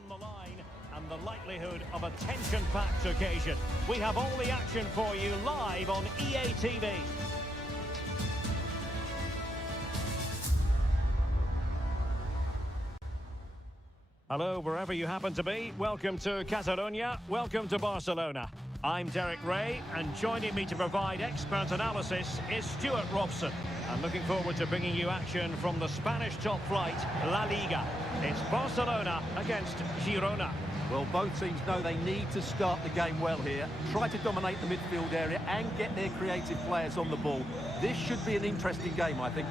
on the line and the likelihood of a tension-packed occasion. We have all the action for you live on EA TV. Hello, wherever you happen to be. Welcome to Catalonia. Welcome to Barcelona. I'm 𝗟𝗓𝗩𝗘, and joining me to provide expert analysis is Stuart Robson. I'm looking forward to bringing you action from the Spanish top flight, La Liga. It's Barcelona against Girona. Well, both teams know they need to start the game well here. Try to dominate the midfield area and get their creative players on the ball. This should be an interesting game, I think.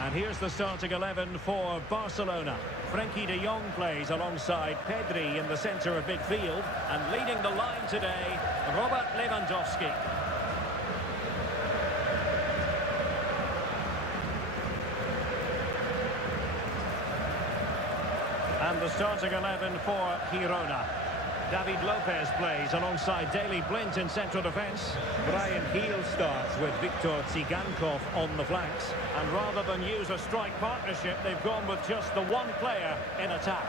And here's the starting 11 for Barcelona. Frenkie de Jong plays alongside Pedri in the centre of midfield. And leading the line today, Robert Lewandowski. And the starting 11 for Girona. David Lopez plays alongside Daley Blind in central defence. Bryan Gil starts with Victor 𝗟𝗓𝗩𝗘 on the flanks. And rather than use a strike partnership, they've gone with just the one player in attack.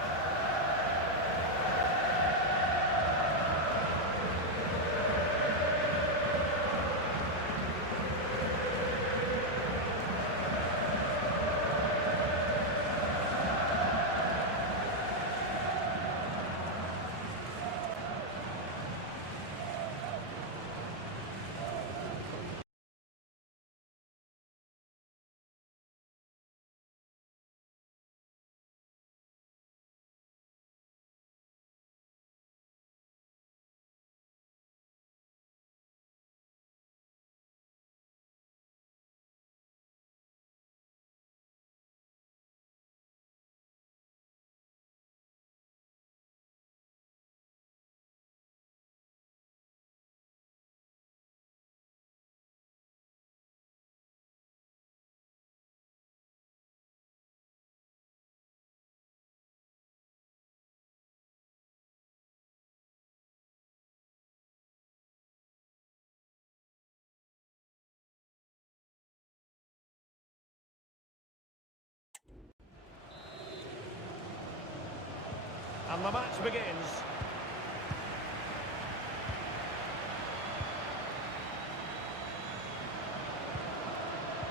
And the match begins.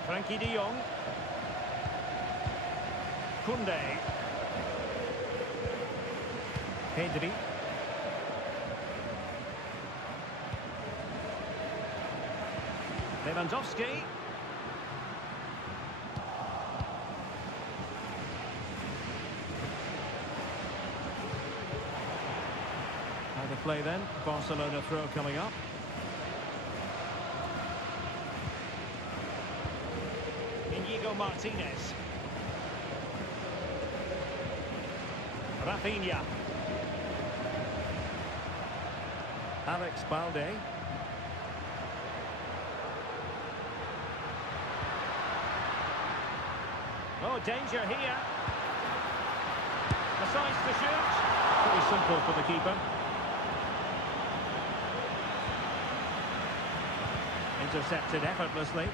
Frenkie de Jong. Koundé. Pedri. Lewandowski. The play then, Barcelona throw coming up. Íñigo Martínez. Rafinha. Alex Balde. Oh, danger here. Decides to shoot. Pretty simple for the keeper. Intercepted effortlessly.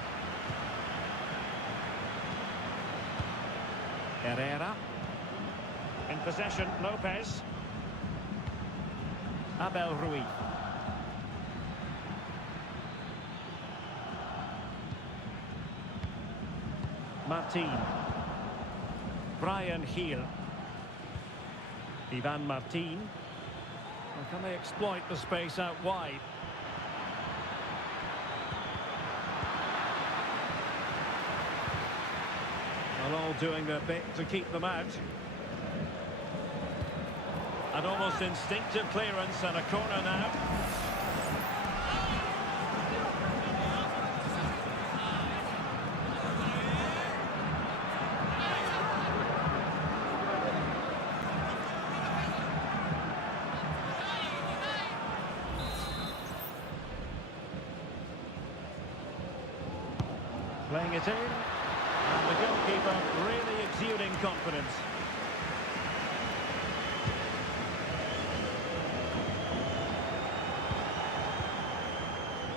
Herrera. In possession, Lopez. Abel Ruiz. Martin. Bryan Gil. Ivan Martin. Well, can they exploit the space out wide? They're all doing their bit to keep them out. An almost instinctive clearance and a corner now. Playing it in, and the goalkeeper really exuding confidence.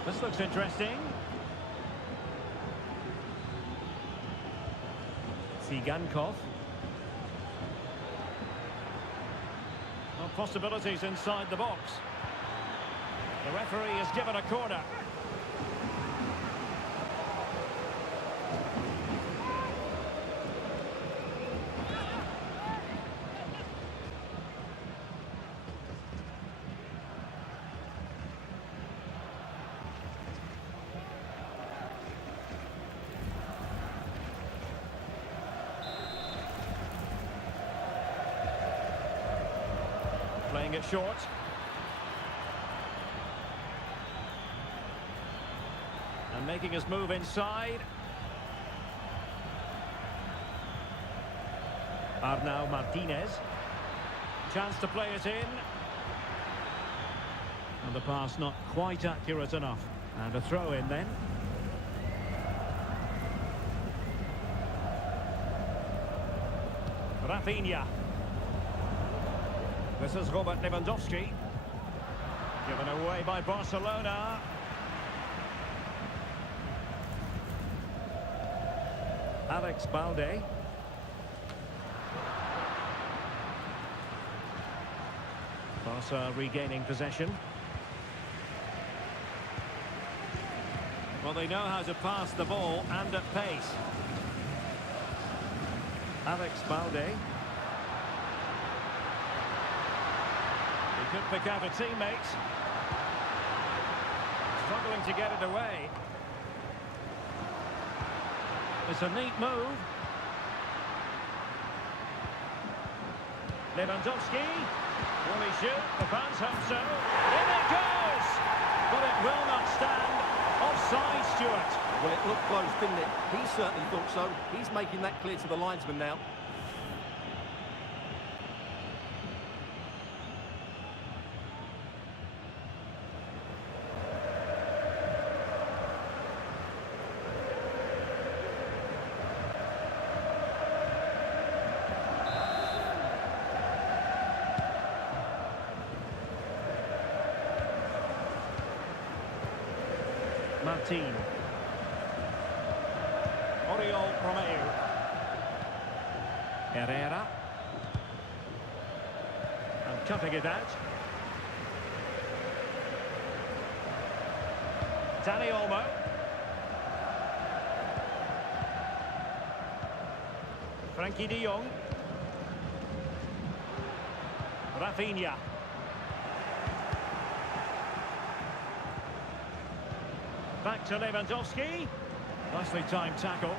This looks interesting. 𝗟𝗓𝗩𝗘. No possibilities inside the box. The referee has given a corner. Playing it short. And making his move inside. Arnau Martinez. Chance to play it in. And the pass not quite accurate enough. And a throw in then. Rafinha. This is Robert Lewandowski. Given away by Barcelona. 𝗟𝗓𝗩𝗘. Barca regaining possession. Well, they know how to pass the ball and at pace. 𝗟𝗓𝗩𝗘. Could pick out a teammate. Struggling to get it away. It's a neat move. Lewandowski. Will he shoot? The fans hope so. In it goes! But it will not stand. Offside, Stuart. Well, it looked close, didn't it? He certainly thought so. He's making that clear to the linesman now. Martin. Oriol Romeu. Herrera. And cutting it out. Dani Olmo. Frankie de Jong. Rafinha. Back to Lewandowski. Nicely timed tackle.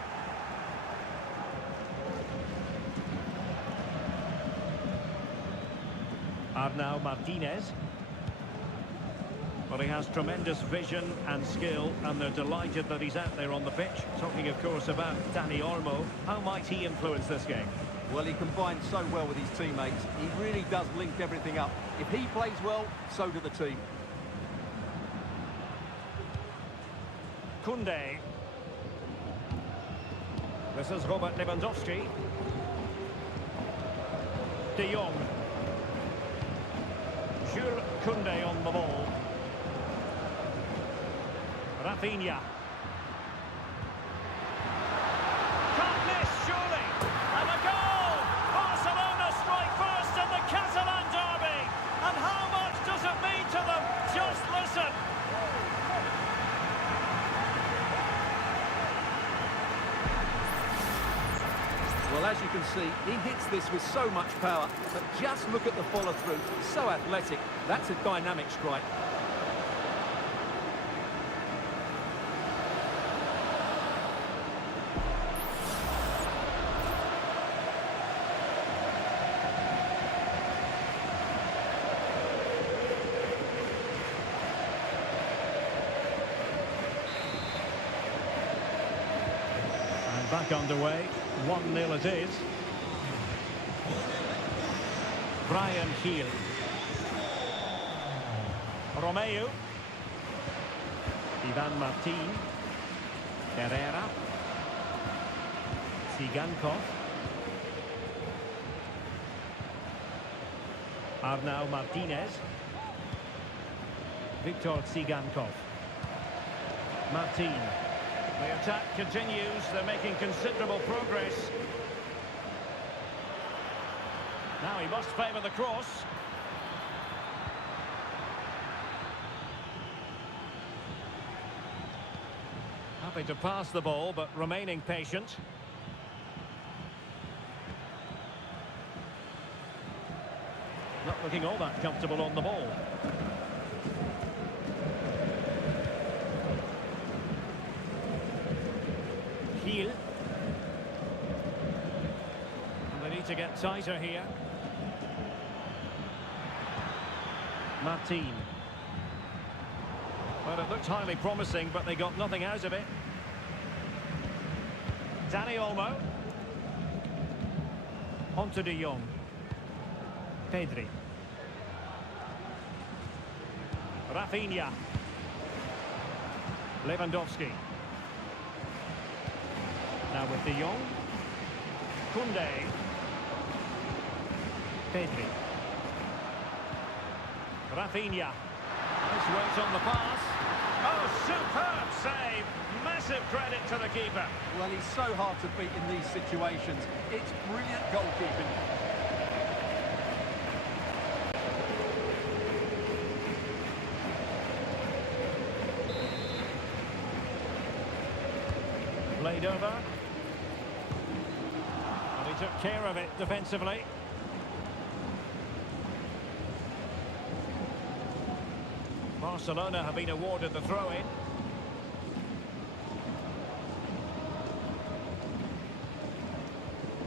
Arnau Martinez. Well, he has tremendous vision and skill, and they're delighted that he's out there on the pitch. Talking, of course, about Dani Olmo. How might he influence this game? Well, he combines so well with his teammates. He really does link everything up. If he plays well, so do the team. Koundé. This is Robert Lewandowski. De Jong. Jules Koundé on the ball. Rafinha. Can't miss, surely. And a goal! Barcelona strike first in the Catalan derby. And how much does it mean to them? Just listen. Well, as you can see, he hits this with so much power, but just look at the follow-through. So athletic. That's a dynamic strike. Back underway. 1-0 it is. Brian Heel. Romeo. Ivan Martin. Herrera. 𝗟𝗓𝗩𝗘. Arnau Martinez. Victor 𝗟𝗓𝗩𝗘. Martin. The attack continues. They're making considerable progress. Now he must favour the cross. Happy to pass the ball, but remaining patient. Not looking all that comfortable on the ball. Heel. And they need to get tighter here. Martin. Well, it looked highly promising, but they got nothing out of it. Dani Olmo. On to De Jong. Pedri. Rafinha. Lewandowski. Now with De Jong. Koundé. Pedri. Rafinha. Nice weight on the pass. Oh, superb save. Massive credit to the keeper. Well, he's so hard to beat in these situations. It's brilliant goalkeeping. Played over. And he took care of it defensively. Barcelona have been awarded the throw-in.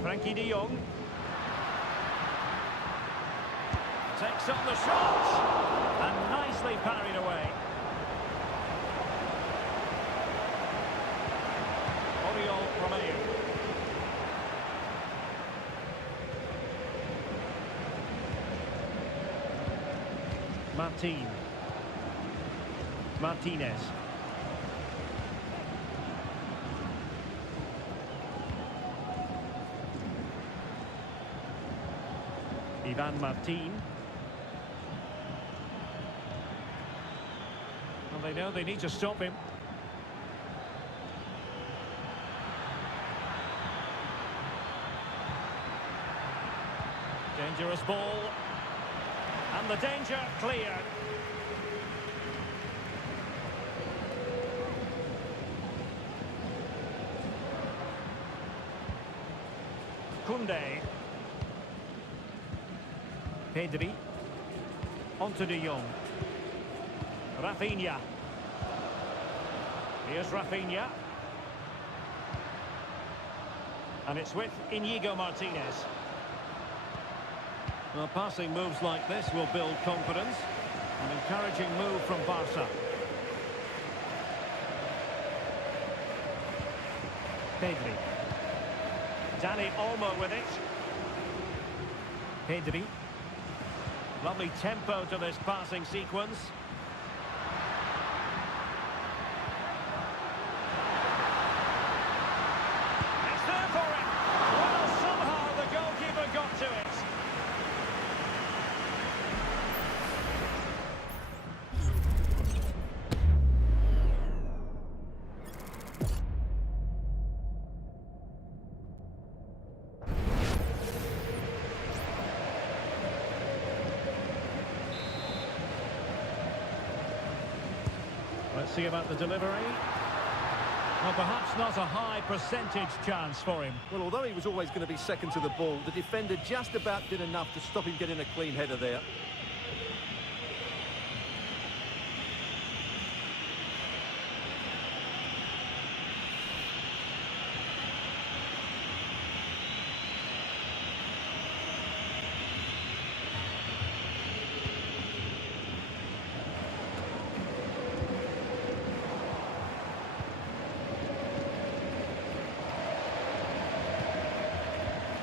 Frankie de Jong. Takes on the shot. And nicely parried away. Oriol Romeo. Martin. Martinez. Ivan Martin. Well, they know they need to stop him. Dangerous ball. And the danger cleared. Koundé. Pedri. On to De Jong. Rafinha. Here's Rafinha. And it's with Íñigo Martínez. Well, passing moves like this will build confidence. An encouraging move from Barca. Pedri. Dani Olmo with it. Pedri. Lovely tempo to this passing sequence. It's there for him. Well, somehow the goalkeeper got to it. Let's see about the delivery. Well, perhaps not a high percentage chance for him. Well, although he was always going to be second to the ball, the defender just about did enough to stop him getting a clean header there.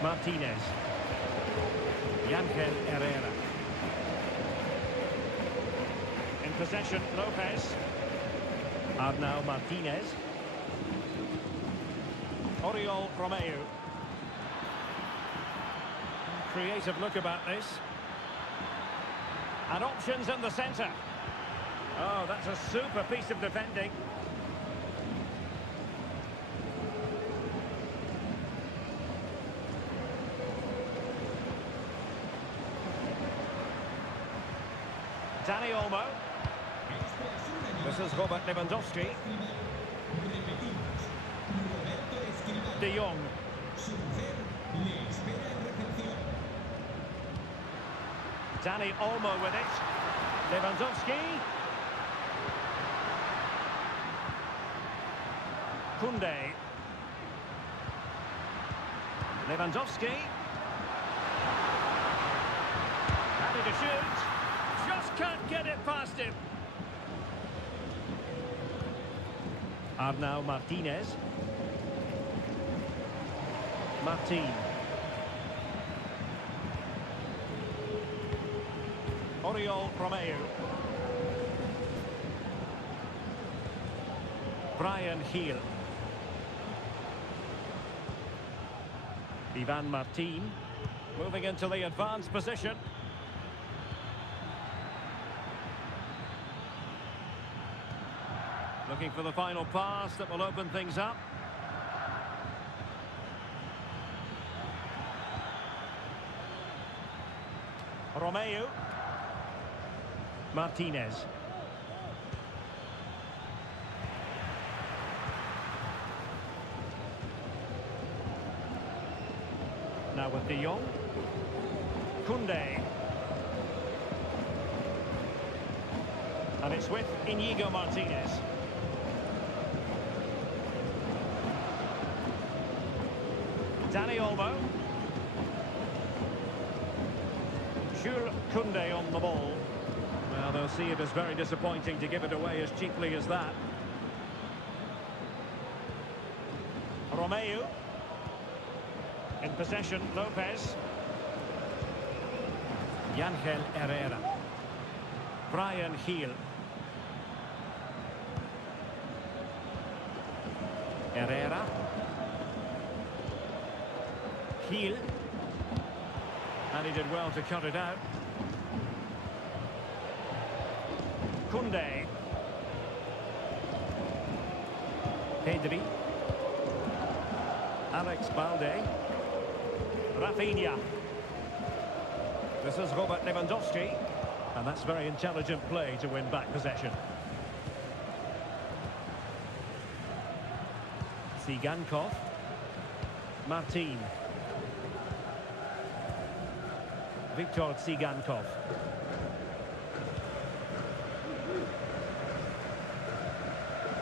Martinez. 𝗟𝗓𝗩𝗘. In possession, Lopez. And now Martinez. Oriol Romeu. Creative look about this. And options in the centre. Oh, that's a super piece of defending. Dani Olmo. This is Robert Lewandowski. De Jong. Dani Olmo with it. Lewandowski. Koundé. Lewandowski. Ready to shoot. Just can't get it past him. And now Martinez. Martin. Oriol Romeu. Bryan Gil. Ivan Martin. Moving into the advanced position. Looking for the final pass that will open things up. Romeu. Martinez. Now with De Jong. Koundé. And it's with Inigo Martinez. Dani Olmo. Jules Koundé on the ball. Well, they'll see it as very disappointing to give it away as cheaply as that. Romeu. In possession, Lopez. 𝗟𝗓𝗩𝗘. Bryan Gil. Herrera. Gil. And he did well to cut it out. Koundé. Pedri. Alex Balde. Rafinha. This is Robert Lewandowski. And that's very intelligent play to win back possession. Tsigankov. Martin. Viktor Tsigankov.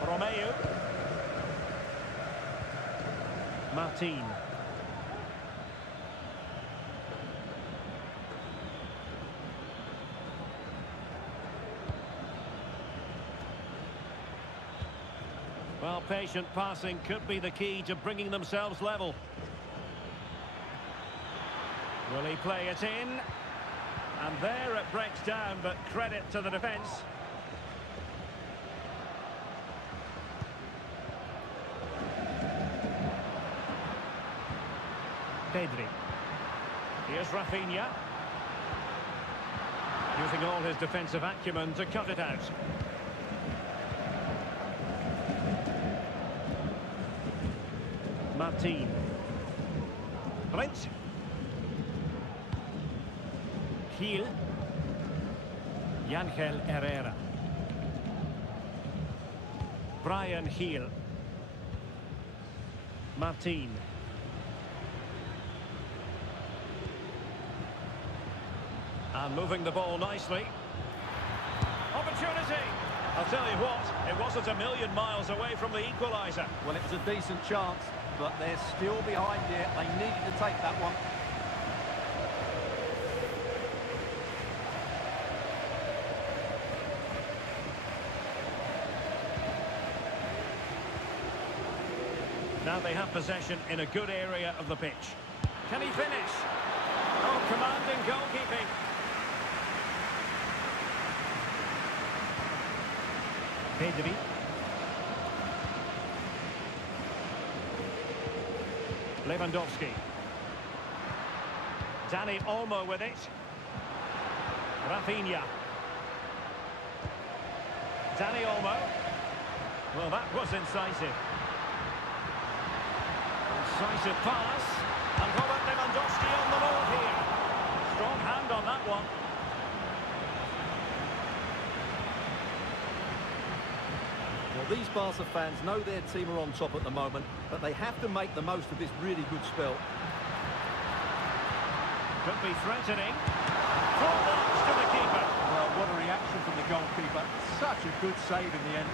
Romeu. Martin. Well, patient passing could be the key to bringing themselves level. Will he play it in? And there it breaks down, but credit to the defence. Pedri. Here's Rafinha. Using all his defensive acumen to cut it out. Martin. Brent. Gil. 𝗟𝗓𝗩𝗘. Bryan Gil. Martin. And moving the ball nicely. Opportunity! I'll tell you what, it wasn't a million miles away from the equaliser. Well, it was a decent chance, but they're still behind here. They needed to take that one. Now they have possession in a good area of the pitch. Can he finish? Oh, commanding goalkeeping. Pedri. Lewandowski. Dani Olmo with it. Rafinha. Dani Olmo. Well, that was incisive. Incisive pass. And Robert Lewandowski on the ball here. Strong hand on that one. Well, these Barca fans know their team are on top at the moment, but they have to make the most of this really good spell. Could be threatening. Full marks to the keeper. Well, what a reaction from the goalkeeper. Such a good save in the end.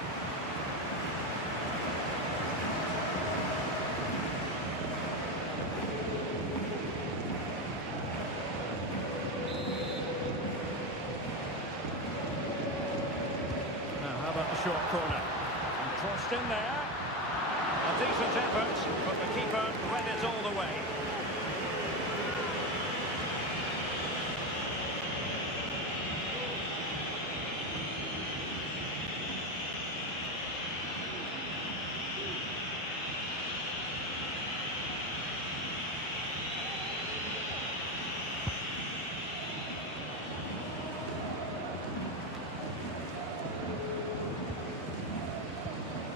Now, how about the short corner? And crossed in there. A decent effort, but the keeper read it all the way.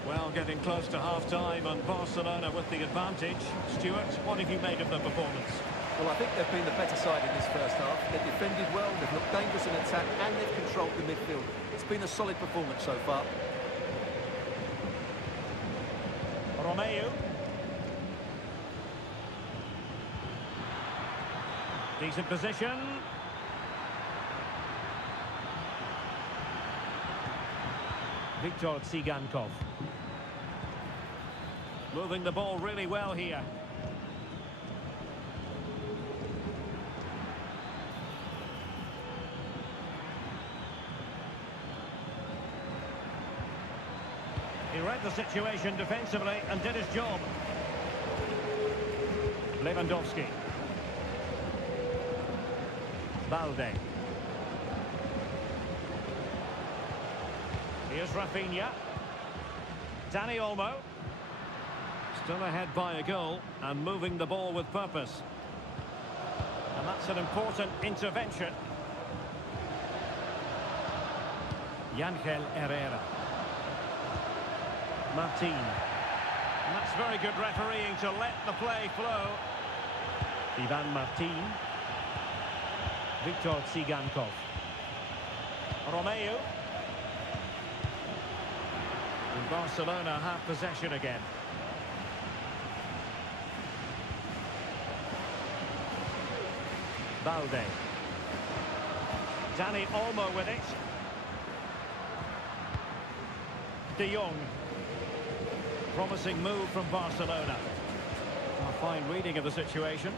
Well, getting close to half-time and Barcelona with the advantage. Stuart, what have you made of the performance? Well, I think they've been the better side in this first half. They've defended well, they've looked dangerous in attack, and they've controlled the midfield. It's been a solid performance so far. Romeu. Decent position. 𝗟𝗜𝗩𝗘. Moving the ball really well here. He read the situation defensively and did his job. Lewandowski. Balde. Here's Rafinha. Dani Olmo. Still ahead by a goal and moving the ball with purpose. And that's an important intervention. 𝗟𝗓𝗩𝗘. Martin. And that's very good refereeing to let the play flow. Ivan Martin. 𝗟𝗜𝗩𝗘. Romeu. And Barcelona have possession again. Balde. Dani Olmo with it. De Jong. Promising move from Barcelona. A fine reading of the situation.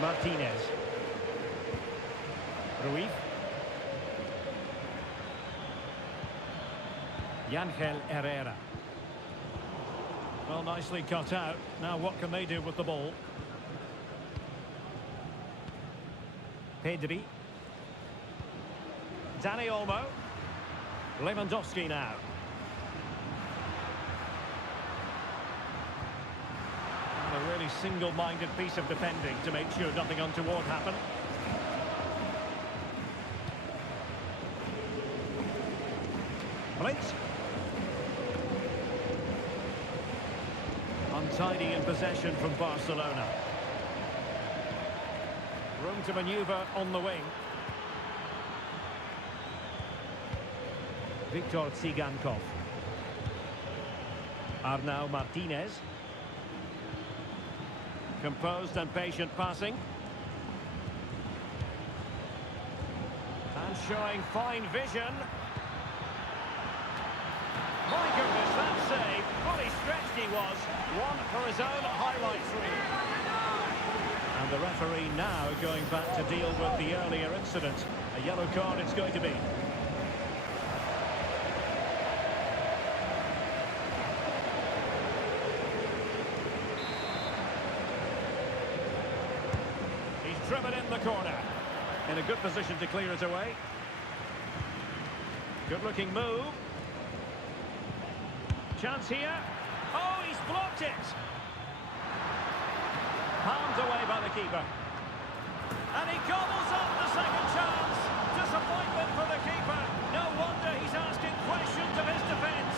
Martinez. Ruiz. 𝗟𝗓𝗩𝗘. Well, nicely cut out. Now what can they do with the ball? Pedri. Dani Olmo. Lewandowski now. And a really single-minded piece of defending to make sure nothing untoward happened. Blitz. Untidy in possession from Barcelona. Room to manoeuvre on the wing. 𝗟𝗑𝗩𝗘. Arnau Martinez. Composed and patient passing. And showing fine vision. My goodness, that save. Fully stretched he was. One for his own highlights reel. And the referee now going back to deal with the earlier incident. A yellow card it's going to be. driven in the corner. In a good position to clear it away. Good looking move. Chance here. Oh, he's blocked it. Palmed away by the keeper. And he gobbles up the second chance. Disappointment for the keeper. No wonder he's asking questions of his defence.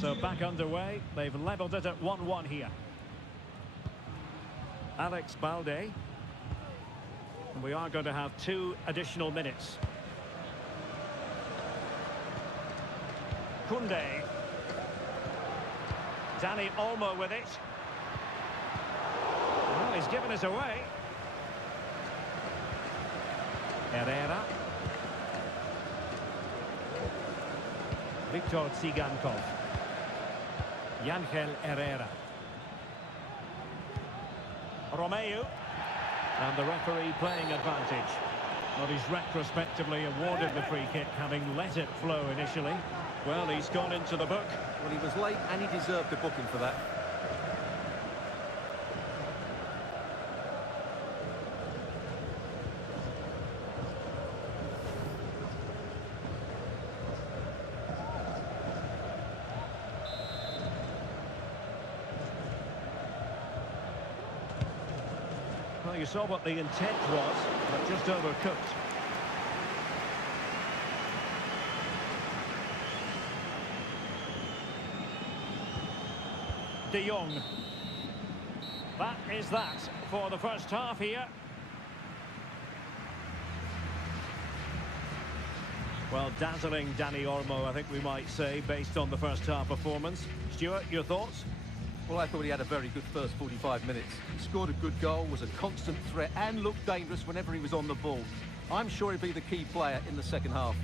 So back underway. They've levelled it at 1-1 here. 𝗟𝗟𝗩𝗘. And we are going to have 2 additional minutes. Koundé. Dani Olmo with it. Well, he's given us away. Herrera. Victor Tsigankov. Ángel Herrera. Romeu. And the referee playing advantage. Well, he's retrospectively awarded the free kick, having let it flow initially. Well, he's gone into the book. Well, he was late and he deserved a booking for that. Well, you saw what the intent was, but just overcooked. De Jong. That is that for the first half here. Well, dazzling Dani Olmo, I think we might say, based on the first half performance. Stuart, your thoughts? Well, I thought he had a very good first 45 minutes. He scored a good goal, was a constant threat and looked dangerous whenever he was on the ball. I'm sure he'll be the key player in the second half.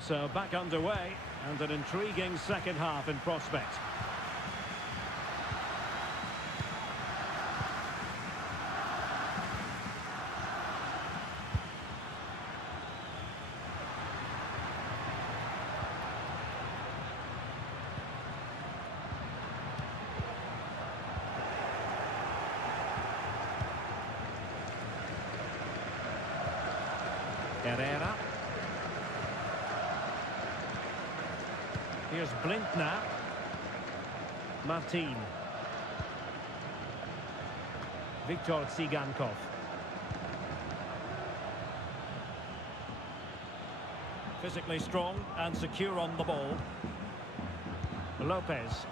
So back underway, and an intriguing second half in prospect. Herrera. Here's Blind now. Martin. Viktor Tsigankov. Physically strong and secure on the ball. Lopez.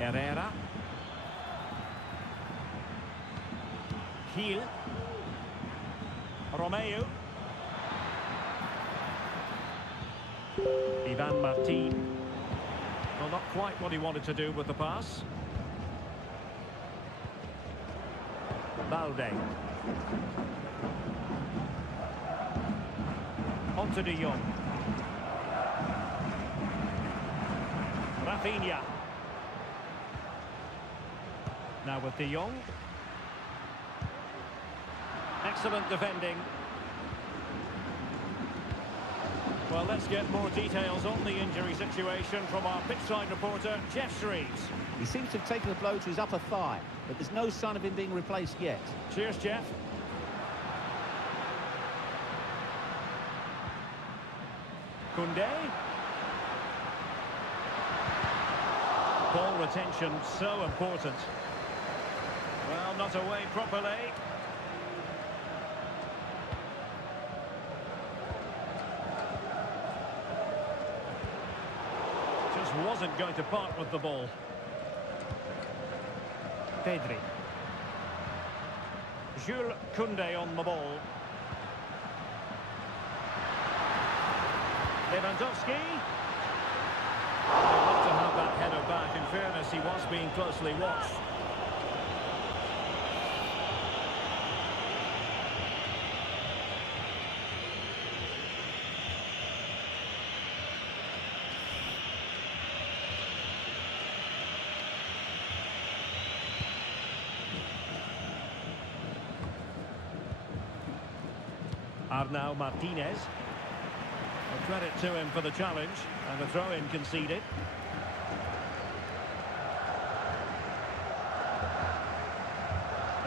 Herrera. Gil. Romeo. Ivan Martin. Well, not quite what he wanted to do with the pass. Balde. On to De Jong. Rafinha. Now with De Jong. Excellent defending. Well, let's get more details on the injury situation from our pitchside reporter, Jeff Shreves. He seems to have taken a blow to his upper thigh, but there's no sign of him being replaced yet. Cheers, Jeff. Koundé. Ball retention, so important. Well, not away properly. Just wasn't going to part with the ball. Pedri. Jules Koundé on the ball. Lewandowski. I'd love to have that header back. In fairness, he was being closely watched. Arnau Martinez. A credit to him for the challenge, and the throw-in conceded.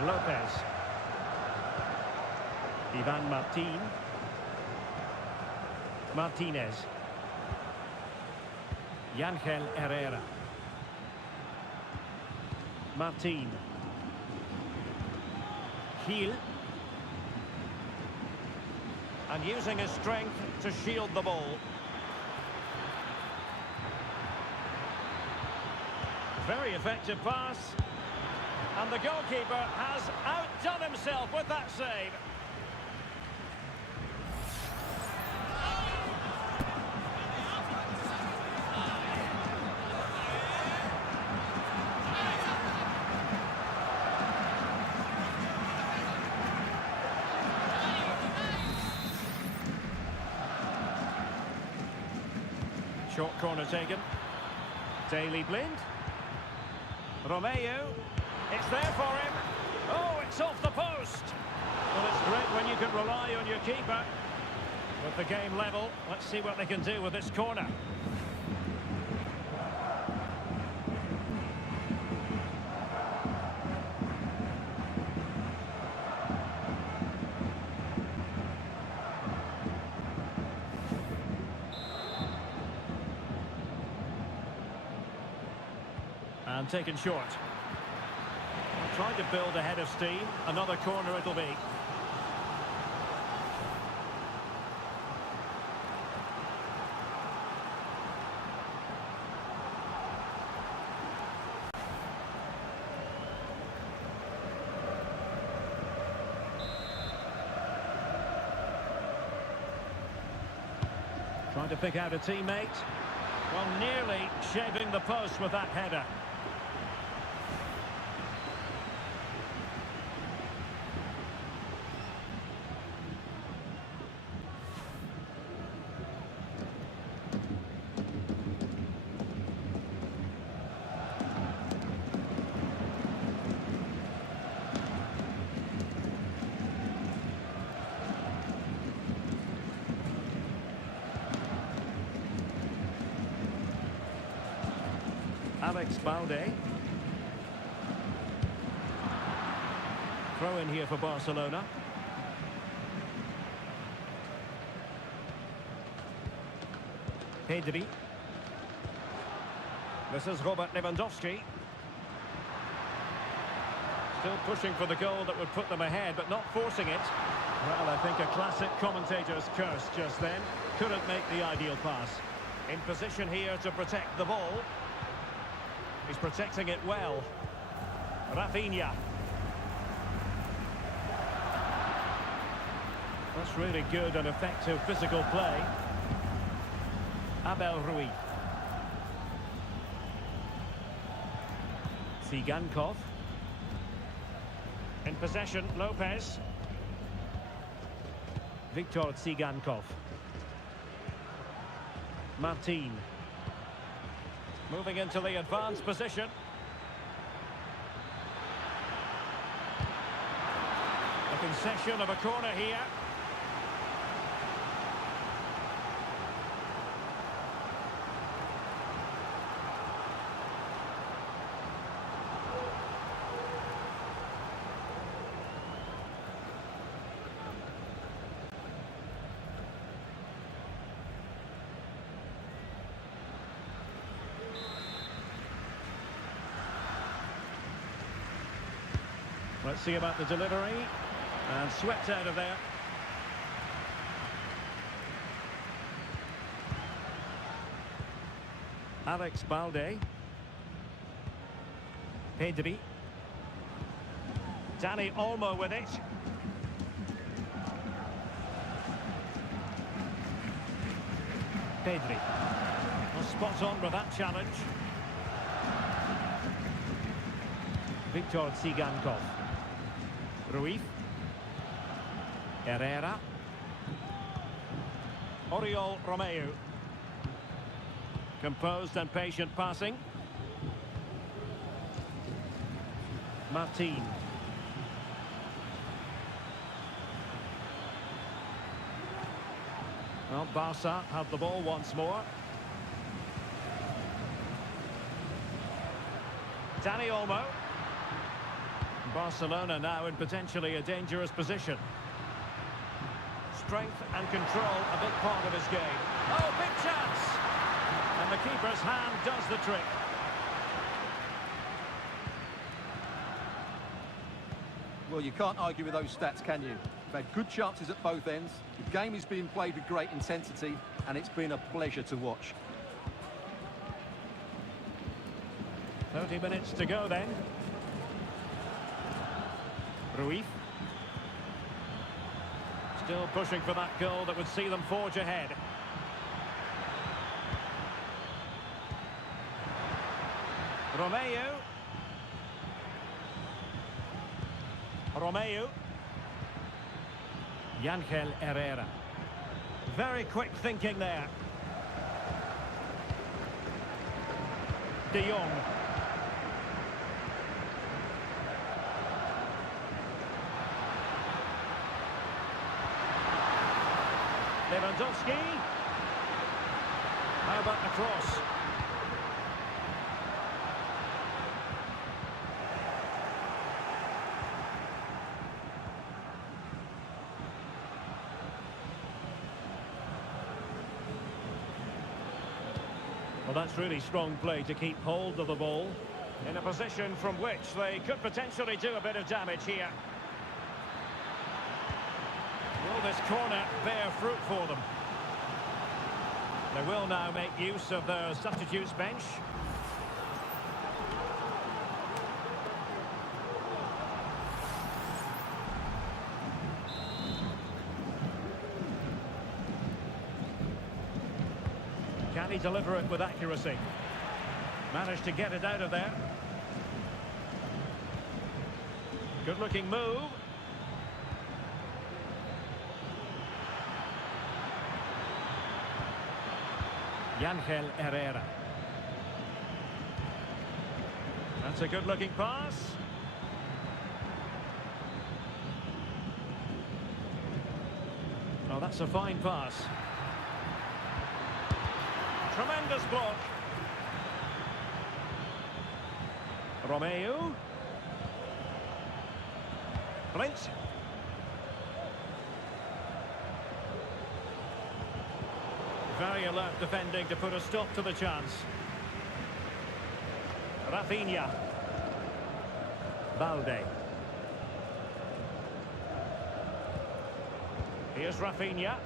Lopez. Ivan Martin. Martinez. Ángel Herrera. Martin. Gil. And using his strength to shield the ball. Very effective pass. And the goalkeeper has outdone himself with that save. Short corner taken. Daley Blind. Romeo. It's there for him. Oh, it's off the post. Well, it's great when you can rely on your keeper. With the game level, let's see what they can do with this corner. And taken short. Trying to build a head of steam. Another corner it'll be. Trying to pick out a teammate. Well, nearly shaving the post with that header. Alex Balde. Throw in here for Barcelona. Pedri. This is Robert Lewandowski. Still pushing for the goal that would put them ahead, but not forcing it. Well, I think a classic commentator's curse just then. Couldn't make the ideal pass. In position here to protect the ball. He's protecting it well. Rafinha. That's really good and effective physical play. Abel Ruiz. 𝗟𝗓𝗩𝗘. In possession, Lopez. Victor 𝗟𝗓𝗩𝗘. Martin. Moving into the advanced position. A concession of a corner here. Let's see about the delivery. And swept out of there. Alex Balde. Pedri. Dani Olmo with it. Pedri. Well, spot on with that challenge. Victor 𝗟𝗓𝗩𝗘. Ruiz. Herrera. Oriol Romeu. Composed and patient passing. Martin. Well, Barca have the ball once more. Dani Olmo. Barcelona now in potentially a dangerous position. Strength and control, a big part of his game. Oh, big chance! And the keeper's hand does the trick. Well, you can't argue with those stats, can you? They've had good chances at both ends. The game is being played with great intensity, and it's been a pleasure to watch. 30 minutes to go then. Ruiz. Still pushing for that goal that would see them forge ahead. Romeu. Ángel Herrera. Very quick thinking there. De Jong. Lewandowski. How about the cross? Well, that's really strong play to keep hold of the ball in a position from which they could potentially do a bit of damage here. Will this corner bear fruit for them? They will now make use of their substitutes bench. Can he deliver it with accuracy? Managed to get it out of there. Good looking move. Ángel Herrera. That's a good looking pass. Oh, that's a fine pass. Tremendous block. Romeu. Flint. Very alert defending to put a stop to the chance. Rafinha. Balde. Here's Rafinha.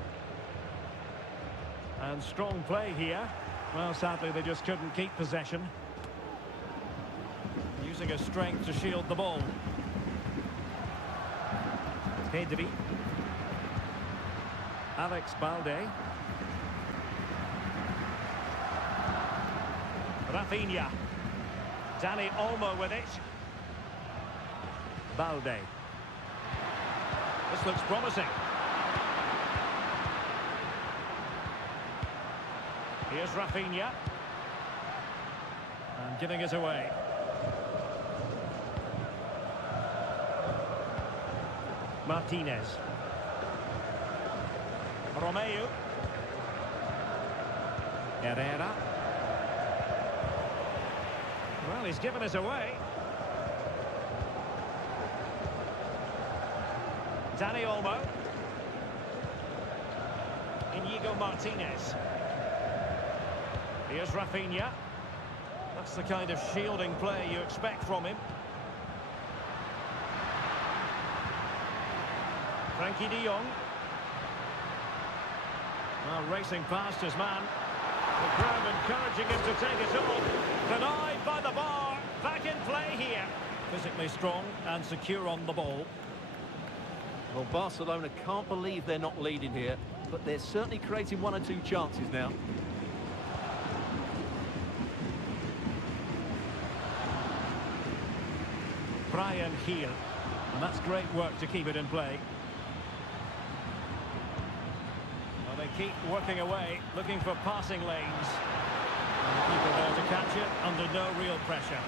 And strong play here. Well, sadly, they just couldn't keep possession. Using his strength to shield the ball. Pedri. Alex Balde. Rafinha. Dani Olmo with it. Balde. This looks promising. Here's Rafinha. And giving it away. Martinez. Romeu. Herrera. Well, he's given us away. Dani Olmo. Inigo Martinez. Here's Rafinha. That's the kind of shielding play you expect from him. Frankie de Jong. Well, racing past his man. The crowd encouraging him to take it on. Denied by the bar. Back in play here. Physically strong and secure on the ball. Well, Barcelona can't believe they're not leading here, but they're certainly creating one or two chances now. Brian Hill. And that's great work to keep it in play. Well, they keep working away, looking for passing lanes. And the keeper there to catch it under no real pressure.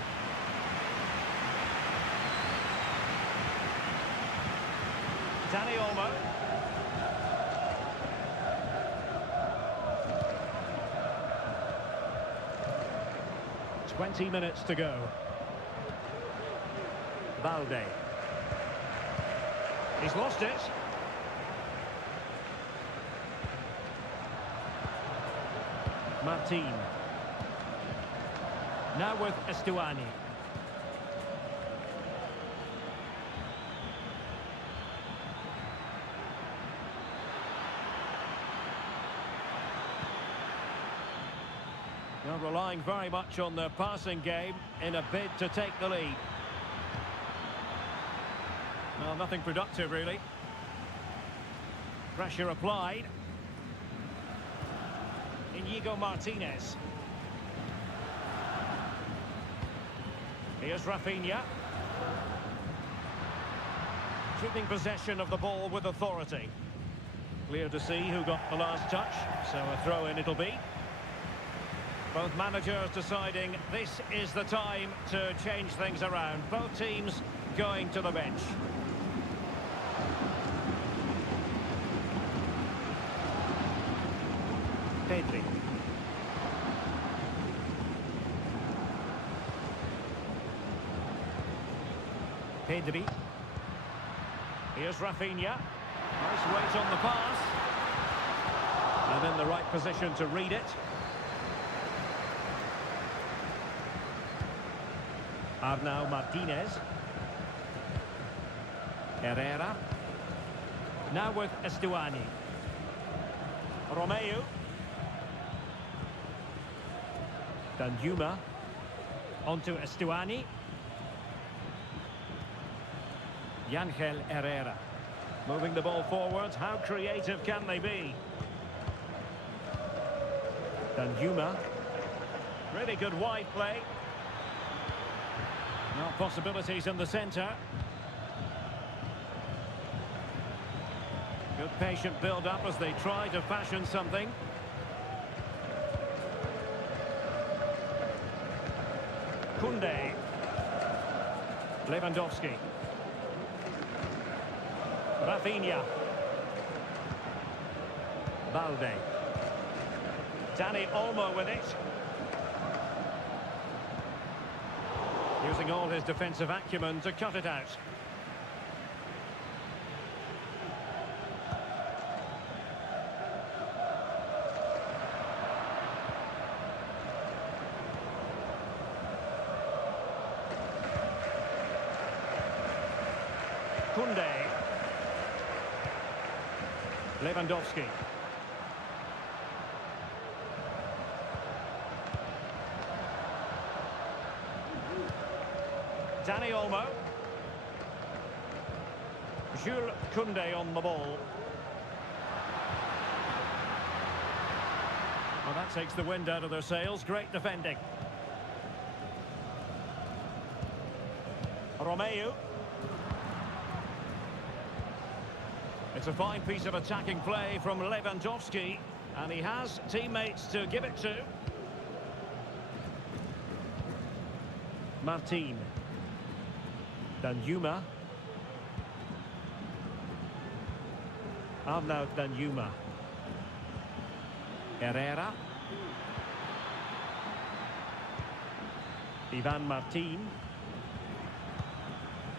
Dani Olmo. "20 minutes to go. Balde. He's lost it. Martin. Now with 𝗟𝗜𝗩𝗘. They're relying very much on their passing game in a bid to take the lead. Well, nothing productive, really. Pressure applied. Inigo Martinez. Here's Rafinha. Keeping possession of the ball with authority. Clear to see who got the last touch, so a throw-in it'll be. Both managers deciding this is the time to change things around. Both teams going to the bench. Pedri. Pedri. Here's Rafinha. Nice weight on the pass. And in the right position to read it. Arnau Martinez. Herrera. Now with 𝗟𝗜𝗓𝗓. Romeu. Danjuma. Onto 𝗟𝗜𝗓𝗓. Ángel Herrera. Moving the ball forwards. How creative can they be? Danjuma. Really good wide play. Now possibilities in the centre. Good patient build-up as they try to fashion something. Koundé. Lewandowski. Rafinha. Balde. Dani Olmo with it. Using all his defensive acumen to cut it out. Koundé. Lewandowski. Dani Olmo. Jules Koundé on the ball. Well, that takes the wind out of their sails. Great defending. Romeu. It's a fine piece of attacking play from Lewandowski, and he has teammates to give it to. Martin. Danjuma. Arnaud Danjuma. Herrera. Ivan Martin.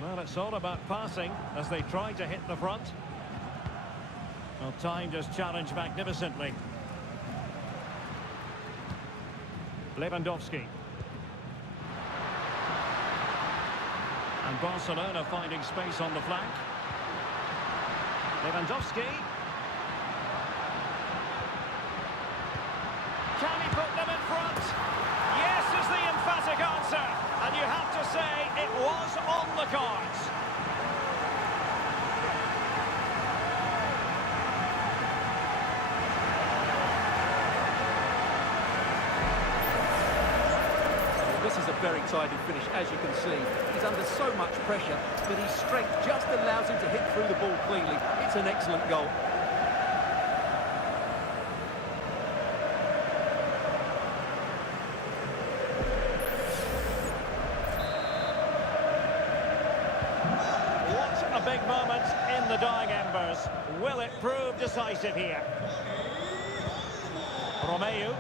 Well, it's all about passing as they try to hit the front. Well, timed his challenge magnificently. Lewandowski. And Barcelona finding space on the flank. Lewandowski. Can he put them in front? Yes is the emphatic answer. And you have to say it was on the cards. This is a very tidy finish, as you can see. He's under so much pressure, but his strength just allows him to hit through the ball cleanly. It's an excellent goal. What a big moment in the dying embers. Will it prove decisive here? Romeu.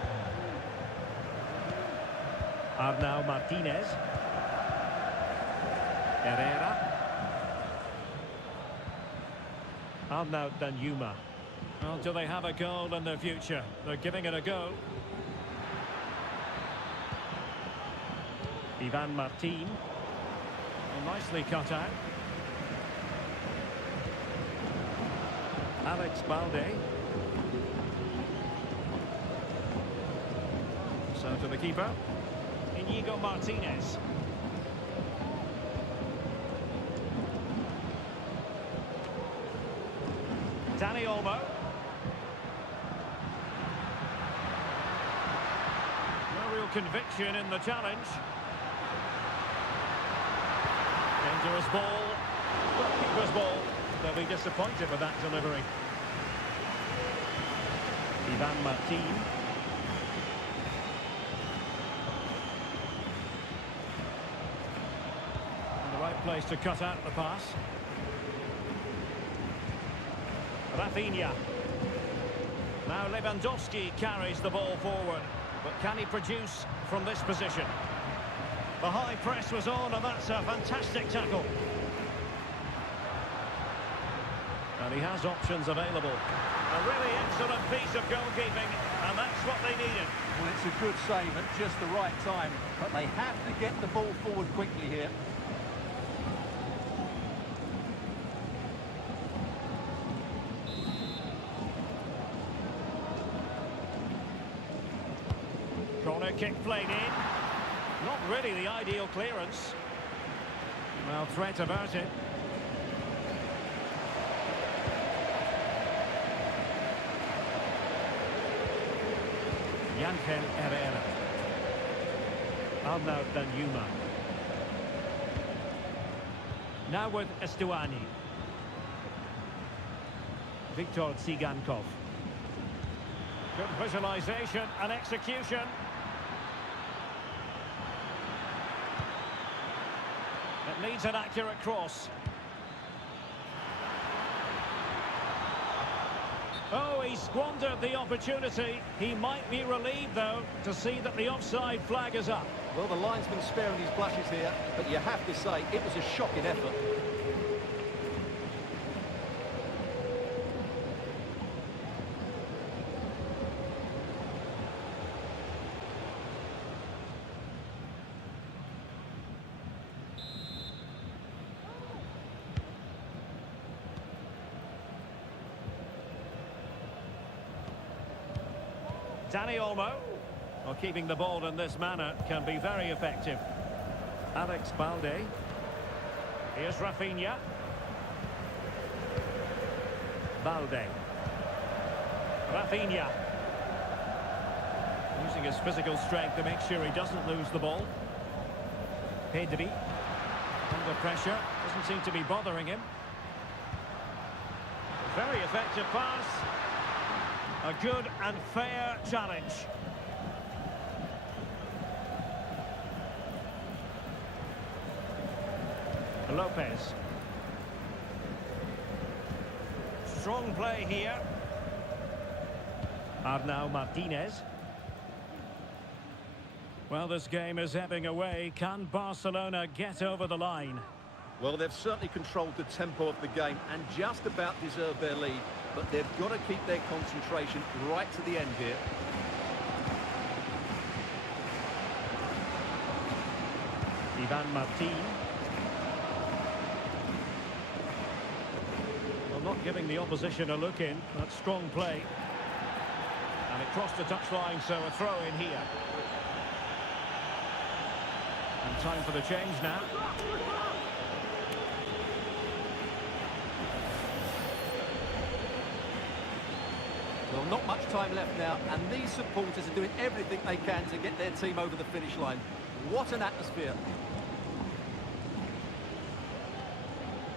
Arnau Martinez. Herrera. Arnaud Danjuma. Well, do they have a goal in their future? They're giving it a go. Ivan Martin. Well, nicely cut out. Alex Balde. So to the keeper. Inigo Martinez. Dani Olmo. No real conviction in the challenge. Dangerous ball. Keeper's ball. They'll be disappointed with that delivery. Ivan Martin. Right place to cut out the pass. Rafinha. Now Lewandowski carries the ball forward, but can he produce from this position? The high press was on, and that's a fantastic tackle. And he has options available. A really excellent piece of goalkeeping, and that's what they needed. Well, it's a good save at just the right time, but they have to get the ball forward quickly here. Corner kick played in. Not really the ideal clearance. Well, threat averted. Ángel Herrera. Arnaud Danjuma. Now with Estuani. Viktor Tsigankov. Good visualization and execution. It needs an accurate cross. Oh, he squandered the opportunity. He might be relieved, though, to see that the offside flag is up. Well, the linesman's sparing his blushes here, but you have to say it was a shocking effort. Dani Olmo. Well, keeping the ball in this manner can be very effective. 𝗟𝗓𝗩𝗘. Here's Rafinha. Balde. Rafinha. Using his physical strength to make sure he doesn't lose the ball. Pedri. Under pressure. Doesn't seem to be bothering him. Very effective pass. A good and fair challenge. Lopez. Strong play here. Arnau Martinez. Well, this game is ebbing away. Can Barcelona get over the line? Well, they've certainly controlled the tempo of the game and just about deserved their lead, but they've got to keep their concentration right to the end here. Ivan Martin. Well, not giving the opposition a look in. That's strong play. And it crossed the touchline, so a throw in here. And time for the change now. Well, not much time left now, and these supporters are doing everything they can to get their team over the finish line. What an atmosphere.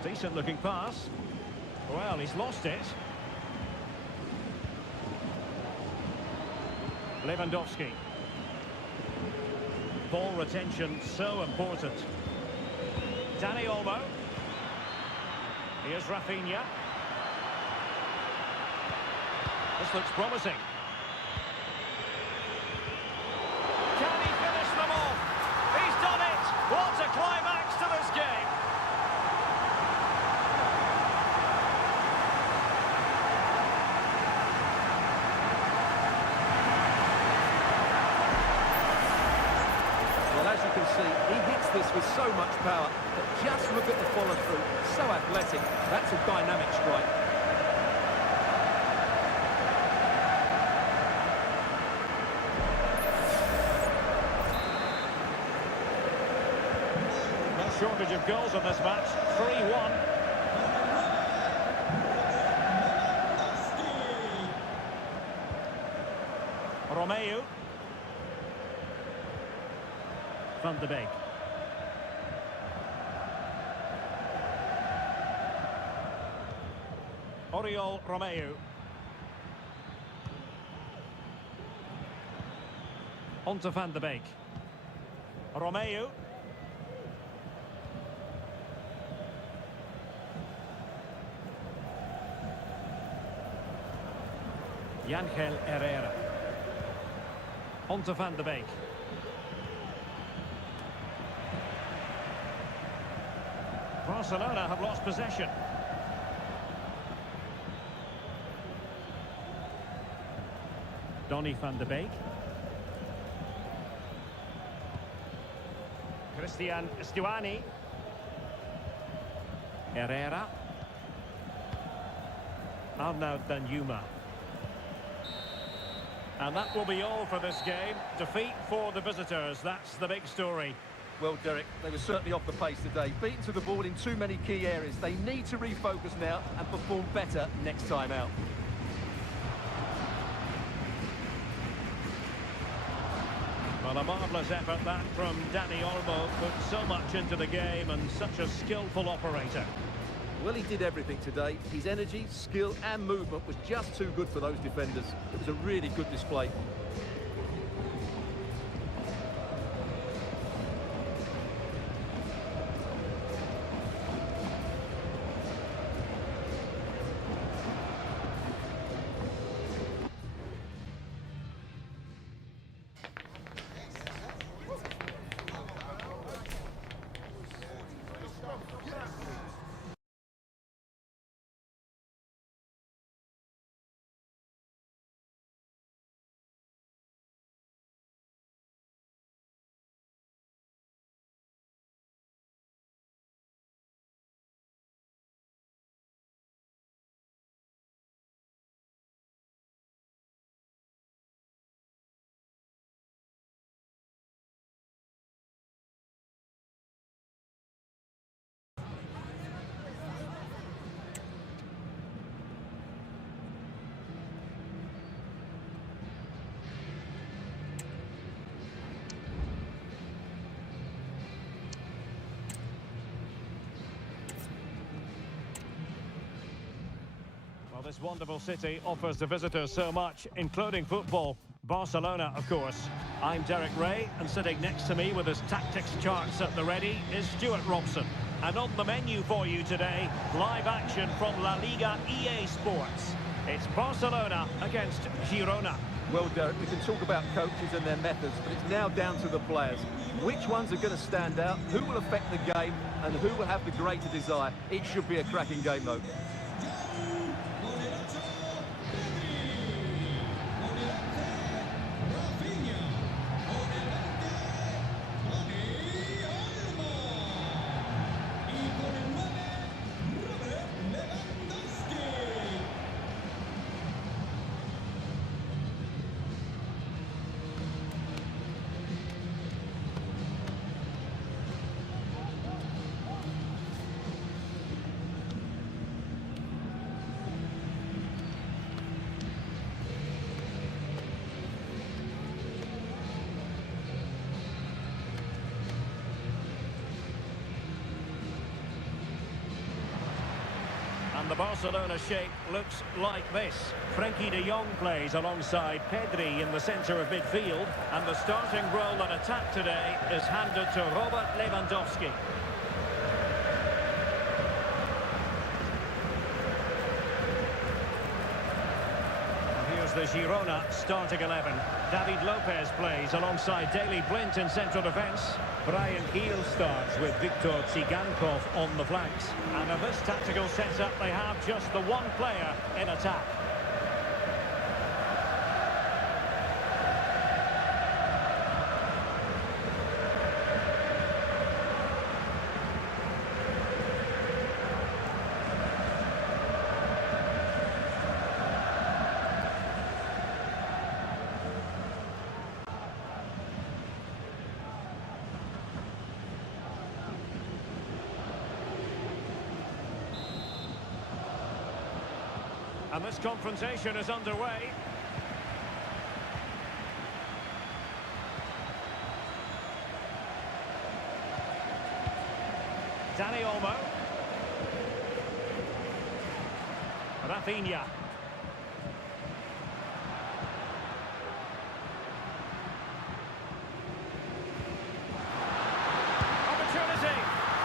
Decent looking pass. Well, he's lost it. Lewandowski. Ball retention so important. Dani Olmo. Here's Rafinha. This looks promising. Can he finish them off? He's done it! What a climax to this game! Well, as you can see, he hits this with so much power, but just look at the follow-through. So athletic. That's a dynamic strike. Shortage of goals on this match, 3-1. Romeu. Van de Beek. Oriol Romeu. On to Van de Beek. Romeu. 𝗟𝗓𝗩𝗘. On to Van de Beek. Barcelona have lost possession. Donny van de Beek. Christian Stuani. Herrera. 𝗟𝗓𝗩𝗘. And that will be all for this game. Defeat for the visitors. That's the big story. Well, Derek, they were certainly off the pace today. Beaten to the ball in too many key areas. They need to refocus now and perform better next time out. Well, a marvellous effort that from Dani Olmo. Put so much into the game and such a skillful operator. Well, he did everything today. His energy, skill and movement was just too good for those defenders. It was a really good display. This wonderful city offers the visitors so much, including football. Barcelona, of course. I'm Derek Ray, and sitting next to me with his tactics charts at the ready is Stuart Robson. And on the menu for you today, live action from LaLiga EA Sports. It's Barcelona against Girona. Well, Derek, we can talk about coaches and their methods, but it's now down to the players. Which ones are going to stand out, who will affect the game, and who will have the greater desire? It should be a cracking game, though. And the Barcelona shape looks like this. Frenkie de Jong plays alongside Pedri in the centre of midfield. And the starting role at attack today is handed to Robert Lewandowski. Here's the Girona starting 11. David Lopez plays alongside Daley Blind in central defence. Bryan Gil starts with Victor 𝗟𝗓𝗩𝗘 on the flanks. And in this tactical setup, they have just the one player in attack. And this confrontation is underway. Dani Olmo. 𝗟𝗓𝗩𝗘. Opportunity.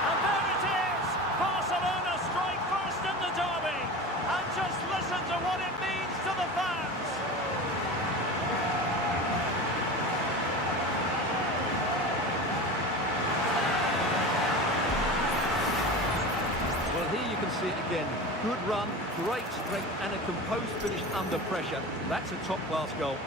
And there it is! Barcelona strike first in the derby. And just listen to what it means to the fans. Well, here you can see it again. Good run, great strength, and a composed finish under pressure. That's a top-class goal.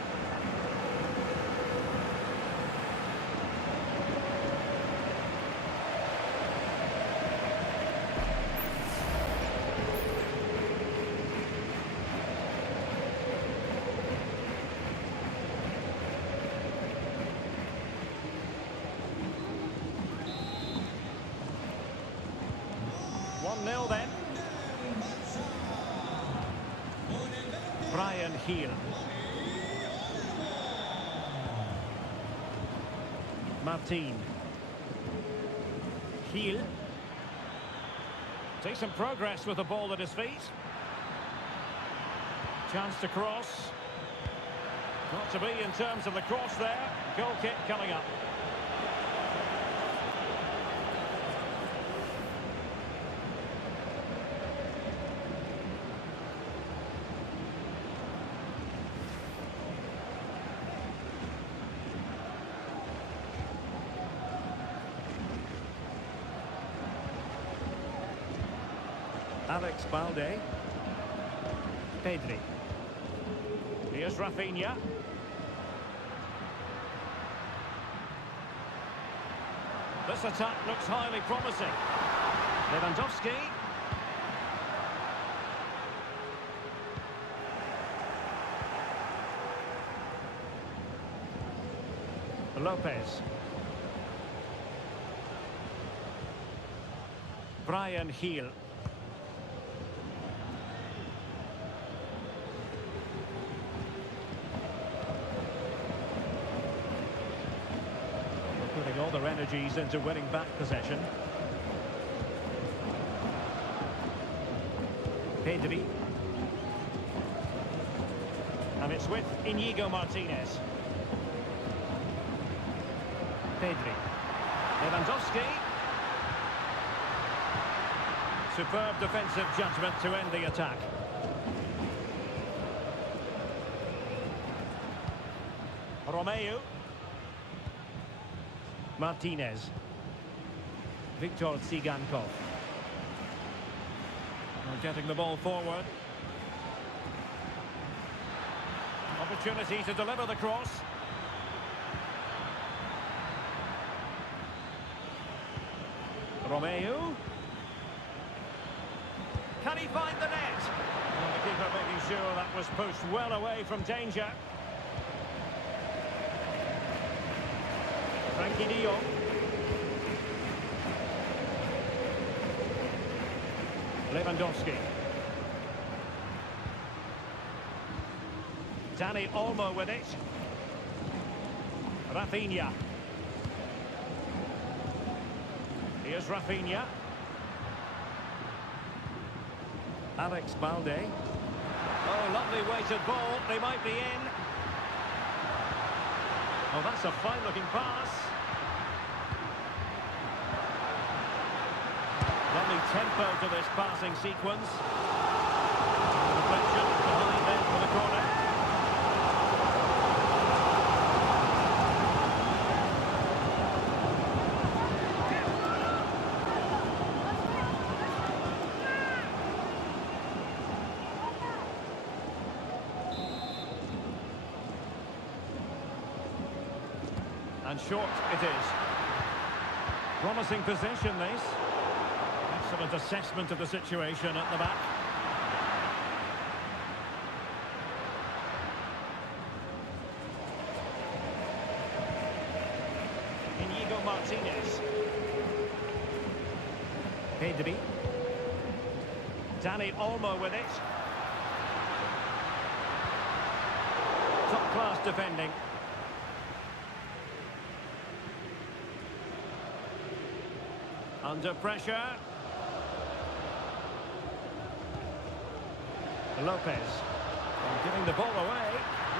Then. Bryan Gil. Martin. Gil. Decent progress with the ball at his feet. Chance to cross. Got to be in terms of the cross there. Goal kick coming up. Alex Balde. Pedri. Here's Rafinha. This attack looks highly promising. Lewandowski. Lopez. Bryan Gil. Putting all their energies into winning back possession. Pedri. this with Inigo Martinez. Pedri. Lewandowski. Superb defensive judgment to end the attack. Romeu. Martinez. Viktor 𝗟𝗜𝗩𝗘. Getting the ball forward. Opportunity to deliver the cross. Romeu. Can he find the net? Well, the keeper making sure that was pushed well away from danger. Frankie de Jong. Lewandowski. Dani Olmo with it. Rafinha. Here's Rafinha. Alex Balde. Oh, lovely weighted ball. They might be in. Oh, that's a fine-looking pass. Lovely tempo to this passing sequence. Deflection behind them for the corner. And short it is. Promising possession, this. Excellent assessment of the situation at the back. Inigo Martinez. Pedri. Dani Olmo with it. Top-class defending. Under pressure. Lopez. Giving the ball away.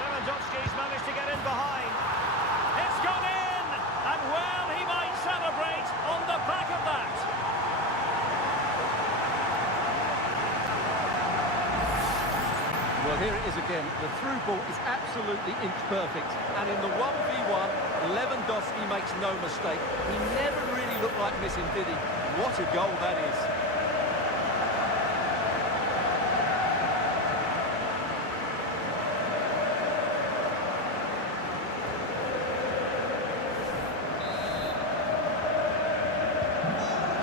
Lewandowski's managed to get in behind. It's gone in! And well, he might celebrate on the back of that. Well, here it is again. The through ball is absolutely inch perfect. And in the 1v1, Lewandowski makes no mistake. He never really looked like missing, did he? What a goal that is.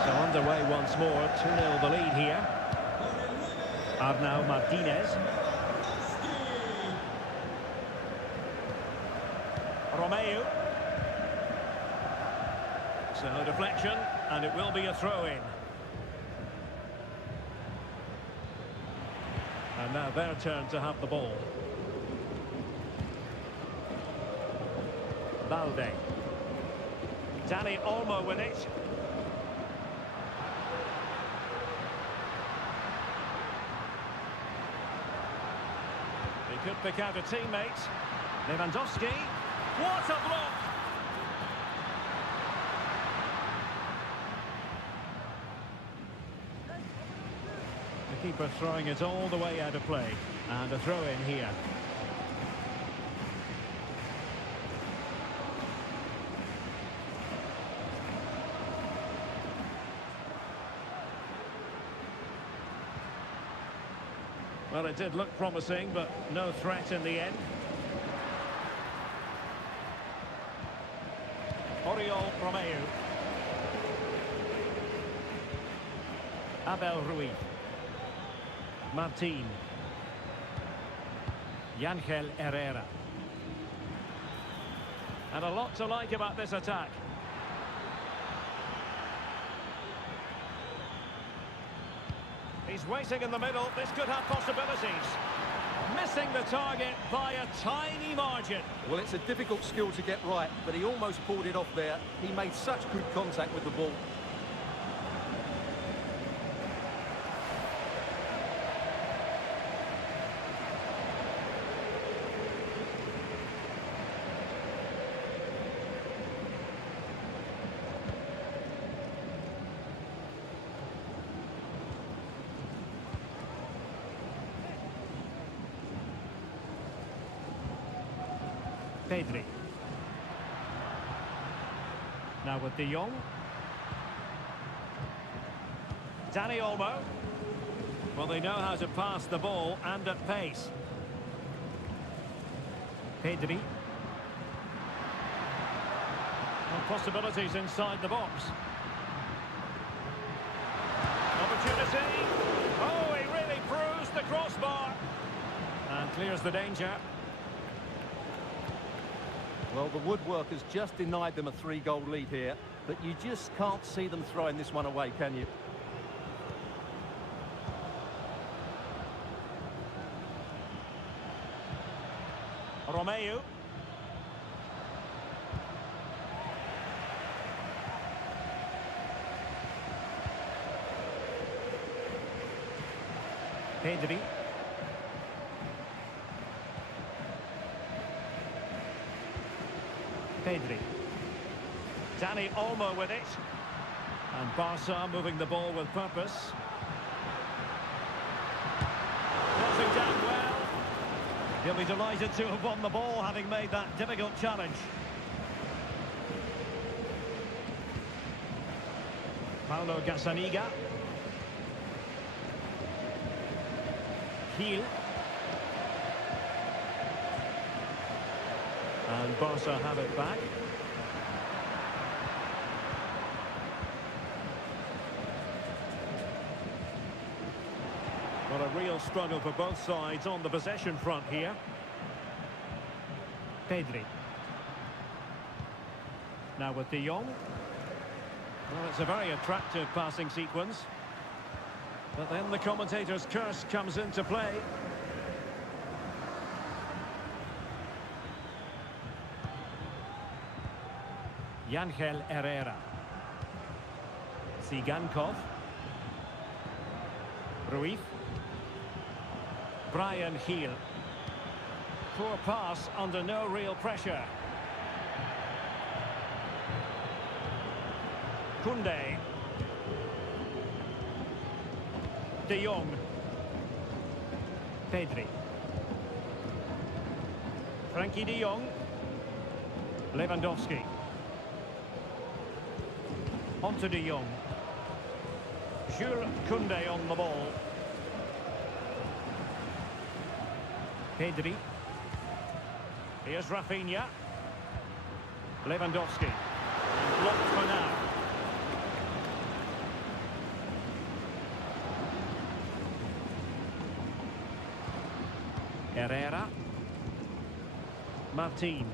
So underway once more, 2-0 the lead here. Arnau Martinez. Romeu. So deflection, and it will be a throw-in. And now their turn to have the ball. Balde. Dani Olmo with it. He could pick out a teammate. Lewandowski. What a block! The keeper throwing it all the way out of play. And a throw-in here. Well, it did look promising, but no threat in the end. Oriol Romeu. Abel Ruiz. Martin. Ángel Herrera. And a lot to like about this attack. He's waiting in the middle. This could have possibilities. Missing the target by a tiny margin. Well, it's a difficult skill to get right, but he almost pulled it off there. He made such good contact with the ball. Pedri. Now with De Jong. Dani Olmo. Well, they know how to pass the ball and at pace. Pedri. And possibilities inside the box. Opportunity. Oh, he really bruised the crossbar. And clears the danger. Well, the woodwork has just denied them a 3-goal lead here, but you just can't see them throwing this one away, can you? Romeu. Pedri. Pedri. Dani Olmo with it. And Barca moving the ball with purpose. Crossing down well. He'll be delighted to have won the ball, having made that difficult challenge. Paulo Gazzaniga. Heel. And Barca have it back. Well, a real struggle for both sides on the possession front here. Pedri. Now with De Jong. Well, it's a very attractive passing sequence. But then the commentator's curse comes into play. Ángel Herrera. Tsigankov. Ruiz. Brian Heel. Poor pass under no real pressure. Koundé. De Jong. Pedri. Frankie de Jong. Lewandowski. Onto de Jong. Jules Koundé on the ball. Pedri. Here's Rafinha. Lewandowski. Blocked for now. Herrera. Martin.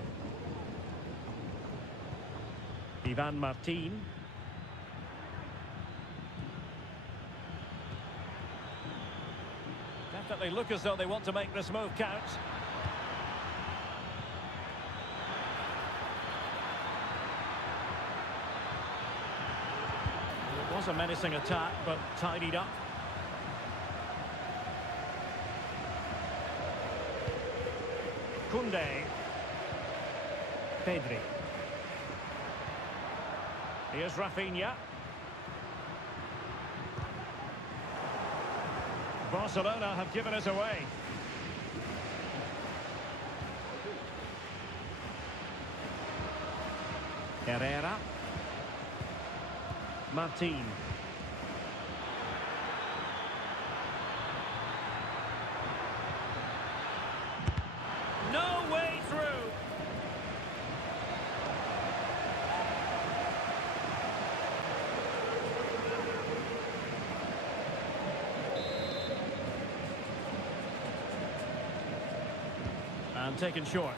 Ivan Martin. Definitely look as though they want to make this move count. It was a menacing attack, but tidied up. Koundé. Pedri. Here's Rafinha. Barcelona have given us away. Herrera. Martin. No way through. And taken short.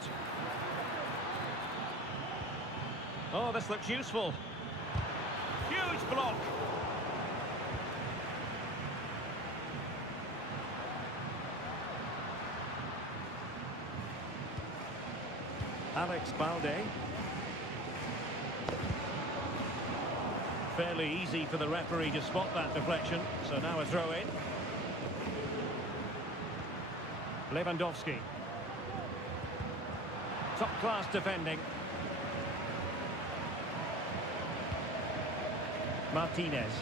Oh, this looks useful. Huge block. Alex Balde. Fairly easy for the referee to spot that deflection. So now a throw in. Lewandowski. Top class defending. Martinez.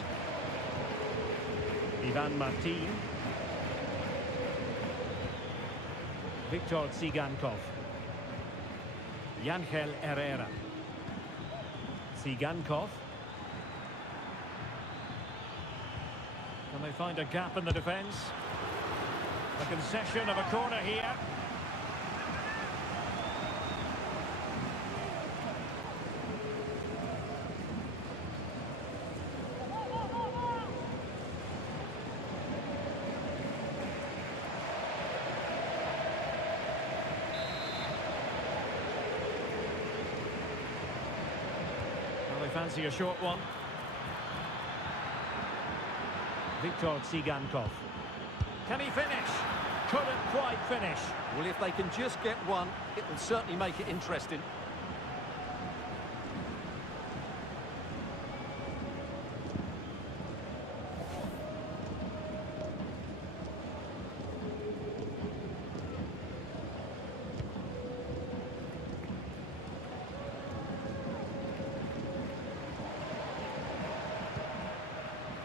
Ivan Martin. Victor Tsigankov. 𝗟𝗜𝗩𝗘. 𝗟𝗜𝗩𝗘. Can they find a gap in the defence? A concession of a corner here. Well, they fancy a short one. Viktor 𝗟𝗏𝗪. Can he finish? Couldn't quite finish. Well, if they can just get one, it will certainly make it interesting.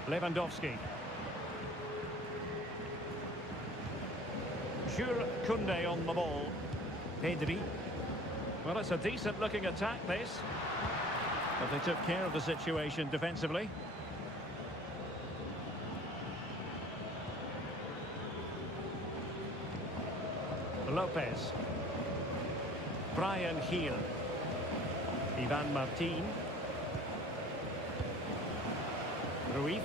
Lewandowski. 𝗟𝗏𝗪𝗘 on the ball. Pedri. Well, it's a decent-looking attack, this. But they took care of the situation defensively. Lopez. Bryan Gil. Ivan Martin. Ruiz.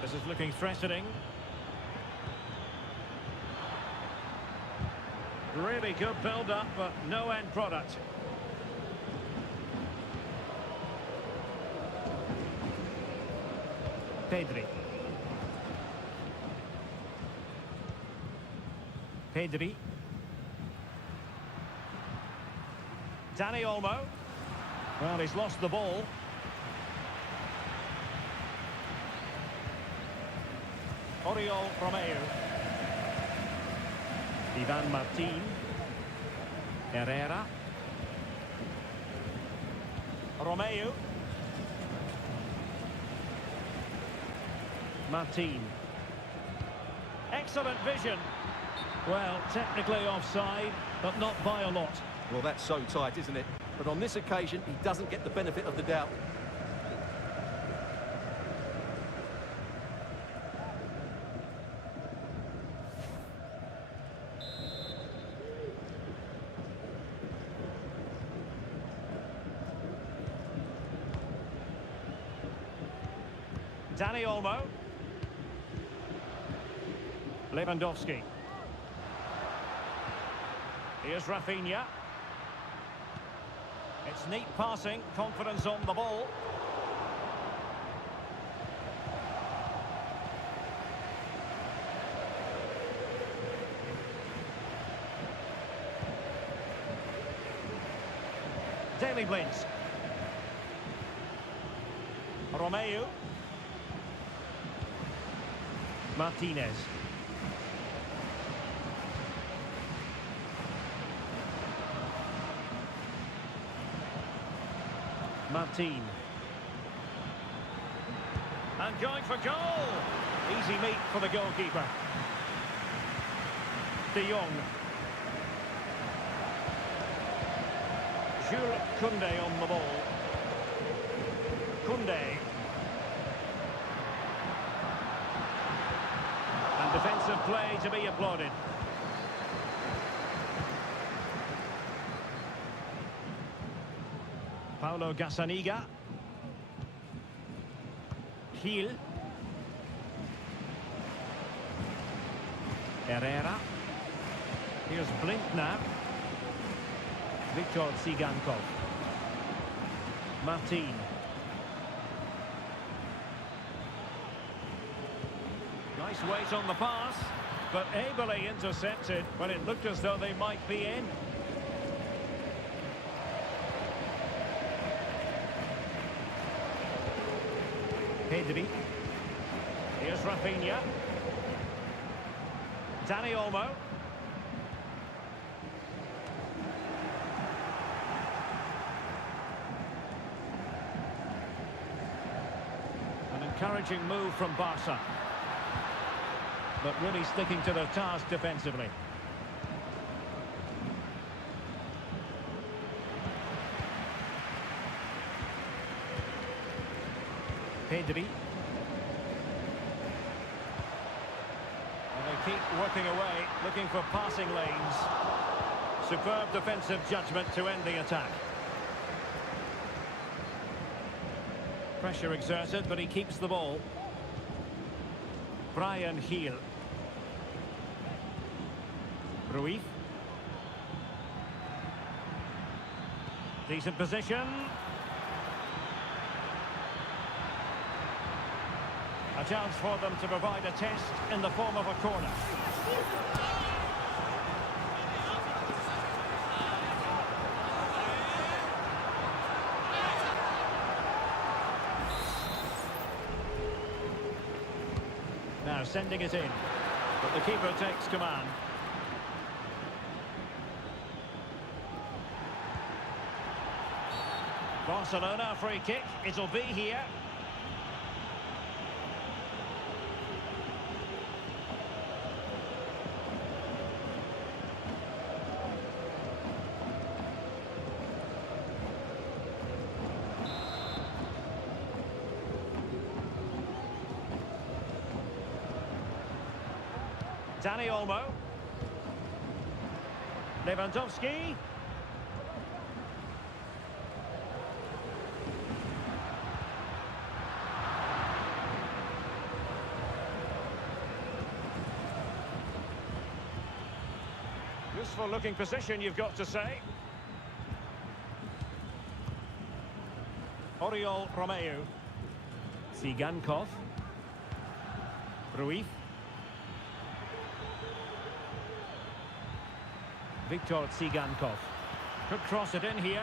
This is looking threatening. Really good build-up, but no end product. Pedri. Pedri. Dani Olmo. Well, he's lost the ball. Oriol Romeu. Ivan Martin. Herrera. Romeu. Martin. Excellent vision. Well, technically offside, but not by a lot. Well, that's so tight, isn't it? But on this occasion, he doesn't get the benefit of the doubt. Dani Olmo. Lewandowski. Here's Rafinha. It's neat passing, confidence on the ball. Daily Blitz. Romeu. Martinez. Martin. And going for goal. Easy meat for the goalkeeper. De Jong. 𝗟𝗏𝗪𝗘 on the ball. Koundé. And defensive play to be applauded. Paulo Gazzaniga. Gil. Herrera. Here's Blind now. Viktor 𝗟𝗏𝗪𝗘. Martin. Nice weight on the pass, but ably intercepted when it looked as though they might be in. Pedri. Here's Rafinha. Dani Olmo. An encouraging move from Barca, but really sticking to their task defensively. Pedri. And they keep working away, looking for passing lanes. Superb defensive judgment to end the attack. Pressure exerted, but he keeps the ball. Bryan Gil. Ruiz. Decent position. A chance for them to provide a test in the form of a corner. Now sending it in, but the keeper takes command. Barcelona free kick, it'll be here. Dani Olmo. Lewandowski. Useful looking position, you've got to say. Oriol Romeu. Tsigankov. Ruiz. Victor Tsigankov. Could cross it in here.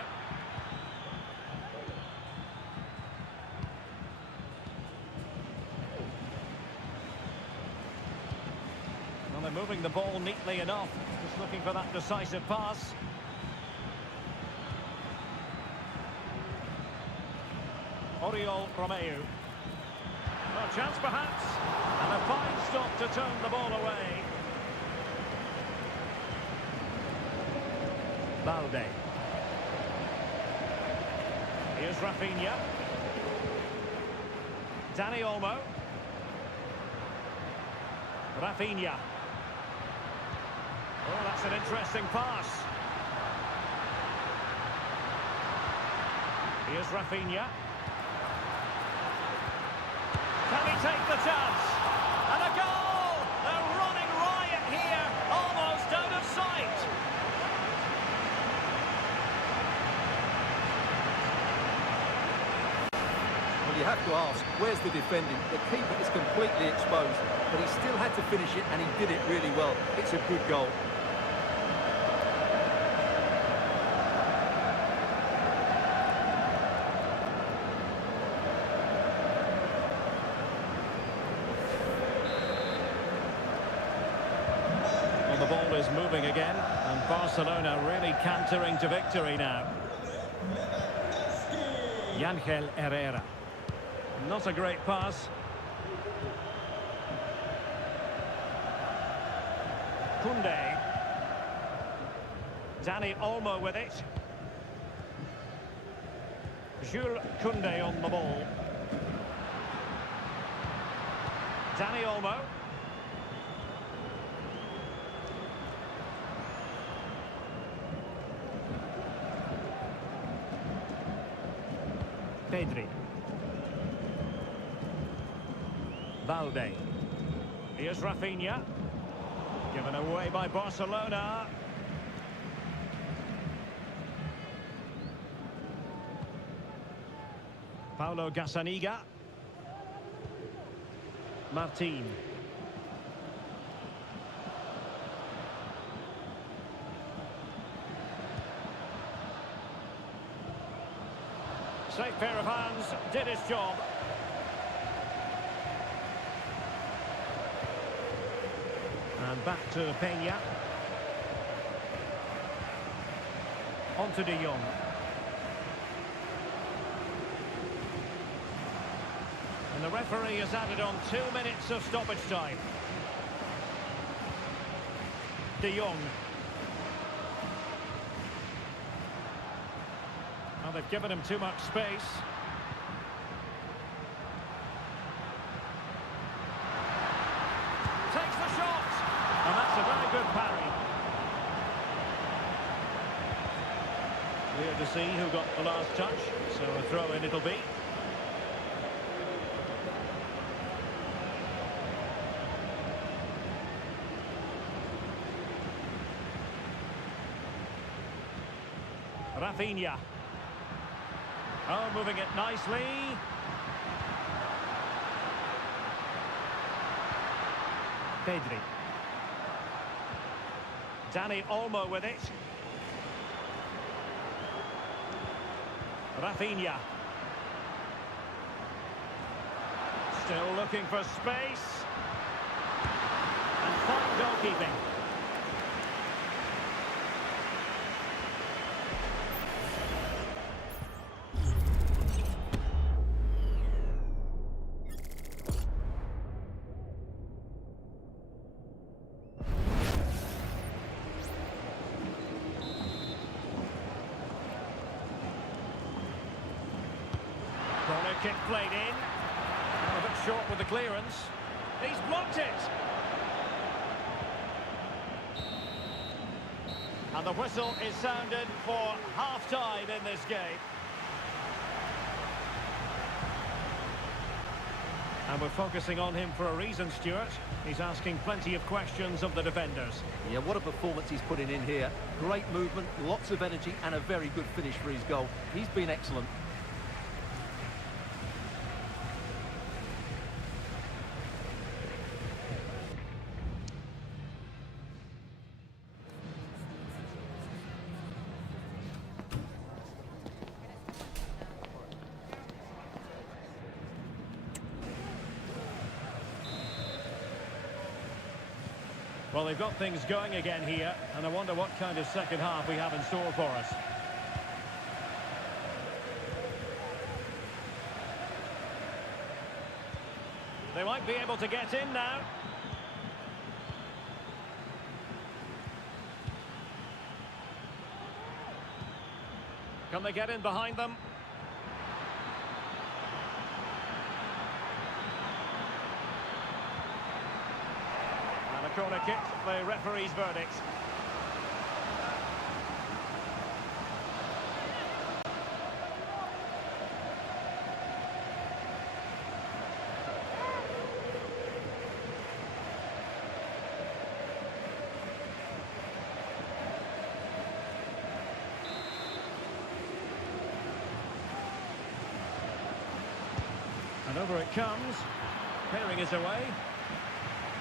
Well, they're moving the ball neatly enough. Just looking for that decisive pass. Oriol Romeu. Well, chance perhaps. And a fine stop to turn the ball away. Balde. Here's Rafinha. Dani Olmo. Rafinha. Oh, that's an interesting pass. Here's Rafinha. Can he take the chance? And a goal! They're running riot here, almost out of sight. You have to ask, where's the defending? The keeper is completely exposed, but he still had to finish it, and he did it really well. It's a good goal. Well, the ball is moving again, and Barcelona really cantering to victory now. Ángel Herrera. Not a great pass. Koundé. Dani Olmo with it. Jules Koundé on the ball. Dani Olmo. Pedri. Balde. Here's Rafinha. Given away by Barcelona. Paulo Gazzaniga. Martin. Safe pair of hands, did his job. And back to Peña. On to De Jong. And the referee has added on 2 minutes of stoppage time. De Jong. Well, they've given him too much space. Clear to see who got the last touch, so a throw in it'll be. Rafinha. Oh, moving it nicely. Pedri. Dani Olmo with it. Rafinha. Still looking for space. And fine goalkeeping. Corner kick played in. A bit short with the clearance. He's blocked it. And the whistle is sounded for half-time in this game. And we're focusing on him for a reason, Stuart. He's asking plenty of questions of the defenders. Yeah, what a performance he's putting in here. Great movement, lots of energy, and a very good finish for his goal. He's been excellent. Well, they've got things going again here, and I wonder what kind of second half we have in store for us. They might be able to get in now. Can they get in behind them? Corner kick, the referee's verdict. And over it comes. Clearing is away.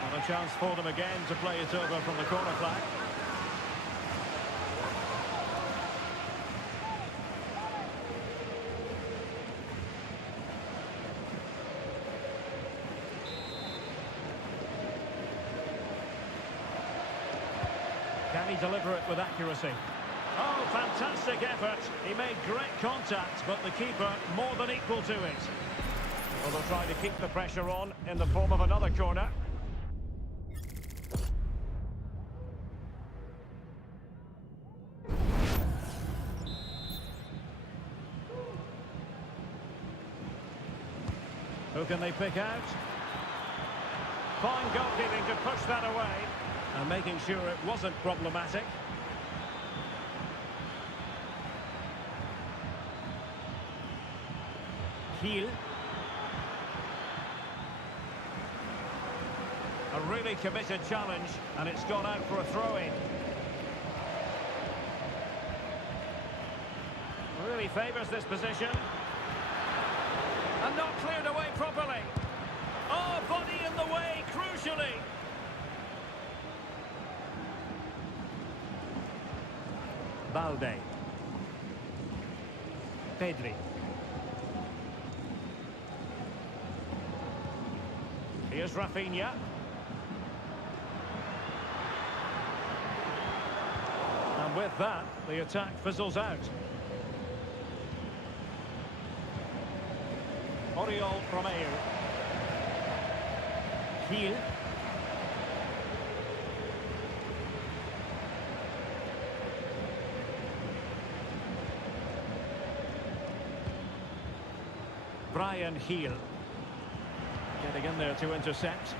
And a chance for them again to play it over from the corner flag. Can he deliver it with accuracy? Oh, fantastic effort. He made great contact, but the keeper more than equal to it. Well, they'll try to keep the pressure on in the form of another corner. Who can they pick out? Fine goalkeeping to push that away and making sure it wasn't problematic. Heel. A really committed challenge, and it's gone out for a throw-in. Really favours this position. And not cleared away properly. Oh, body in the way, crucially. Balde. Pedri. Here's Rafinha. And with that, the attack fizzles out. Oriol Romeu. Heel. Brian Heel. Getting in there to intercept.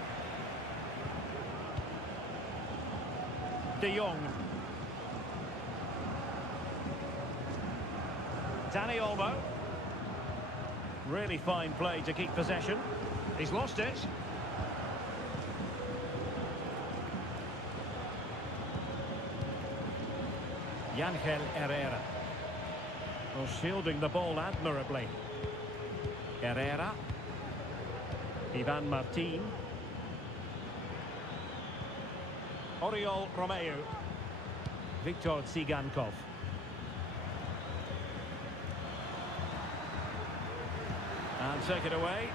De Jong. Dani Olmo. Really fine play to keep possession. He's lost it. 𝗟𝗓𝗩𝗘. Well, shielding the ball admirably. Herrera. Ivan Martin. Oriol Romeu. Victor Tsigankov. And take it away.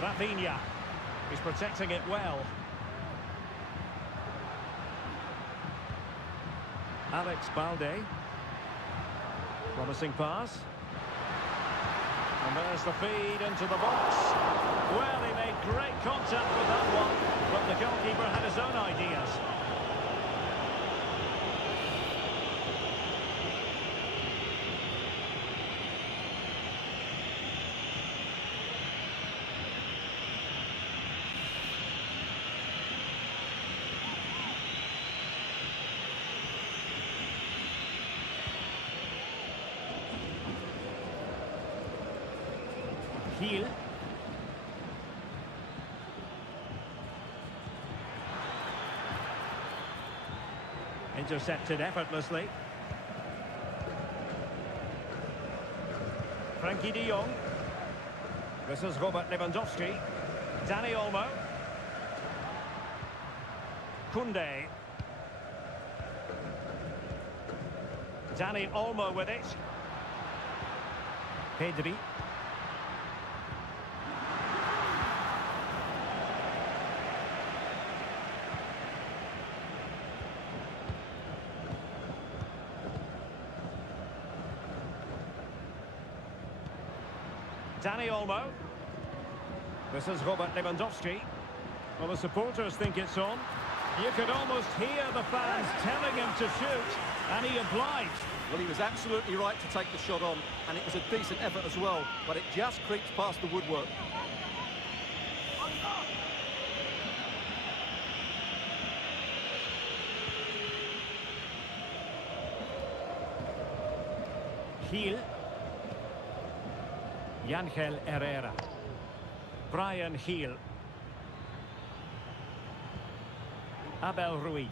Rafinha. He's protecting it well. 𝗟𝗓𝗩𝗘. Promising pass. And there's the feed into the box. Well, he made great contact with that one, but the goalkeeper had his own ideas. Heel. Intercepted effortlessly. Frankie de Jong. This is Robert Lewandowski. Dani Olmo. Koundé. Dani Olmo with it. Pedri. Dani Olmo. This is Robert Lewandowski. Well, the supporters think it's on. You could almost hear the fans telling him to shoot, and he obliged. Well, he was absolutely right to take the shot on, and it was a decent effort as well, but it just creeps past the woodwork. Heel. 𝗟𝗓𝗩𝗘. Brian Heel. Abel Ruiz.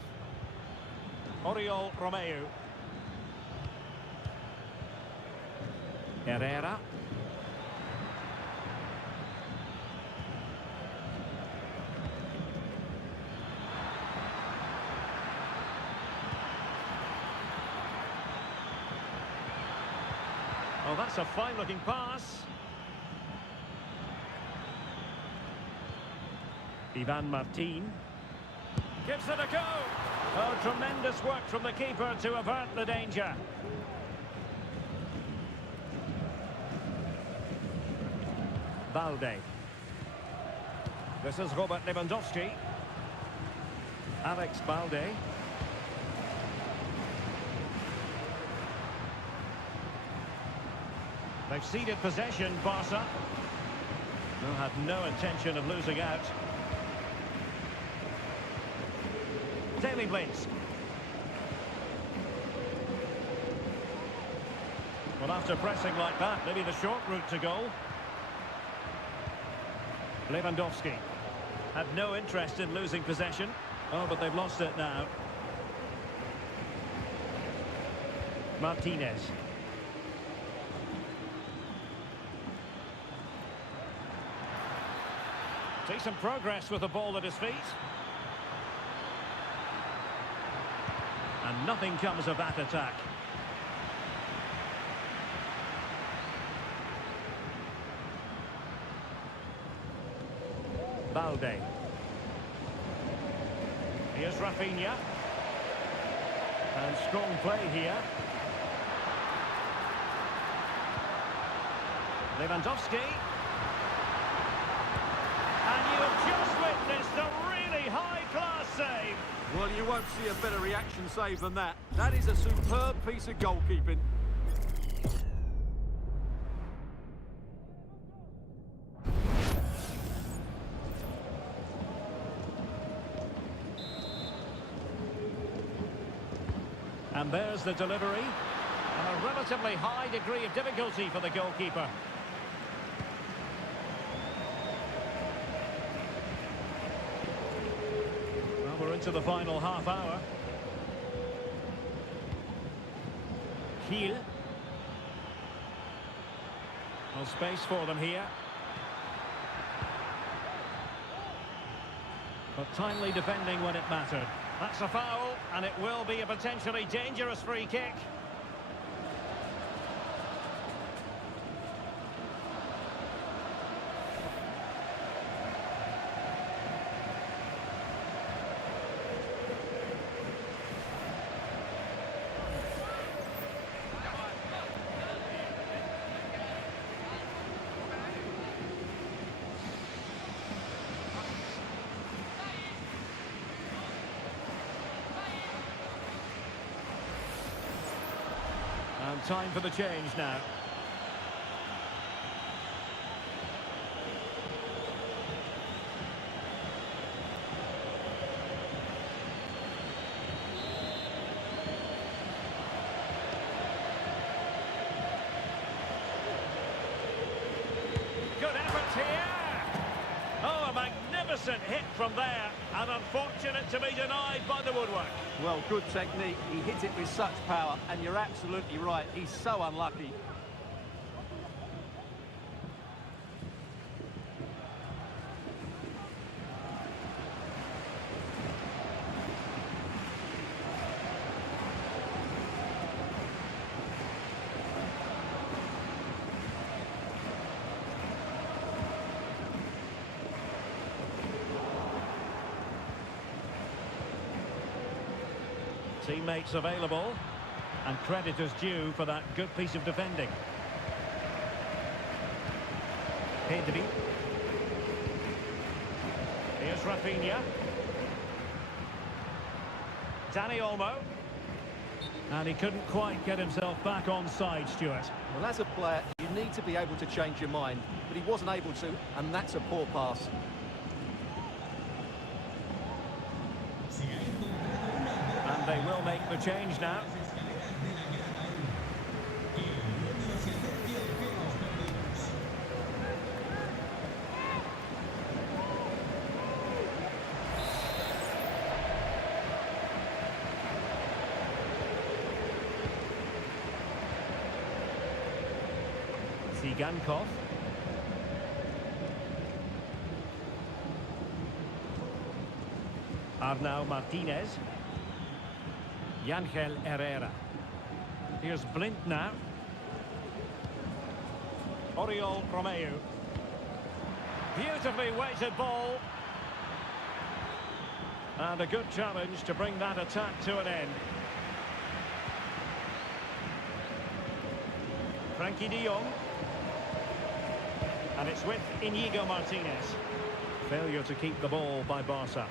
Oriol Romeu. Herrera. Oh, that's a fine-looking pass. Ivan Martin. Gives it a go. Oh, tremendous work from the keeper to avert the danger. Balde. This is Robert Lewandowski. Alex Balde. They've ceded possession, Barca. Who had no intention of losing out. Daily Blitz. Well, after pressing like that, maybe the short route to goal. Lewandowski had no interest in losing possession. Oh, but they've lost it now. Martinez. Decent progress with the ball at his feet. And nothing comes of that attack. Balde. Here's Rafinha. And strong play here. Lewandowski. And you have just witnessed a really high-class save. Well, you won't see a better reaction save than that. That is a superb piece of goalkeeping. And there's the delivery. And a relatively high degree of difficulty for the goalkeeper. Well, we're into the final half hour. Kiel. No space for them here. But timely defending when it mattered. That's a foul, and it will be a potentially dangerous free kick. And time for the change now. Good effort here. Oh, a magnificent hit from there. And unfortunate to be denied by the woodwork. Well, good technique. He hit it with such power, and you're absolutely right. He's so unlucky. Teammates available, and credit is due for that good piece of defending. Pedri. Here's Rafinha. Dani Olmo. And he couldn't quite get himself back on side, Stuart. Well, as a player, you need to be able to change your mind, but he wasn't able to, and that's a poor pass. And they will make the change now. 𝗟𝗜𝗩𝗘. Arnau Martinez. Ángel Herrera. Here's Blind now. Oriol Romeu. Beautifully weighted ball. And a good challenge to bring that attack to an end. Frankie de Jong. And it's with Íñigo Martinez. Failure to keep the ball by Barca.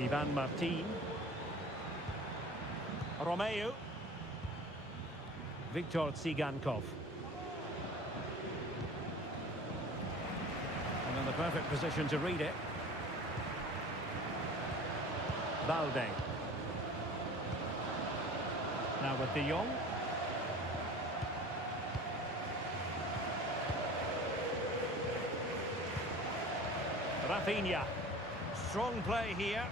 Ivan Martin. Romeu. Victor 𝗟𝗓𝗩𝗘. And in the perfect position to read it. Balde. Now with de Jong. Rafinha. Strong play here.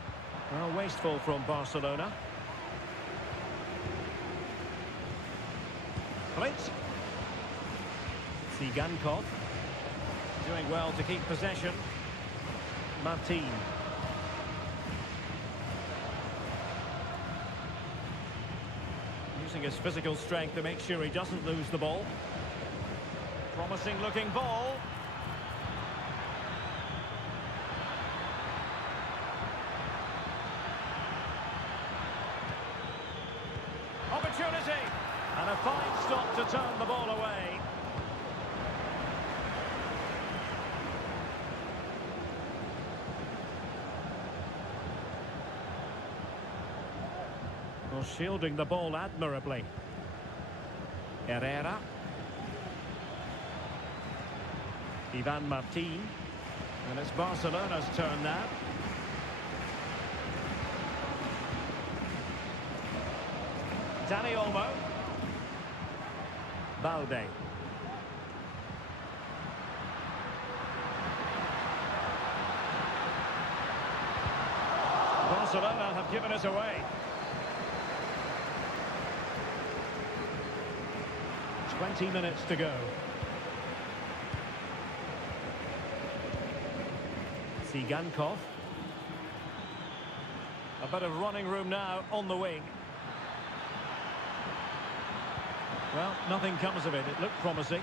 Well, wasteful from Barcelona. Blitz. 𝗟𝗓𝗩𝗘. Doing well to keep possession. Martin. Using his physical strength to make sure he doesn't lose the ball. Promising looking ball. Opportunity. And a fine stop to turn the ball away. Well, shielding the ball admirably. Herrera. Ivan Martin. And it's Barcelona's turn now. Dani Olmo. Balde. Barcelona have given us away. 20 minutes to go. 𝗟𝗓𝗩𝗘. A bit of running room now on the wing. Well, nothing comes of it. It looked promising.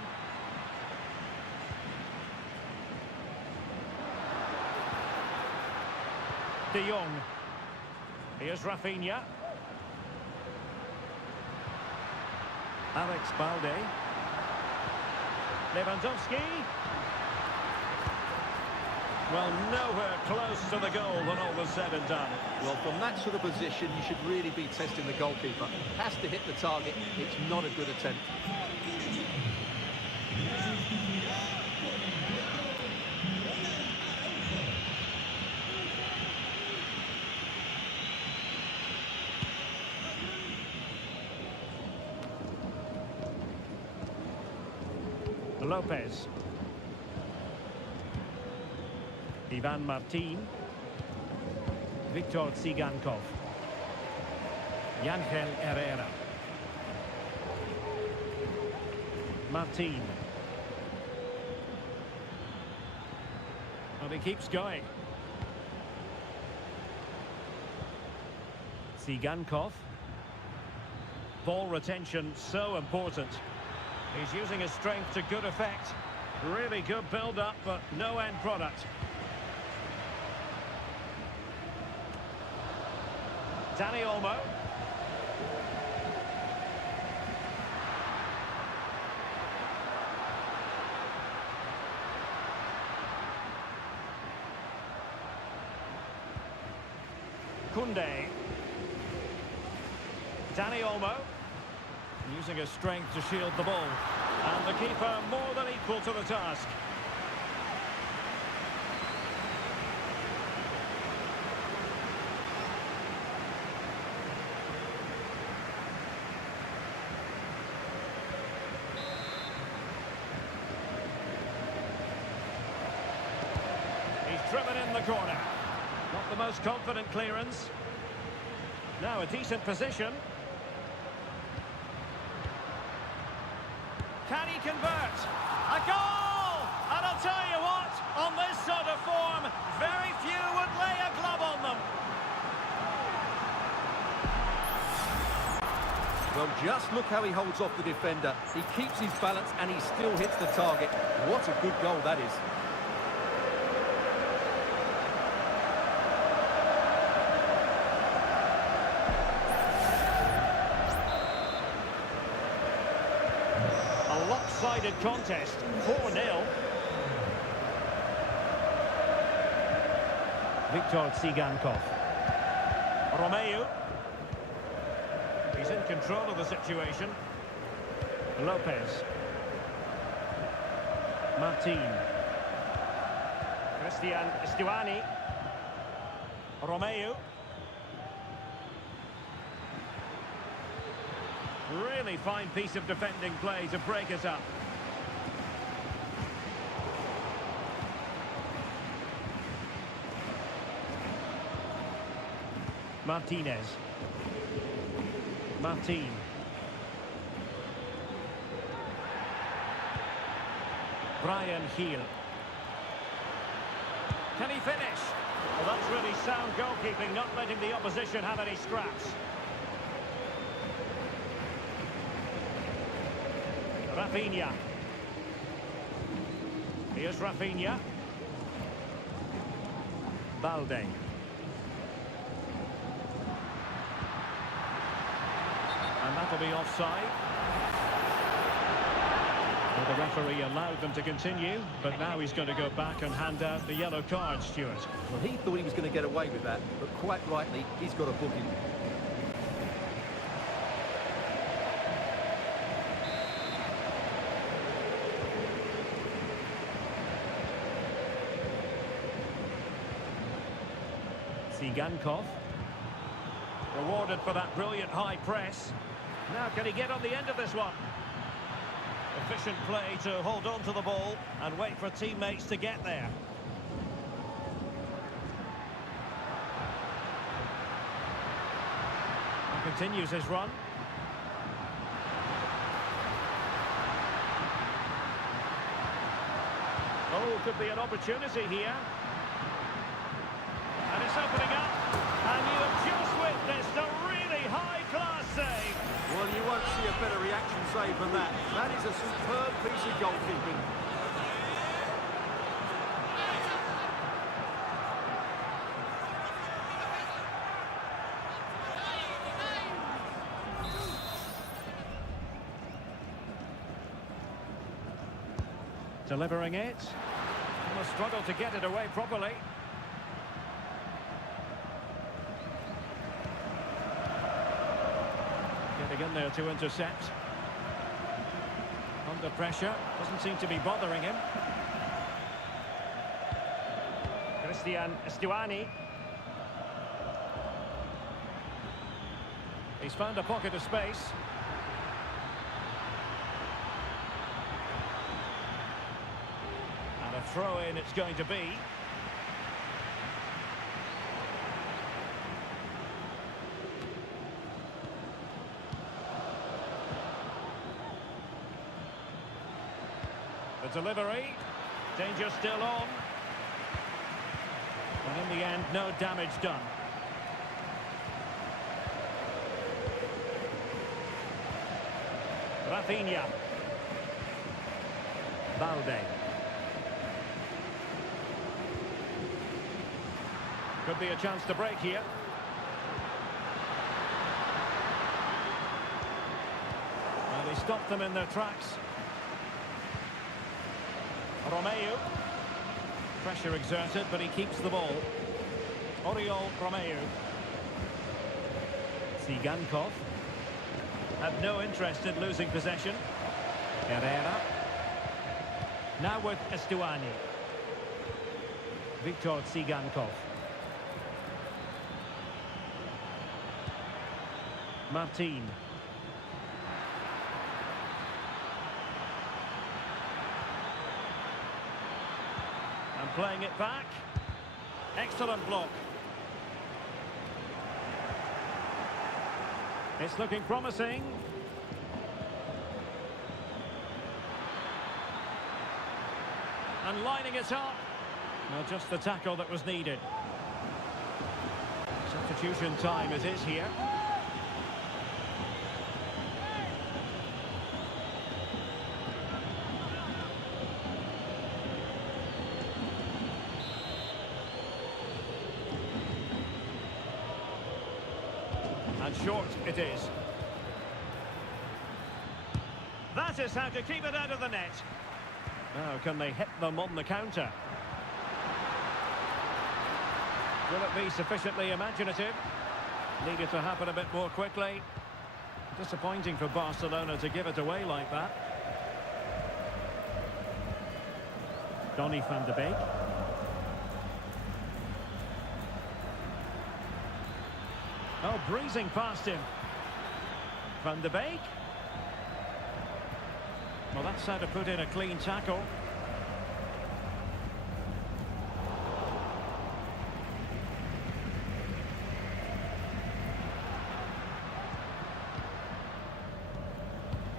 De Jong. Here's Rafinha. Alex Balde. Lewandowski. Well, nowhere close to the goal when all was said and done. Well, from that sort of position, you should really be testing the goalkeeper. Has to hit the target. It's not a good attempt. Lopez. Ivan Martin. Victor 𝗟𝗓𝗩𝗘. Ángel Herrera. Martin. And he keeps going. 𝗟𝗓𝗩𝗘. Ball retention so important. He's using his strength to good effect. Really good build-up, but no end product. Dani Olmo. Koundé. Dani Olmo. Using his strength to shield the ball. And the keeper more than equal to the task. He's driven in the corner. Not the most confident clearance. Now a decent position. Can he convert? A goal! And I'll tell you what, on this sort of form, very few would lay a glove on them. Well, just look how he holds off the defender. He keeps his balance and he still hits the target. What a good goal that is. Lopsided contest, 4-0. Victor 𝗟𝗓𝗩𝗘. Romeu. He's in control of the situation. Lopez. Martin. Christian Stuani. Romeu. Really fine piece of defending play to break it up. Martinez. Martin. Bryan Gil. Can he finish? Well, that's really sound goalkeeping, not letting the opposition have any scraps. Rafinha. Here's Rafinha. Balde. And that'll be offside. Well, the referee allowed them to continue, but now he's going to go back and hand out the yellow card, Stuart. Well, he thought he was going to get away with that, but quite rightly, he's got a booking. 𝗟𝗓𝗩𝗘. Rewarded for that brilliant high press. Now, can he get on the end of this one? Efficient play to hold on to the ball and wait for teammates to get there. He continues his run. Oh, could be an opportunity here. And it's opening up. And you have just witnessed a really high-class save. Well, you won't see a better reaction save than that. That is a superb piece of goalkeeping. Delivering it. Will struggle to get it away properly. Getting in there to intercept. Under pressure. Doesn't seem to be bothering him. 𝗟𝗜𝗩𝗘. He's found a pocket of space. And a throw-in it's going to be. The delivery. Danger still on. And in the end, no damage done. 𝗟𝗜𝗩𝗘. Could be a chance to break here. Well, he stopped them in their tracks. Romeu. Pressure exerted, but he keeps the ball. Oriol Romeu. 𝗟𝗜�10 had no interest in losing possession. Herrera. Now with 𝗟𝗟𝗩𝗘. Victor 𝗟𝗟𝗩𝗘. Martin. And playing it back. Excellent block. It's looking promising. And lining it up. Well, just the tackle that was needed. Substitution time it is here. And short it is. That is how to keep it out of the net. Now, can they hit them on the counter? Will it be sufficiently imaginative? Needed to happen a bit more quickly. Disappointing for Barcelona to give it away like that. Donny van de Beek. Oh, breezing past him. Van de Beek. Well, that's how to put in a clean tackle.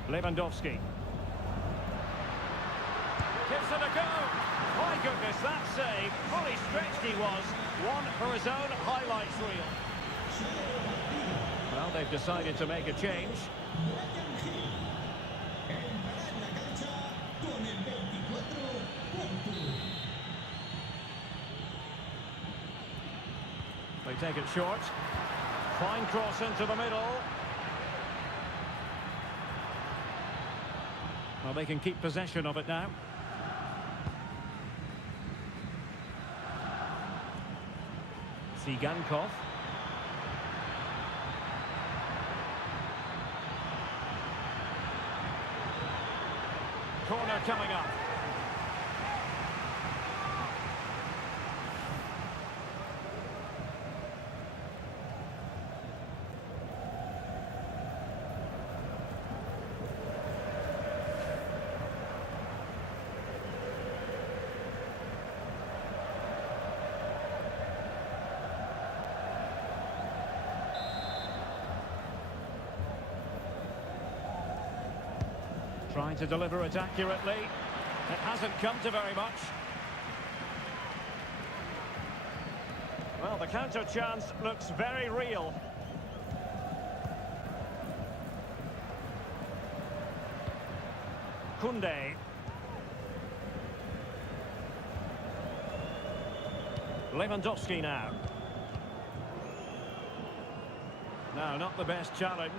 Lewandowski. Gives it a go. My goodness, that save. Fully stretched he was. One for his own highlights reel. Well, they've decided to make a change. They take it short. Fine cross into the middle. Well, they can keep possession of it now. 𝗟𝗟𝗩𝗘. Corner coming up. Trying to deliver it accurately. It hasn't come to very much. Well, the counter chance looks very real. Koundé. Lewandowski now. No, not the best challenge.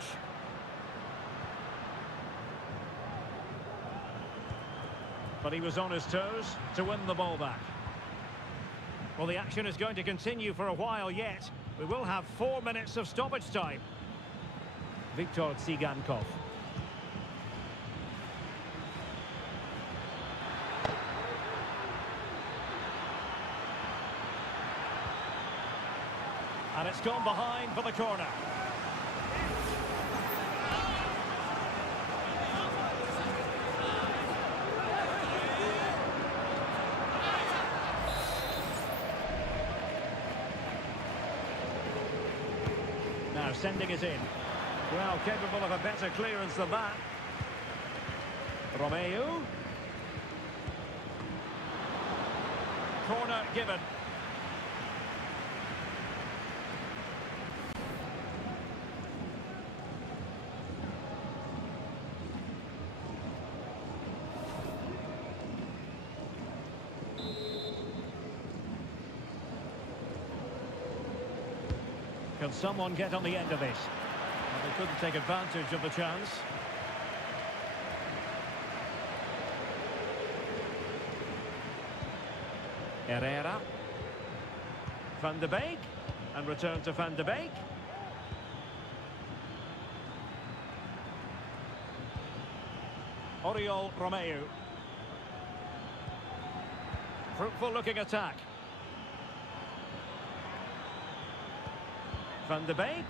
But he was on his toes to win the ball back. Well, the action is going to continue for a while yet. We will have 4 minutes of stoppage time. Viktor 𝗟𝗓𝗩𝗘. And it's gone behind for the corner. Now sending it in. Well, capable of a better clearance than that. Romeu. Corner given. Can someone get on the end of this? Well, they couldn't take advantage of the chance. Herrera. Van de Beek. And return to Van de Beek. Oriol Romeu. Fruitful looking attack. Van de Beek.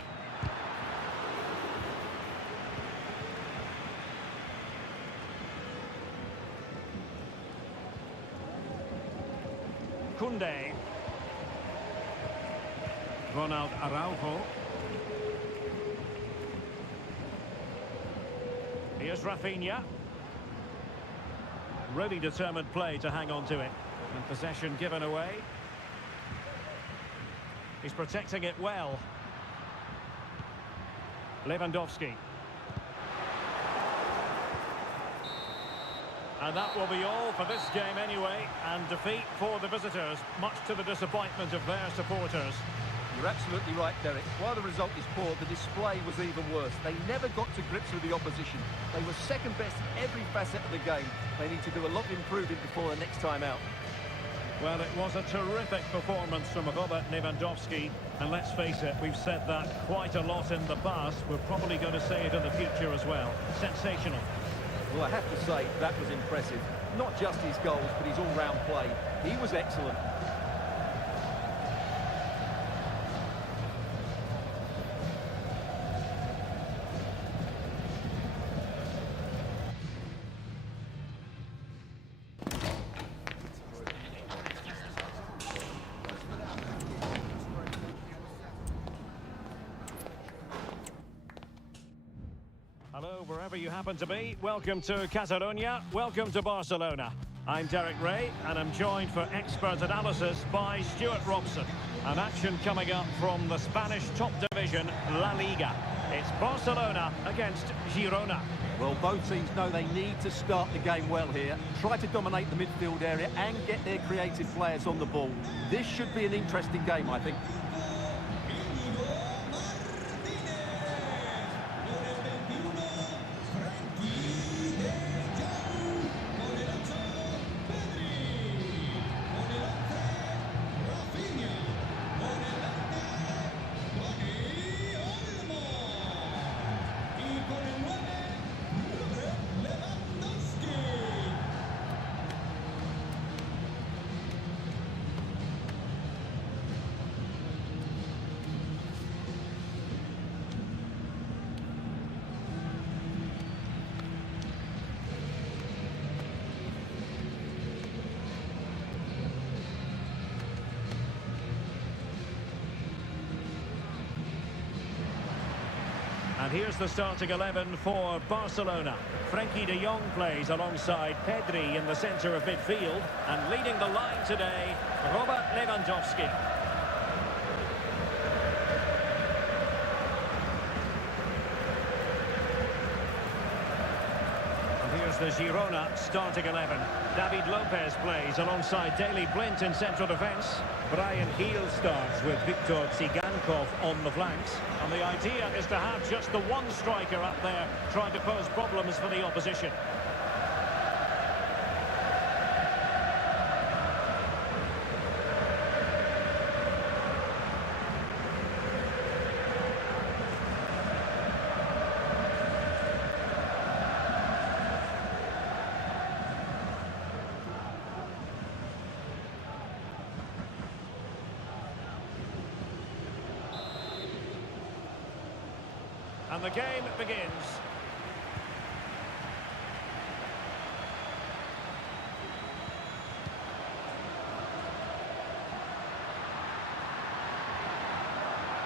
Koundé. Ronald Araujo. Here's Rafinha. Really determined play to hang on to it. And possession given away. He's protecting it well. Lewandowski. And that will be all for this game anyway, and defeat for the visitors, much to the disappointment of their supporters. You're absolutely right, Derek. While the result is poor, the display was even worse. They never got to grips with the opposition. They were second best in every facet of the game. They need to do a lot of improving before the next time out. Well, it was a terrific performance from Robert Lewandowski, and let's face it, we've said that quite a lot in the past. We're probably going to say it in the future as well. Sensational. Well, I have to say, that was impressive. Not just his goals, but his all-round play. He was excellent. Hello, wherever you happen to be. Welcome to Catalonia. Welcome to Barcelona. I'm Derek Ray, and I'm joined for expert analysis by Stuart Robson. An action coming up from the Spanish top division, La Liga. It's Barcelona against Girona. Well, both teams know they need to start the game well here. Try to dominate the midfield area and get their creative players on the ball. This should be an interesting game, I think. here's the starting 11 for Barcelona. Frenkie de Jong plays alongside Pedri in the centre of midfield. And leading the line today, Robert Lewandowski. Here's the Girona starting 11. David Lopez plays alongside Daley Blind in central defence. Bryan Gil starts with Viktor 𝗟𝗓𝗓 on the flanks. And the idea is to have just the one striker up there trying to pose problems for the opposition. And the game begins.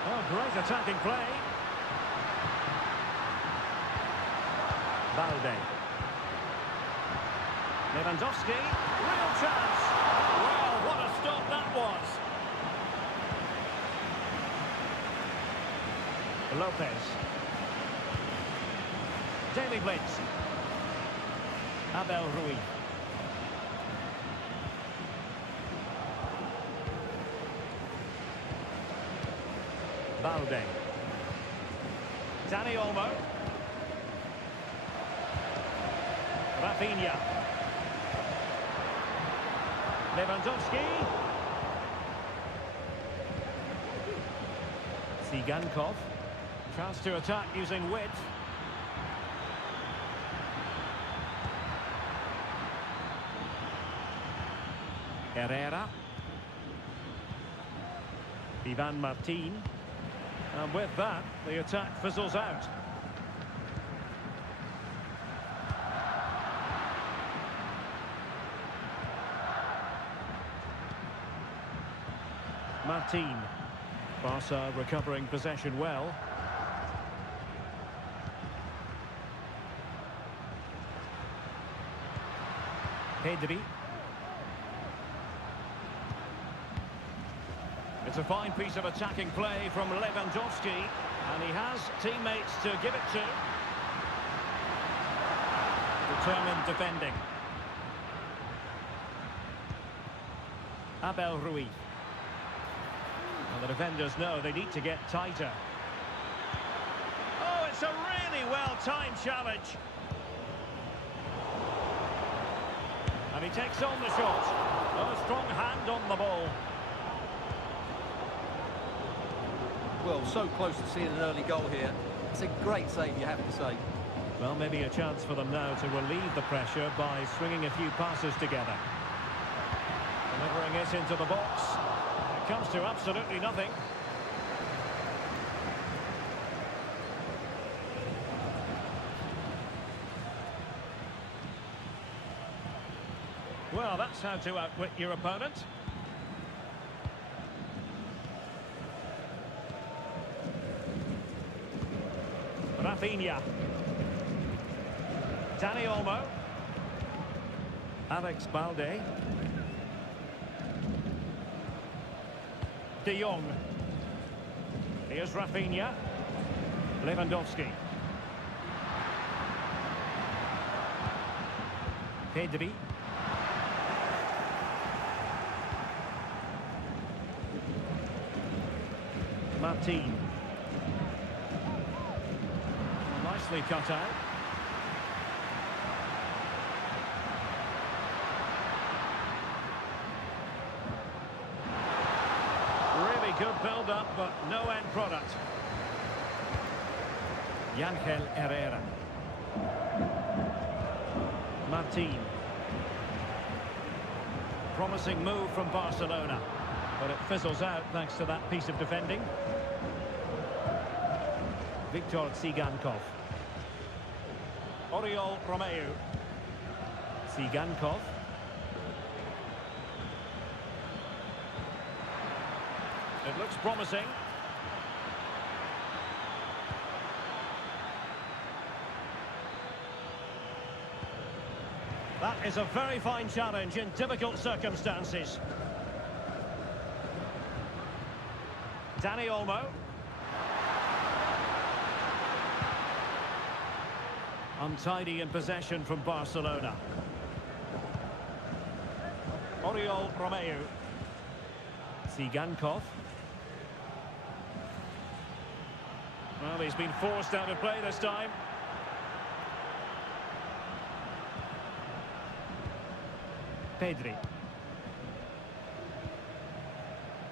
Oh, great attacking play. Balde. Lewandowski. Real chance. Well, what a stop that was. Lopez. Daley Blind. Abel Ruiz. Balde. Dani Olmo. Rafinha. Lewandowski. 𝗟𝗓𝗓𝗡. Chance to attack using width. Herrera. Ivan Martin. And with that, the attack fizzles out. Martin. Barca recovering possession well. Pedri. It's a fine piece of attacking play from Lewandowski, and he has teammates to give it to. Determined defending. Abel Ruiz. And the defenders know they need to get tighter. Oh, it's a really well-timed challenge. And he takes on the shot. Oh, a strong hand on the ball. Well, so close to seeing an early goal here. It's a great save, you have to say. Well, maybe a chance for them now to relieve the pressure by swinging a few passes together. Delivering it into the box. It comes to absolutely nothing. Well, that's how to outwit your opponent. Rafinha. Dani Olmo. Alex Balde. De Jong. Here's Rafinha. Lewandowski. Pedri. Martin. Nicely cut out. Really good build-up, but no end product. Ángel Herrera. Martin. Promising move from Barcelona, but it fizzles out thanks to that piece of defending. Viktor 𝗟𝗓𝗓𝗡. Oriol Romeu. 𝗟𝗓𝗓𝗡. It looks promising. That is a very fine challenge in difficult circumstances. Dani Olmo. Untidy in possession from Barcelona. Or Livestream. 𝗟𝗓𝗩𝗘. Well, he's been forced out of play this time. Pedri.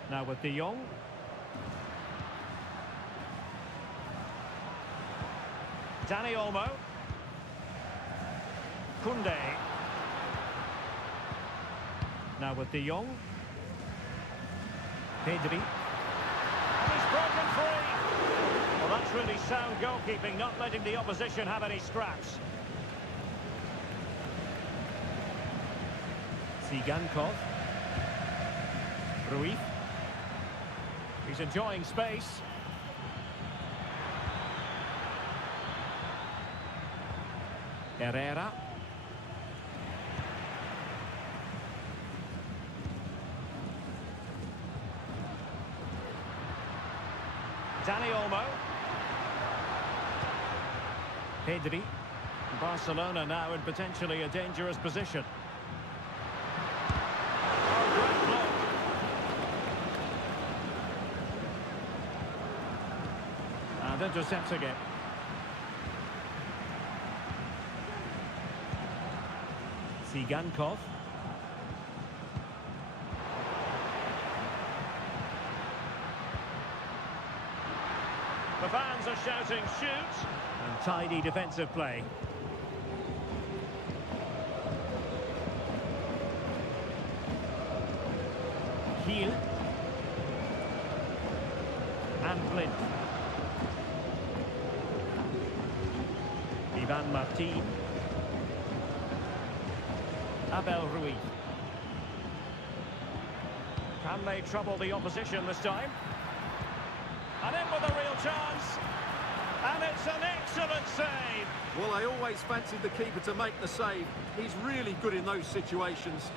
Now with De Jong. Dani Olmo. Koundé. Now with De Jong. Pedri. And he's broken free. Well, that's really sound goalkeeping, not letting the opposition have any scraps. 𝗟𝗓𝗩𝗘. Ruiz. He's enjoying space. Herrera. Dani Olmo. Pedri. Barcelona now in potentially a dangerous position. Oh, great block. And intercepting it. 𝗟𝗓𝗩𝗘. The fans are shouting shoot, and tidy defensive play. Heel and Blind. Ivan Martin. Abel Ruiz. Can they trouble the opposition this time? And in with a real chance. And it's an excellent save. Well, I always fancied the keeper to make the save. He's really good in those situations.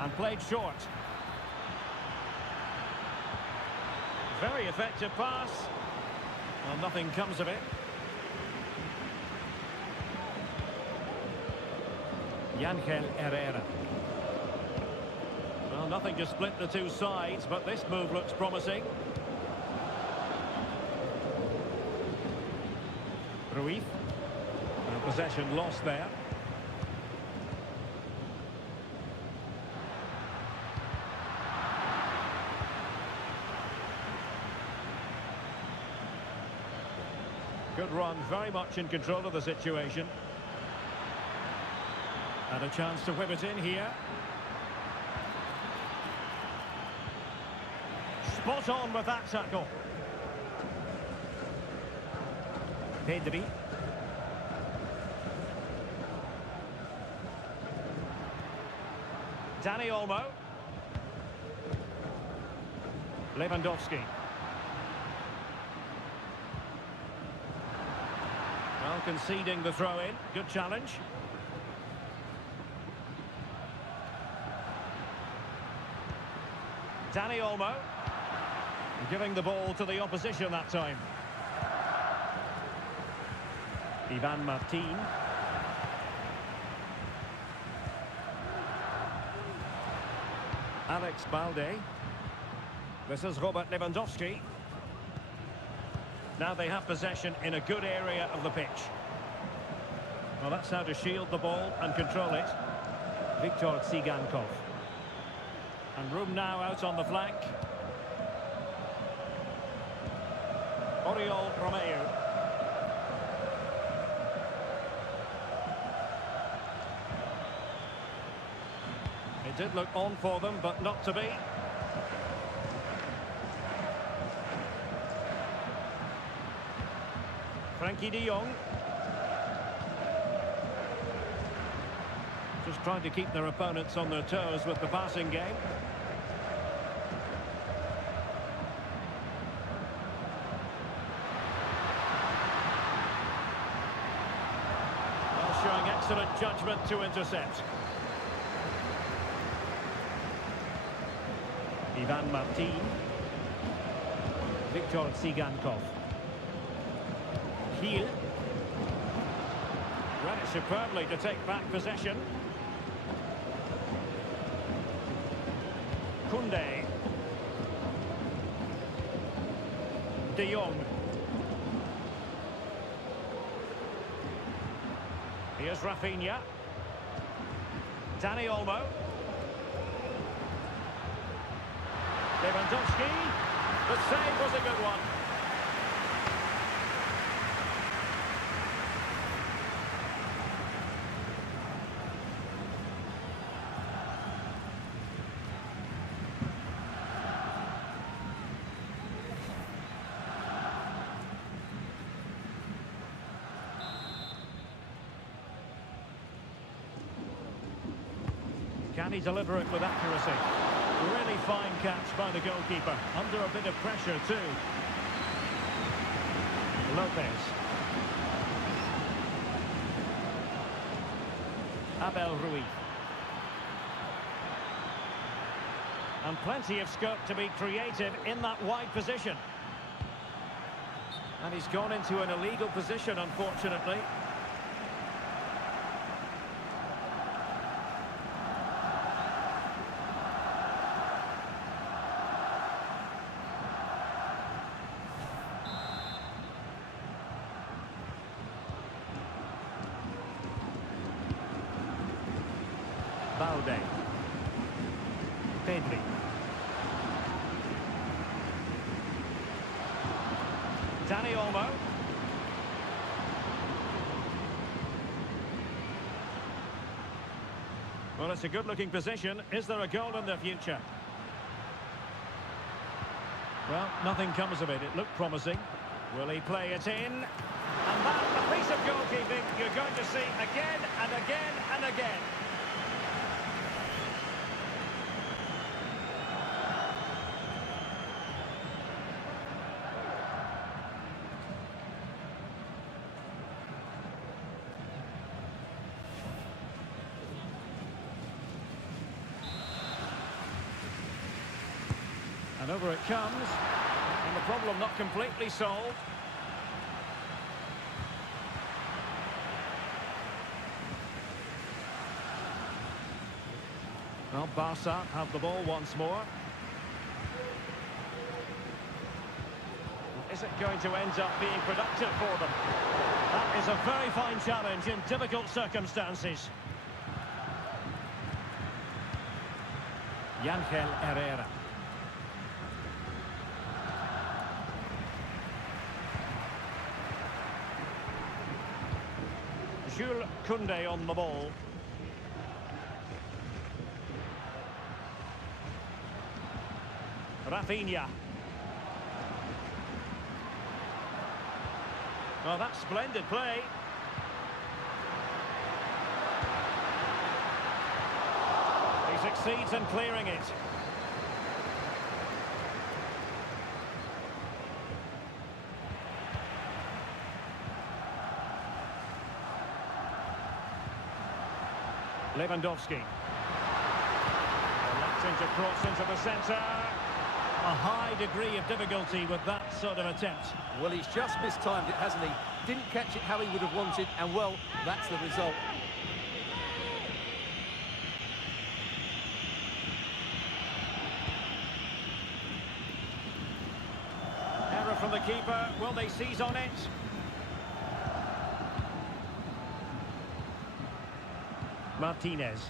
And played short. Very effective pass. Well, nothing comes of it. Ángel Herrera. Well, nothing to split the two sides, but this move looks promising. Ruiz. And possession lost there. Good run, very much in control of the situation. And a chance to whip it in here. Spot on with that tackle. Pedri. Dani Olmo. Lewandowski. Well, conceding the throw-in. Good challenge. Dani Olmo. Giving the ball to the opposition that time. Ivan Martin. Alex Balde. This is Robert Lewandowski. Now they have possession in a good area of the pitch. Well, that's how to shield the ball and control it. Victor 𝗟𝗓𝗩𝗘. And room now out on the flank. Oriol Romeu. It did look on for them, but not to be. Frankie de Jong. Just trying to keep their opponents on their toes with the passing game. Well, showing excellent judgment to intercept. Ivan Martin. Viktor 𝗟𝗓𝗩𝗘. Heel. Read it superbly to take back possession. Koundé. De Jong. Here's Rafinha. Dani Olmo. Lewandowski. The save was a good one. Can he deliver it with accuracy? Really fine catch by the goalkeeper. Under a bit of pressure too. Lopez. Abel Ruiz. And plenty of scope to be creative in that wide position. And he's gone into an illegal position, unfortunately. Balde. Pedri. Dani Olmo. Well, it's a good-looking position. Is there a goal in the future? Well, nothing comes of it. It looked promising. Will he play it in? And that's a piece of goalkeeping you're going to see again and again and again. And over it comes, and the problem not completely solved. Well, Barca have the ball once more. Is it going to end up being productive for them? That is a very fine challenge in difficult circumstances. Ángel Herrera. Jules Koundé on the ball. Rafinha. Well, that's splendid play. He succeeds in clearing it. Lewandowski. Reluctant to cross into the centre. A high degree of difficulty with that sort of attempt. Well, he's just mistimed it, hasn't he? Didn't catch it how he would have wanted, and well, that's the result. Error from the keeper. Will they seize on it? Martinez.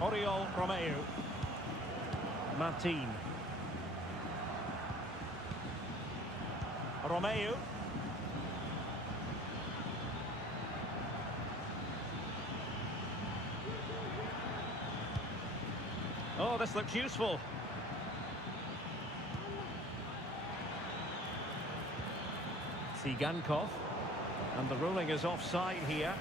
Oriol Romeu. Martin. Romeu. Oh, this looks useful. 𝗟𝗓𝗩𝗘. And the ruling is offside here.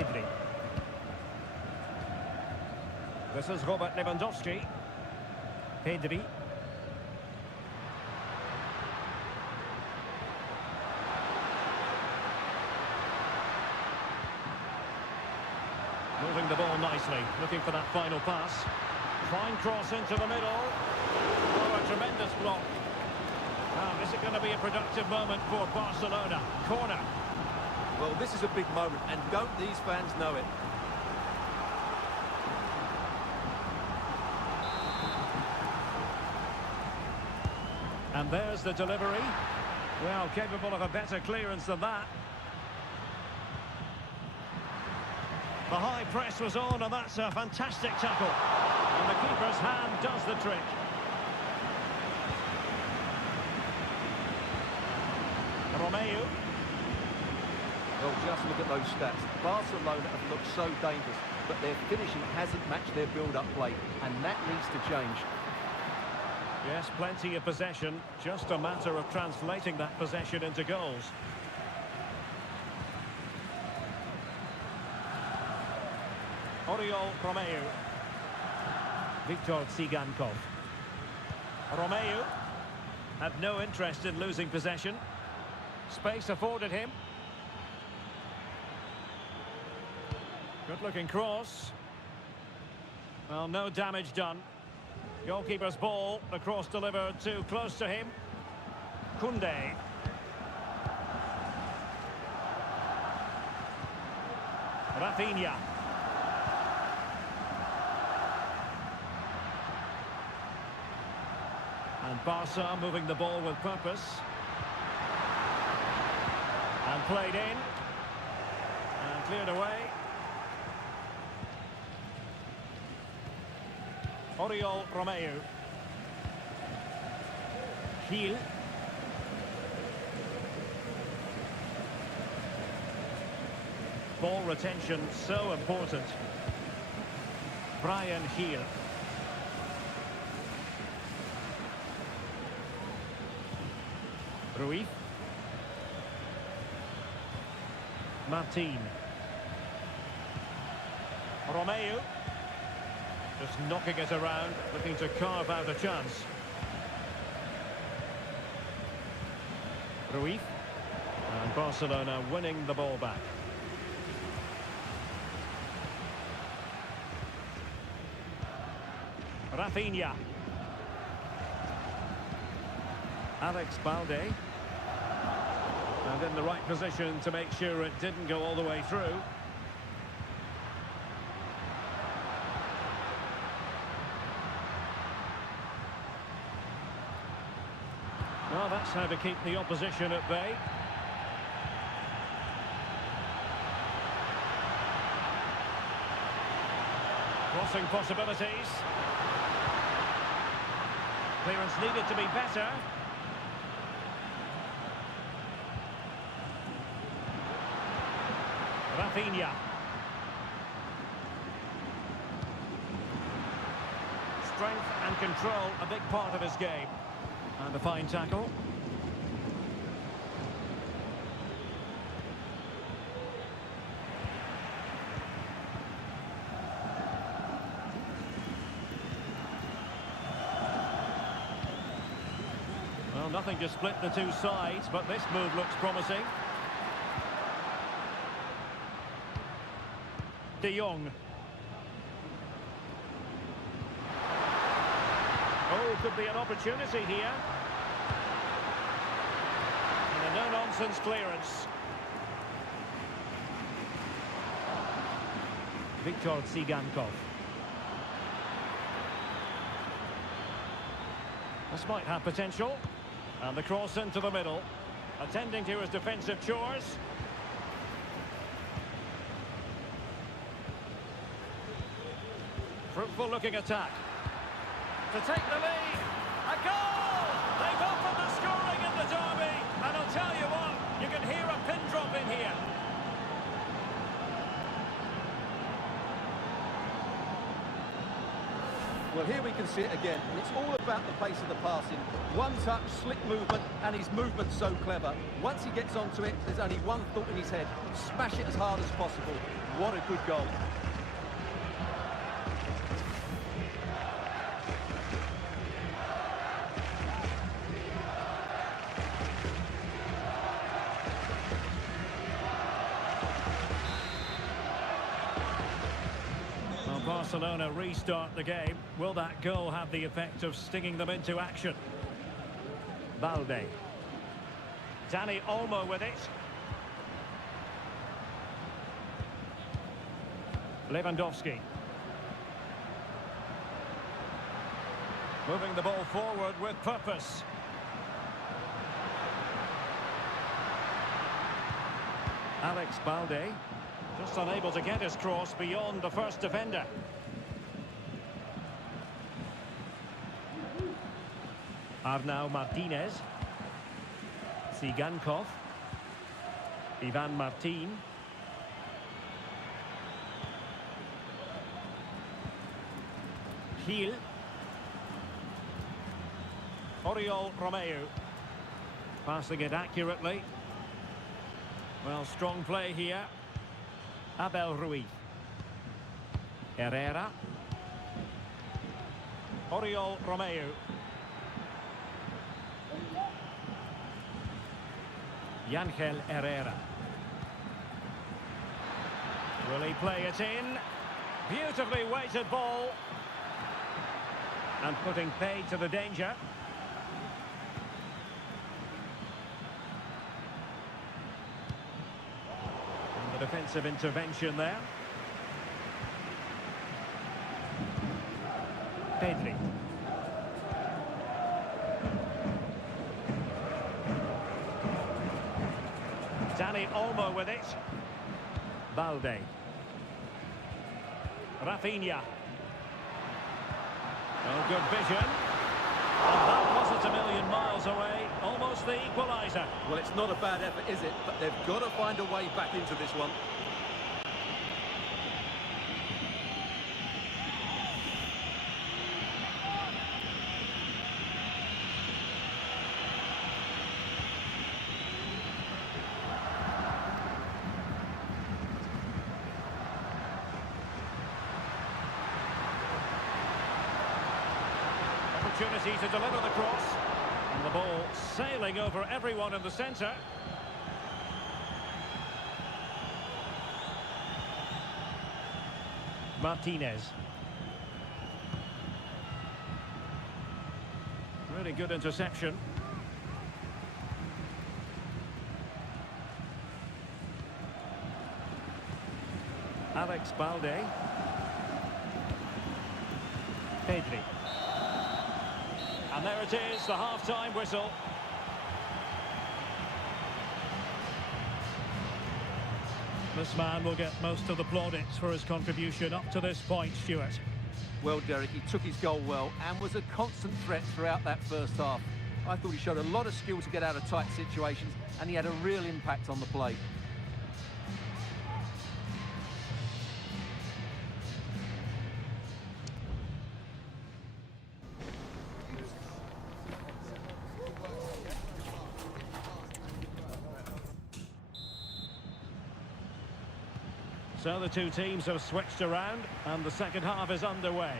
Pedri. This is Robert Lewandowski. Pedri. Moving the ball nicely, looking for that final pass. Fine cross into the middle. Oh, a tremendous block. Is it going to be a productive moment for Barcelona? Corner. Well, this is a big moment, and don't these fans know it? And there's the delivery. Well, capable of a better clearance than that. The high press was on, and that's a fantastic tackle. And the keeper's hand does the trick. Romeu. Well, just look at those stats. Barcelona have looked so dangerous, but their finishing hasn't matched their build-up play, and that needs to change. Yes, plenty of possession. Just a matter of translating that possession into goals. Oriol Romeu. 𝗟𝗜𝗩𝗘. Romeu had no interest in losing possession. Space afforded him. Good-looking cross. Well, no damage done. Goalkeeper's ball, the cross delivered too close to him. Koundé. Rafinha. And Barca moving the ball with purpose. And played in. And cleared away. Oriol Romeu. Gil. Ball retention so important. Bryan Gil. Ruiz. Martin. Romeu. Just knocking it around, looking to carve out a chance. Ruiz. And Barcelona winning the ball back. Rafinha. Alex Balde. And in the right position to make sure it didn't go all the way through. Well, that's how to keep the opposition at bay. Crossing possibilities. Clearance needed to be better. Rafinha. Strength and control, a big part of his game. And a fine tackle. Well, nothing to split the two sides, but this move looks promising. De Jong. Oh, could be an opportunity here. And a no-nonsense clearance. 𝗟𝗜𝗙𝗘. This might have potential. And the cross into the middle. Attending to his defensive chores. Fruitful looking attack. To take the lead. A goal! They've opened the scoring in the derby. And I'll tell you what, you can hear a pin drop in here. Well, here we can see it again, and it's all about the pace of the passing. One touch, slick movement, and his movement's so clever. Once he gets onto it, there's only one thought in his head: smash it as hard as possible. What a good goal. Barcelona restart the game. Will that goal have the effect of stinging them into action? Balde. Dani Olmo with it. Lewandowski. Moving the ball forward with purpose. Alex Balde. Just unable to get his cross beyond the first defender. Arnau Martinez. 𝗟𝗜𝗩𝗘. Ivan Martin. Gil. Oriol Romeu. Passing it accurately. Well, strong play here. Abel Ruiz. Herrera. Oriol Romeu. Ángel Herrera. Will he play it in? Beautifully weighted ball. And putting paid to the danger. Defensive intervention there. Pedri. Dani Olmo with it. Balde. Rafinha. Oh, good vision. And that wasn't a million miles away. Almost the equaliser. Well, it's not a bad effort, is it? But they've got to find a way back into this one. Opportunity to deliver the cross. And the ball sailing over everyone in the centre. Martinez. Really good interception. Alex Balde. Pedri. And there it is, the half-time whistle. This man will get most of the plaudits for his contribution up to this point, Stuart. Well, Derek, he took his goal well and was a constant threat throughout that first half. I thought he showed a lot of skill to get out of tight situations, and he had a real impact on the play. So the two teams have switched around and the second half is underway.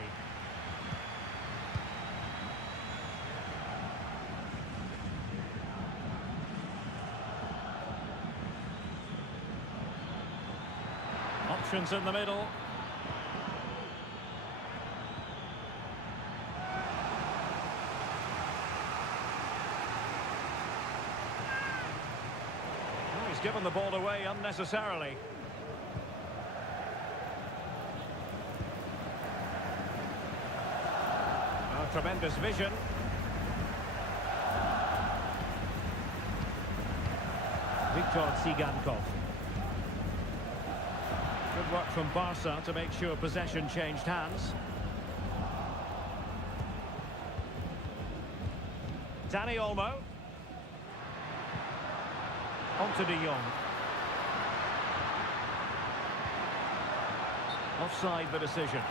Options in the middle. Oh, he's given the ball away unnecessarily. Tremendous vision. Victor 𝗟𝗜𝗩𝗘. Good work from Barca to make sure possession changed hands. Dani Olmo. On to De Jong. Offside the decision.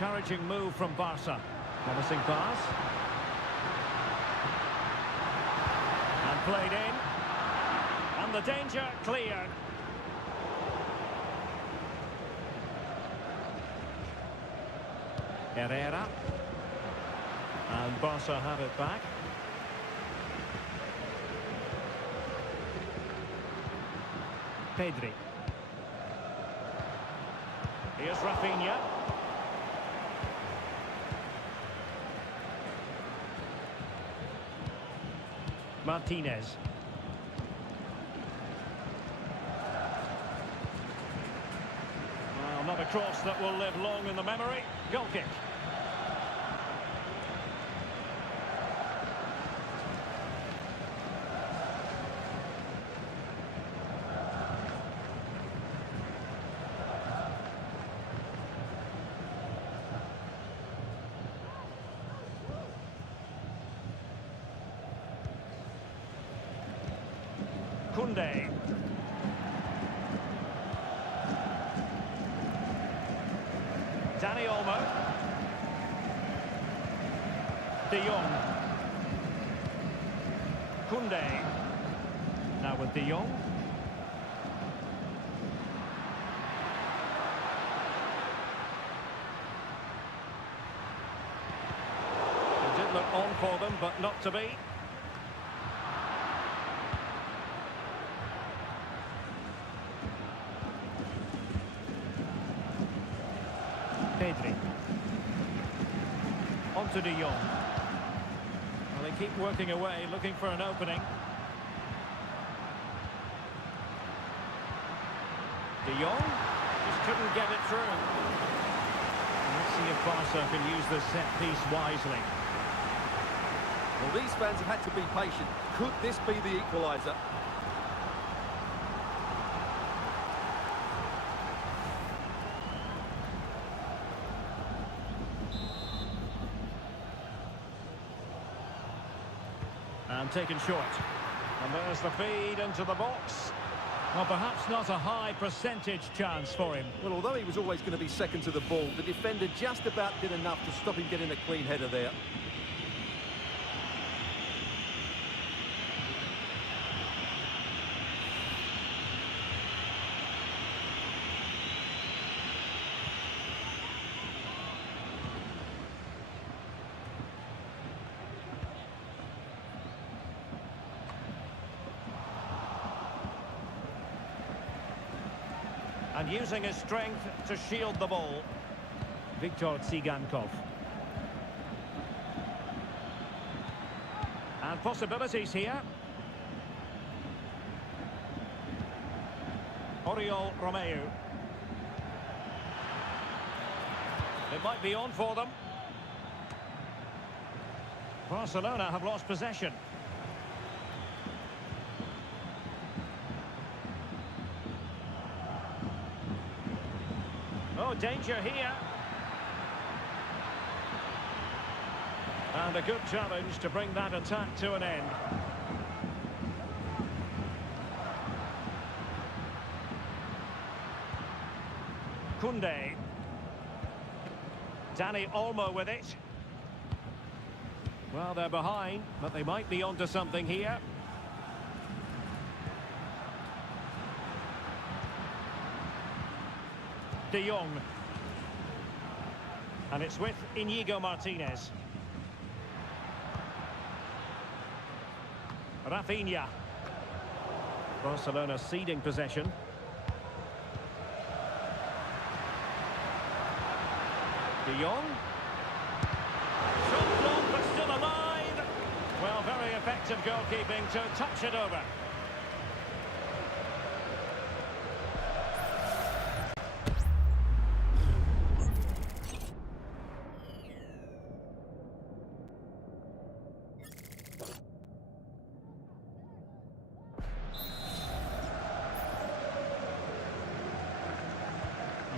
encouraging move from Barca. Promising pass. And played in. And the danger cleared. 𝗟𝗑𝗩𝗓. And Barca have it back. Pedri. Here's Rafinha. Martinez. Well, not a cross that will live long in the memory. Goal kick. Koundé. Dani Olmo. De Jong. Koundé. Now with De Jong. It did look on for them, but not to be. Pedri. On to De Jong. Well, they keep working away, looking for an opening. De Jong just couldn't get it through. Let's see if Barca can use this set piece wisely. Well, these fans have had to be patient. Could this be the equaliser? And taken short. And there's the feed into the box. Well, perhaps not a high percentage chance for him. Well, although he was always going to be second to the ball, the defender just about did enough to stop him getting a clean header there. And using his strength to shield the ball. 𝗟𝗓𝗩𝗘. And possibilities here. Oriol Romeu. It might be on for them. Barcelona have lost possession. Oh, danger here. And a good challenge to bring that attack to an end. Koundé. Dani Olmo with it. Well, they're behind, but they might be onto something here. De Jong. And it's with Íñigo Martínez. Rafinha. Barcelona ceding possession. De Jong. Shot blocked, but still alive. Well, very effective goalkeeping to touch it over.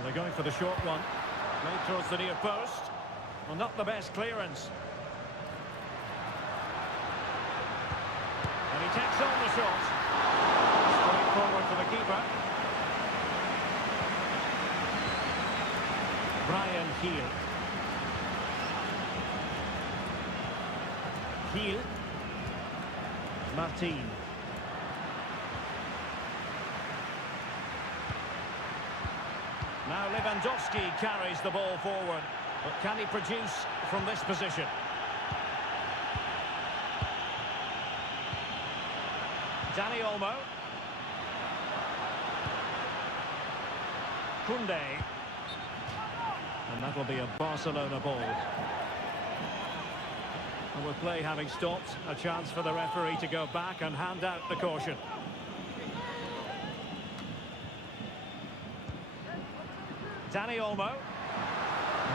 They're going for the short one. Played towards the near post. Well, not the best clearance. And he takes on the shot. Straight forward for the keeper. Bryan Gil. Heel. Martin. Now Lewandowski carries the ball forward. But can he produce from this position? Dani Olmo. Koundé. And that will be a Barcelona ball. And with play having stopped, a chance for the referee to go back and hand out the caution. Dani Olmo.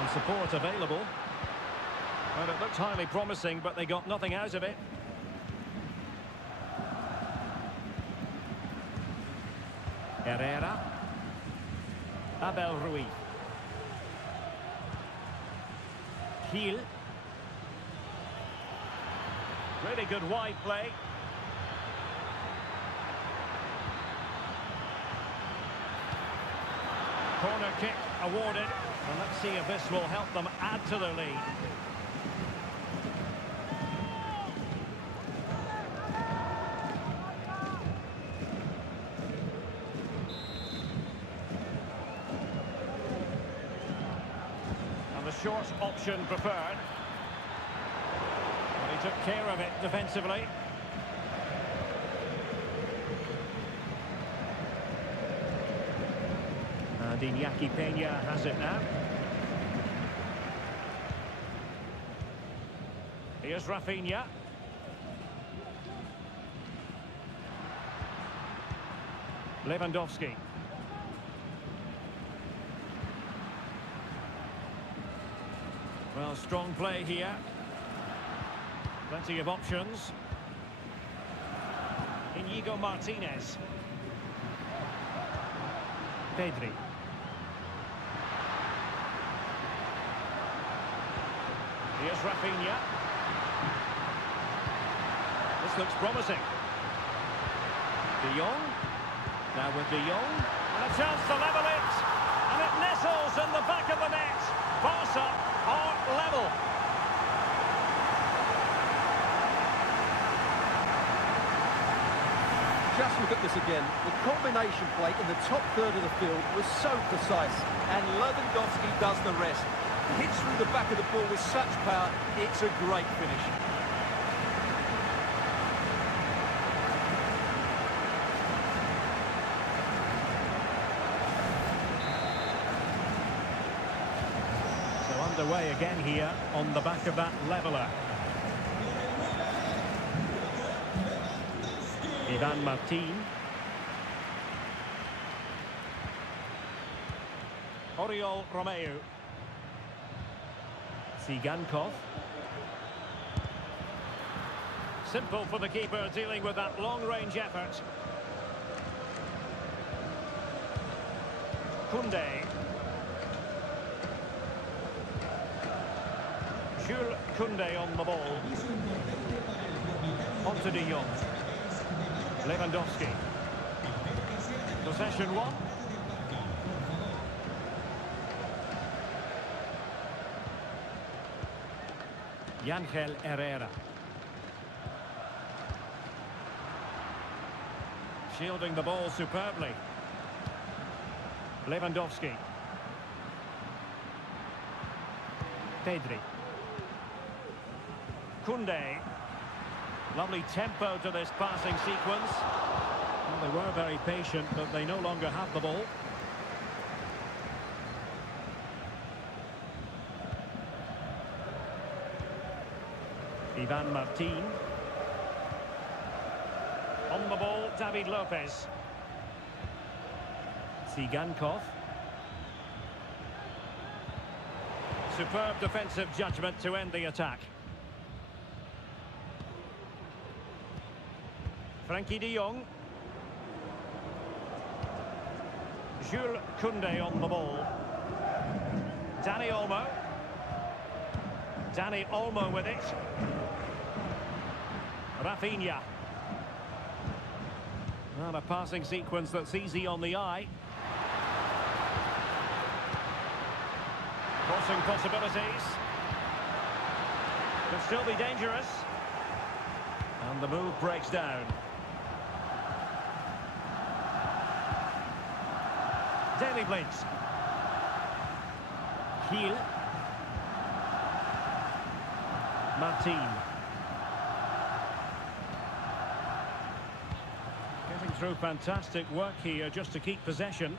And support available. Well, it looked highly promising, but they got nothing out of it. Herrera. Abel Ruiz. Heel. Really good wide play. Corner kick awarded. And let's see if this will help them add to their lead. And the short option preferred. Well, he took care of it defensively. And Iñaki Peña has it now. Here's Rafinha. Lewandowski. Well, strong play here. Plenty of options. Inigo Martinez. Pedri. Here's Rafinha. This looks promising. De Jong. Now with De Jong. And a chance to level it. And it nestles in the back of the net. Barca are level. Just look at this again. The combination play in the top third of the field was so precise. And Lewandowski does the rest. Hits through the back of the ball with such power. It's a great finish. So underway again here on the back of that leveller. Ivan Martin. Oriol Romeu. 𝗟𝗜𝗙𝗪𝗘. Simple for the keeper dealing with that long-range effort. Koundé. Jules Koundé on the ball. Onto De Jong. Lewandowski. Possession one. Ángel Herrera. Shielding the ball superbly. Lewandowski. Pedri. Koundé. Lovely tempo to this passing sequence. Well, they were very patient, but they no longer have the ball. Ivan Martin. On the ball, David Lopez. 𝗟𝗓𝗪𝗘. Superb defensive judgment to end the attack. Frenkie de Jong. Jules Koundé on the ball. Dani Olmo. Dani Olmo with it. Rafinha. Well, a passing sequence that's easy on the eye. Crossing possibilities. Could still be dangerous. And the move breaks down. Daily Blitz. Heel. Martin. Getting through fantastic work here just to keep possession.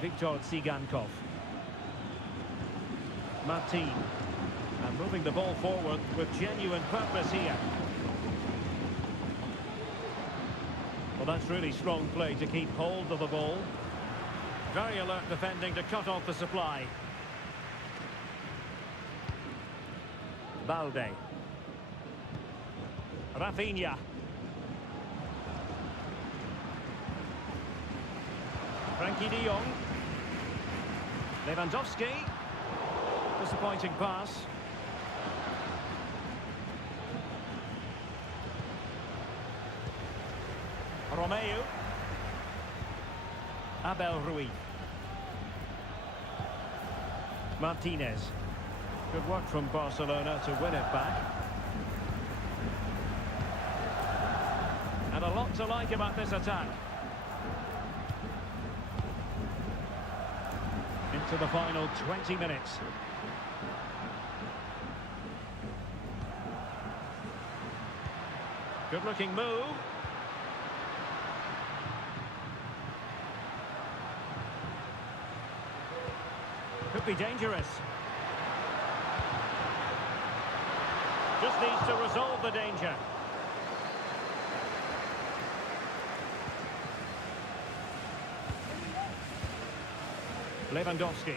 Viktor Tsigankov. Martin. And moving the ball forward with genuine purpose here. Well, that's really strong play to keep hold of the ball. Very alert defending to cut off the supply. Balde. Rafinha. Frankie de Jong. Lewandowski. Disappointing pass. Romeu. Abel Ruiz. Martinez. Good work from Barcelona to win it back. And a lot to like about this attack. Into the final 20 minutes. Good looking move. Could be dangerous. Just needs to resolve the danger. Lewandowski.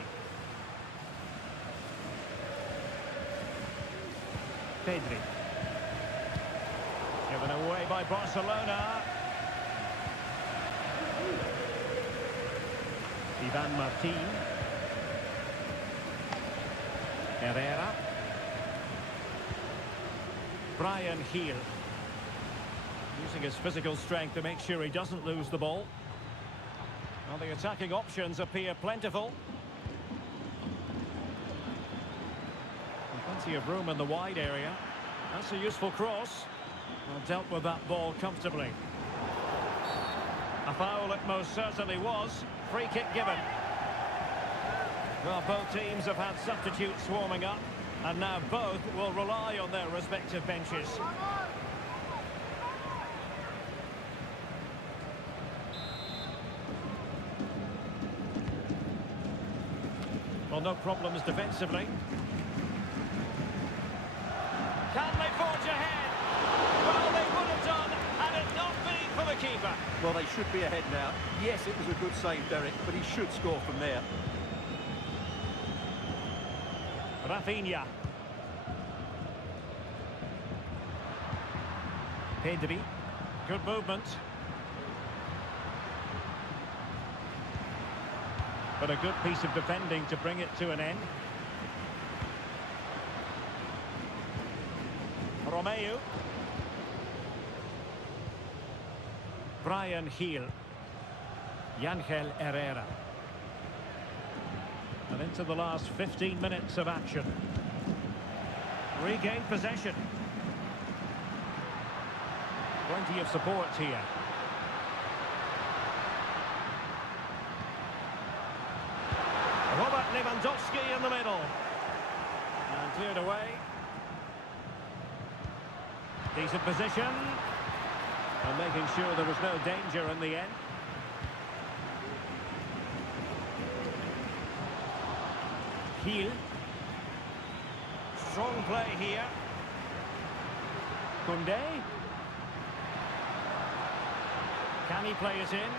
Pedri. Given away by Barcelona. Ivan Martin. Herrera. Bryan Gil. Using his physical strength to make sure he doesn't lose the ball. Well, the attacking options appear plentiful. And plenty of room in the wide area. That's a useful cross. Well, dealt with that ball comfortably. A foul it most certainly was. Free kick given. Well, both teams have had substitutes warming up, and now both will rely on their respective benches. Well, no problems defensively. Can they forge ahead? Well, they would have done had it not been for the keeper. Well, they should be ahead now. Yes, it was a good save, Derek, but he should score from there. Rafinha. Pedri. Good movement. But a good piece of defending to bring it to an end. Romeu. Bryan Gil. Ángel Herrera. And into the last 15 minutes of action. Regained possession. Plenty of support here. Robert Lewandowski in the middle. And cleared away. Decent position. And making sure there was no danger in the end. Gil. Strong play here. Koundé. Can he play it in?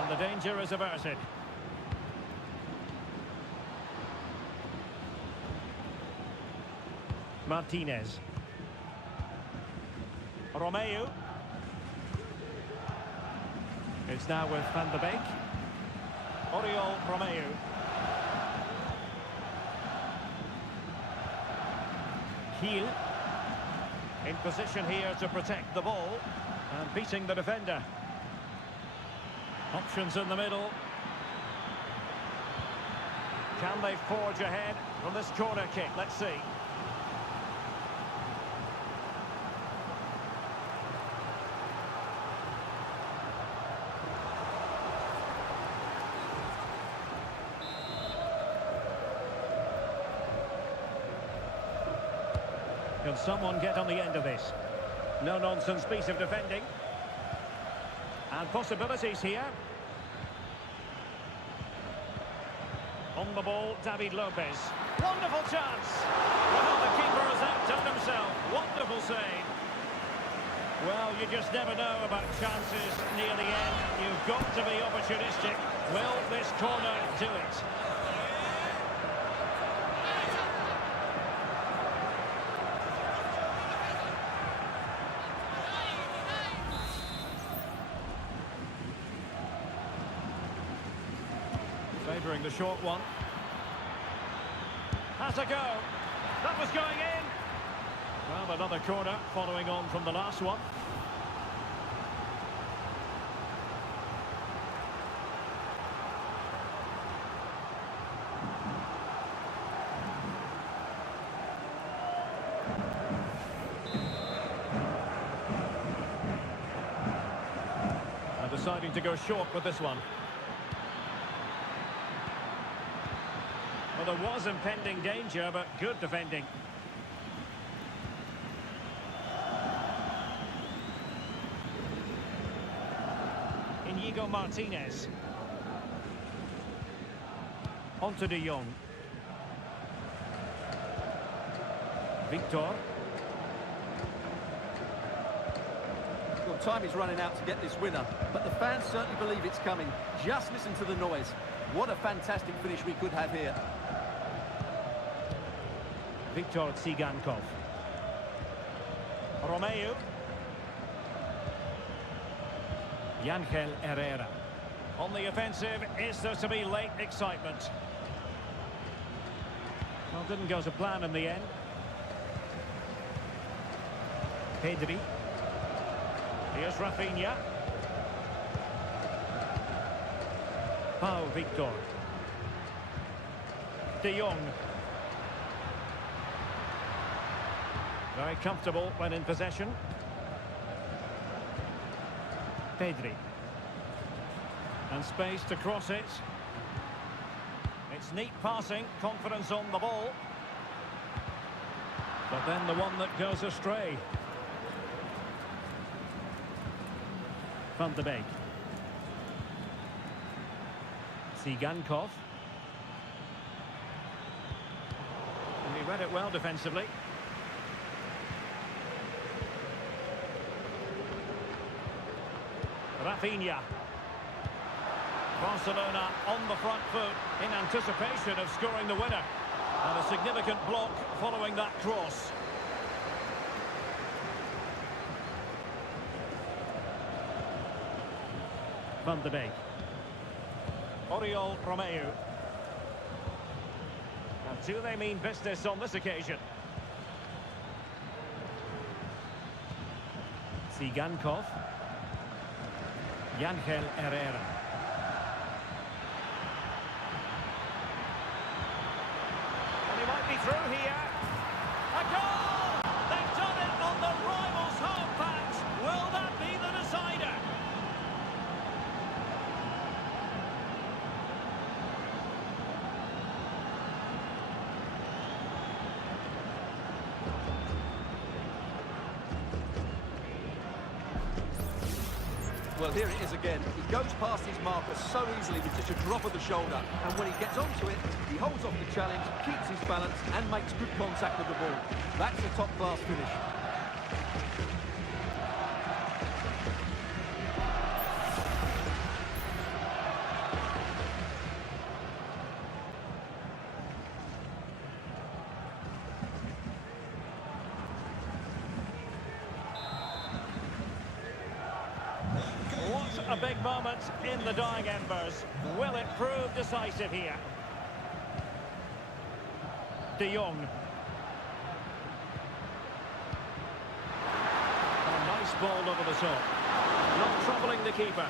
And the danger is averted. Martinez. Romeu. It's now with Van de Beek. Oriol Romeu. Gil. In position here to protect the ball. And beating the defender. Options in the middle. Can they forge ahead? from this corner kick. Let's see. Can someone get on the end of this? No-nonsense piece of defending. And possibilities here. On the ball, David Lopez. Wonderful chance! Well, the keeper has outdone himself. Wonderful save. Well, you just never know about chances near the end. You've got to be opportunistic. Will this corner do it? Favouring the short one. Has a go. That was going in. Well, another corner following on from the last one. And deciding to go short with this one. Well, there was impending danger, but good defending. Inigo Martinez. On to De Jong. Victor. Well, time is running out to get this winner, but the fans certainly believe it's coming. Just listen to the noise. What a fantastic finish we could have here. Victor 𝗟𝗓𝗩𝗘. Romeu. Ángel Herrera. On the offensive, is there to be late excitement? Well, didn't go to plan in the end. Pedri. Here's Rafinha. Pau Victor. De Jong. Very comfortable when in possession. Pedri. And space to cross it. It's neat passing, confidence on the ball. But then the one that goes astray. Van de Beek. 𝗟𝗓𝗩𝗘. And he read it well defensively. Rafinha. Barcelona on the front foot in anticipation of scoring the winner. And a significant block following that cross. Van de Beek. Oriol Romeu. And do they mean business on this occasion? 𝗟𝗓𝗩𝗘. Ángel Herrera. And he might be through here. A goal! They've done it on the rivals' home patch. Will that be the decider? Well, here it is again. He goes past his marker so easily with just a drop of the shoulder. And when he gets onto it, he holds off the challenge, keeps his balance, and makes good contact with the ball. That's a top-class finish. A big moment in the dying embers. Will it prove decisive here? De Jong. A nice ball over the top. Not troubling the keeper.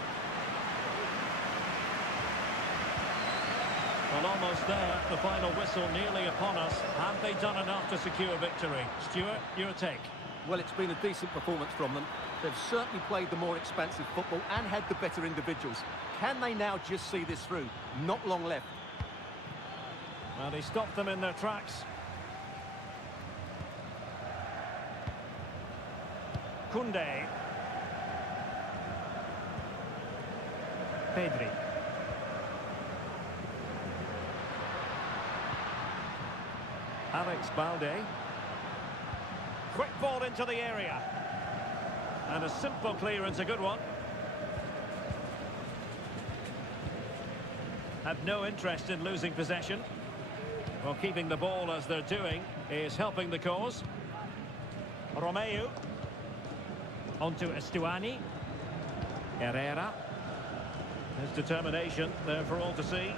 Well, almost there. The final whistle nearly upon us. Have they done enough to secure victory? Stuart, your take? Well, it's been a decent performance from them. They've certainly played the more expansive football and had the better individuals. Can they now just see this through? Not long left. Well, he stopped them in their tracks. Koundé. Pedri. 𝗟𝗜𝗩𝗘. Quick ball into the area. And a simple clearance, a good one. Have no interest in losing possession. Well, keeping the ball as they're doing is helping the cause. Romeu. On to 𝗟𝗜𝗩𝗘. Herrera. His determination there for all to see.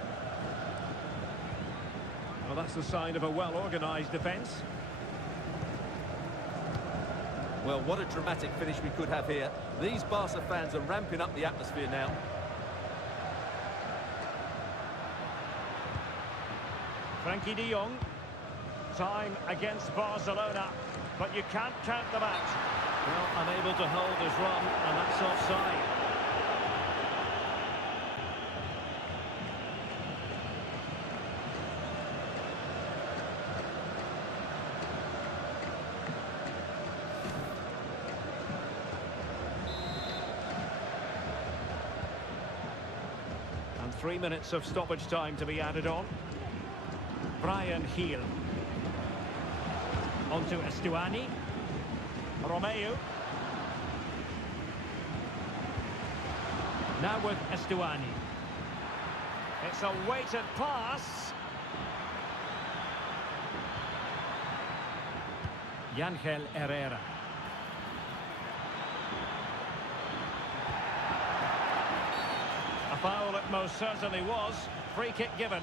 Well, that's the sign of a well-organised defence. Well, what a dramatic finish we could have here. These Barca fans are ramping up the atmosphere now. Frankie de Jong. Time against Barcelona, but you can't count them out. Well, unable to hold his run, and that's offside. And 3 minutes of stoppage time to be added on. Bryan Gil. On to 𝗟𝗑𝗏𝗘. Romeu. Now with 𝗟𝗑𝗏𝗘. It's a weighted pass. Ángel Herrera. A foul it most certainly was. Free kick given.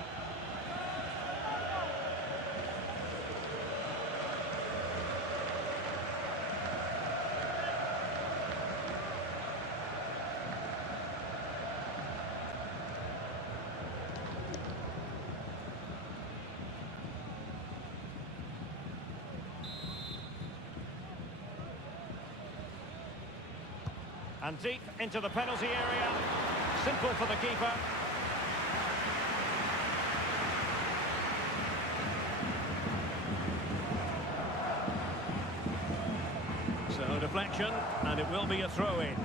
And deep into the penalty area. Simple for the keeper. So deflection, and it will be a throw-in.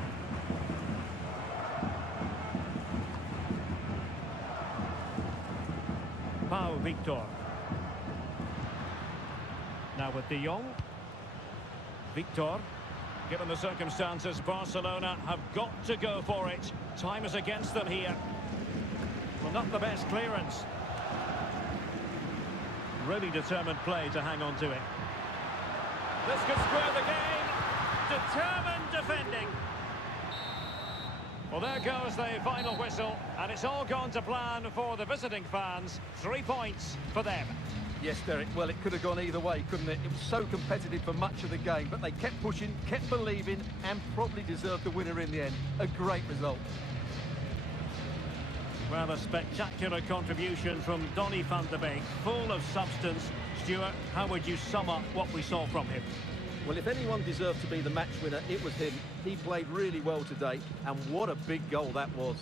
Pau Victor. Now with de Jong. Victor. Given the circumstances, Barcelona have got to go for it. Time is against them here. Well, not the best clearance. Really determined play to hang on to it. This could square the game. Determined defending. Well, there goes the final whistle, and it's all gone to plan for the visiting fans. 3 points for them. Yes, Derek, well, it could have gone either way, couldn't it? It was so competitive for much of the game, but they kept pushing, kept believing, and probably deserved the winner in the end. A great result. Well, a spectacular contribution from Donny van de Beek, full of substance. Stuart, how would you sum up what we saw from him? Well, if anyone deserved to be the match winner, it was him. He played really well today, and what a big goal that was.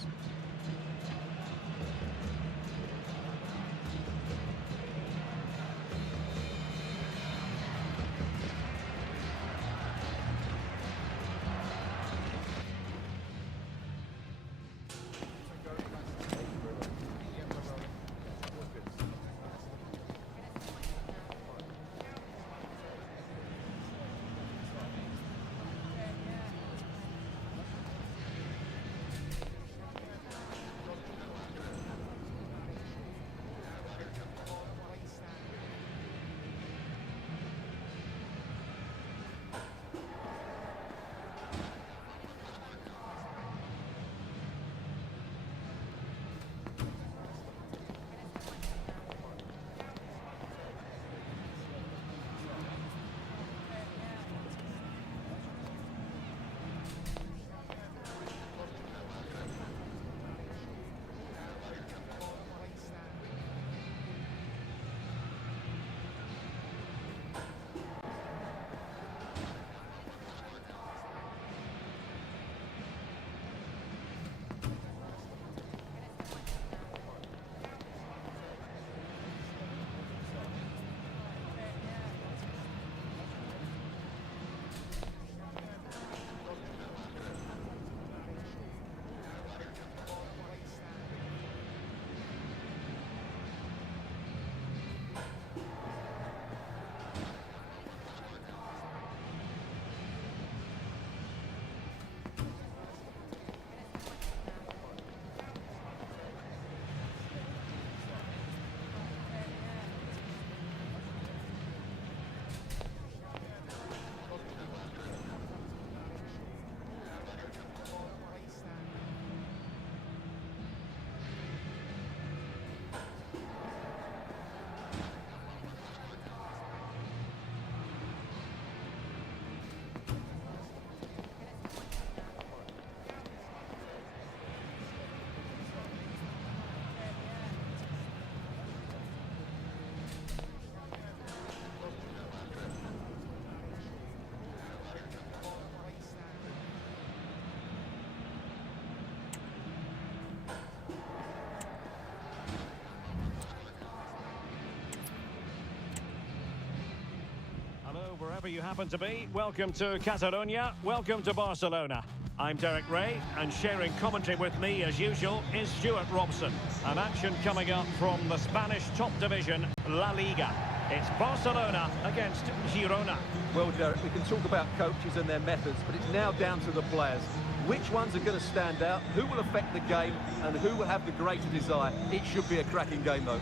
wherever you happen to be, welcome to Catalonia, welcome to Barcelona. I'm Derek Ray, and sharing commentary with me, as usual, is Stuart Robson. An action coming up from the Spanish top division, La Liga. It's Barcelona against Girona. Well, Derek, we can talk about coaches and their methods, but it's now down to the players. Which ones are going to stand out, who will affect the game, and who will have the greater desire? It should be a cracking game, though.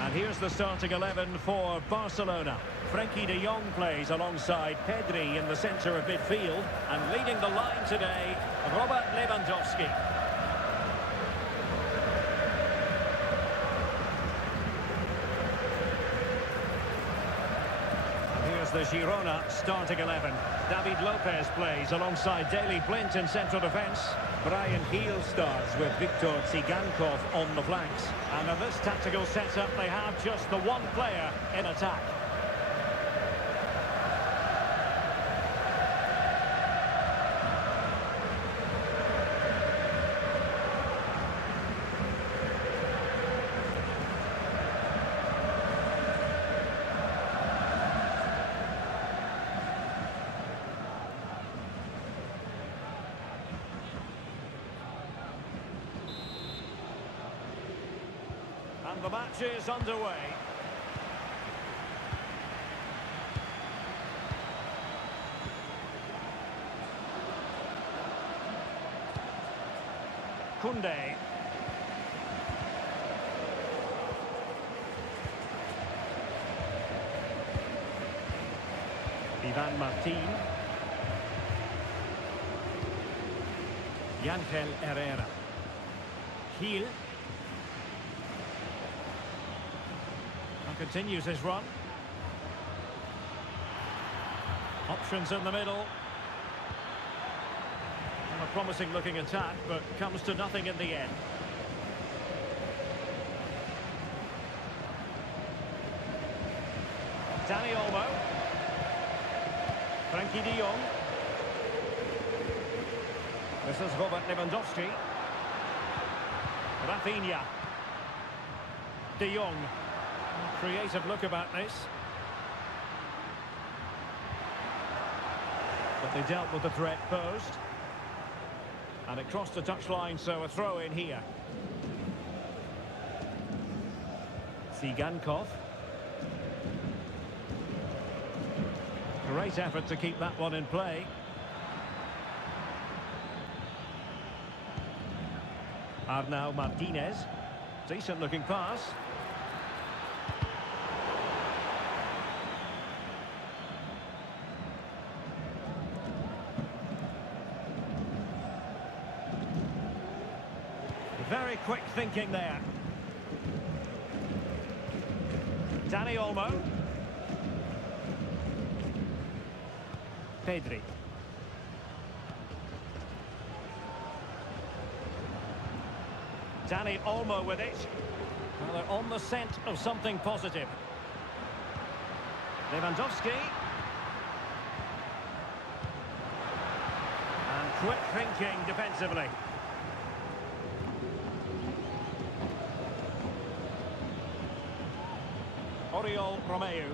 And here's the starting 11 for Barcelona. Frenkie de Jong plays alongside Pedri in the centre of midfield. And leading the line today, Robert Lewandowski. And here's the Girona starting 11. David Lopez plays alongside Daley Blind in central defence. Bryan Gil starts with Victor 𝗟𝗓𝗓 on the flanks. And in this tactical setup, they have just the one player in attack. And the match is underway. Koundé. Ivan Martin. 𝗟𝗓𝗩𝗘. Gil. Continues his run. Options in the middle. And a promising looking attack, but comes to nothing in the end. Dani Olmo. Frenkie de Jong. This is Robert Lewandowski. Rafinha. De Jong. Creative look about this. But they dealt with the threat posed. And it crossed the touchline, so a throw in here. 𝗟𝗓𝗓𝗓. Great effort to keep that one in play. Arnau Martinez. Decent looking pass. Very quick thinking there. Dani Olmo. Pedri. Dani Olmo with it. Well, they're on the scent of something positive. Lewandowski. And quick thinking defensively. Oriol Romeu.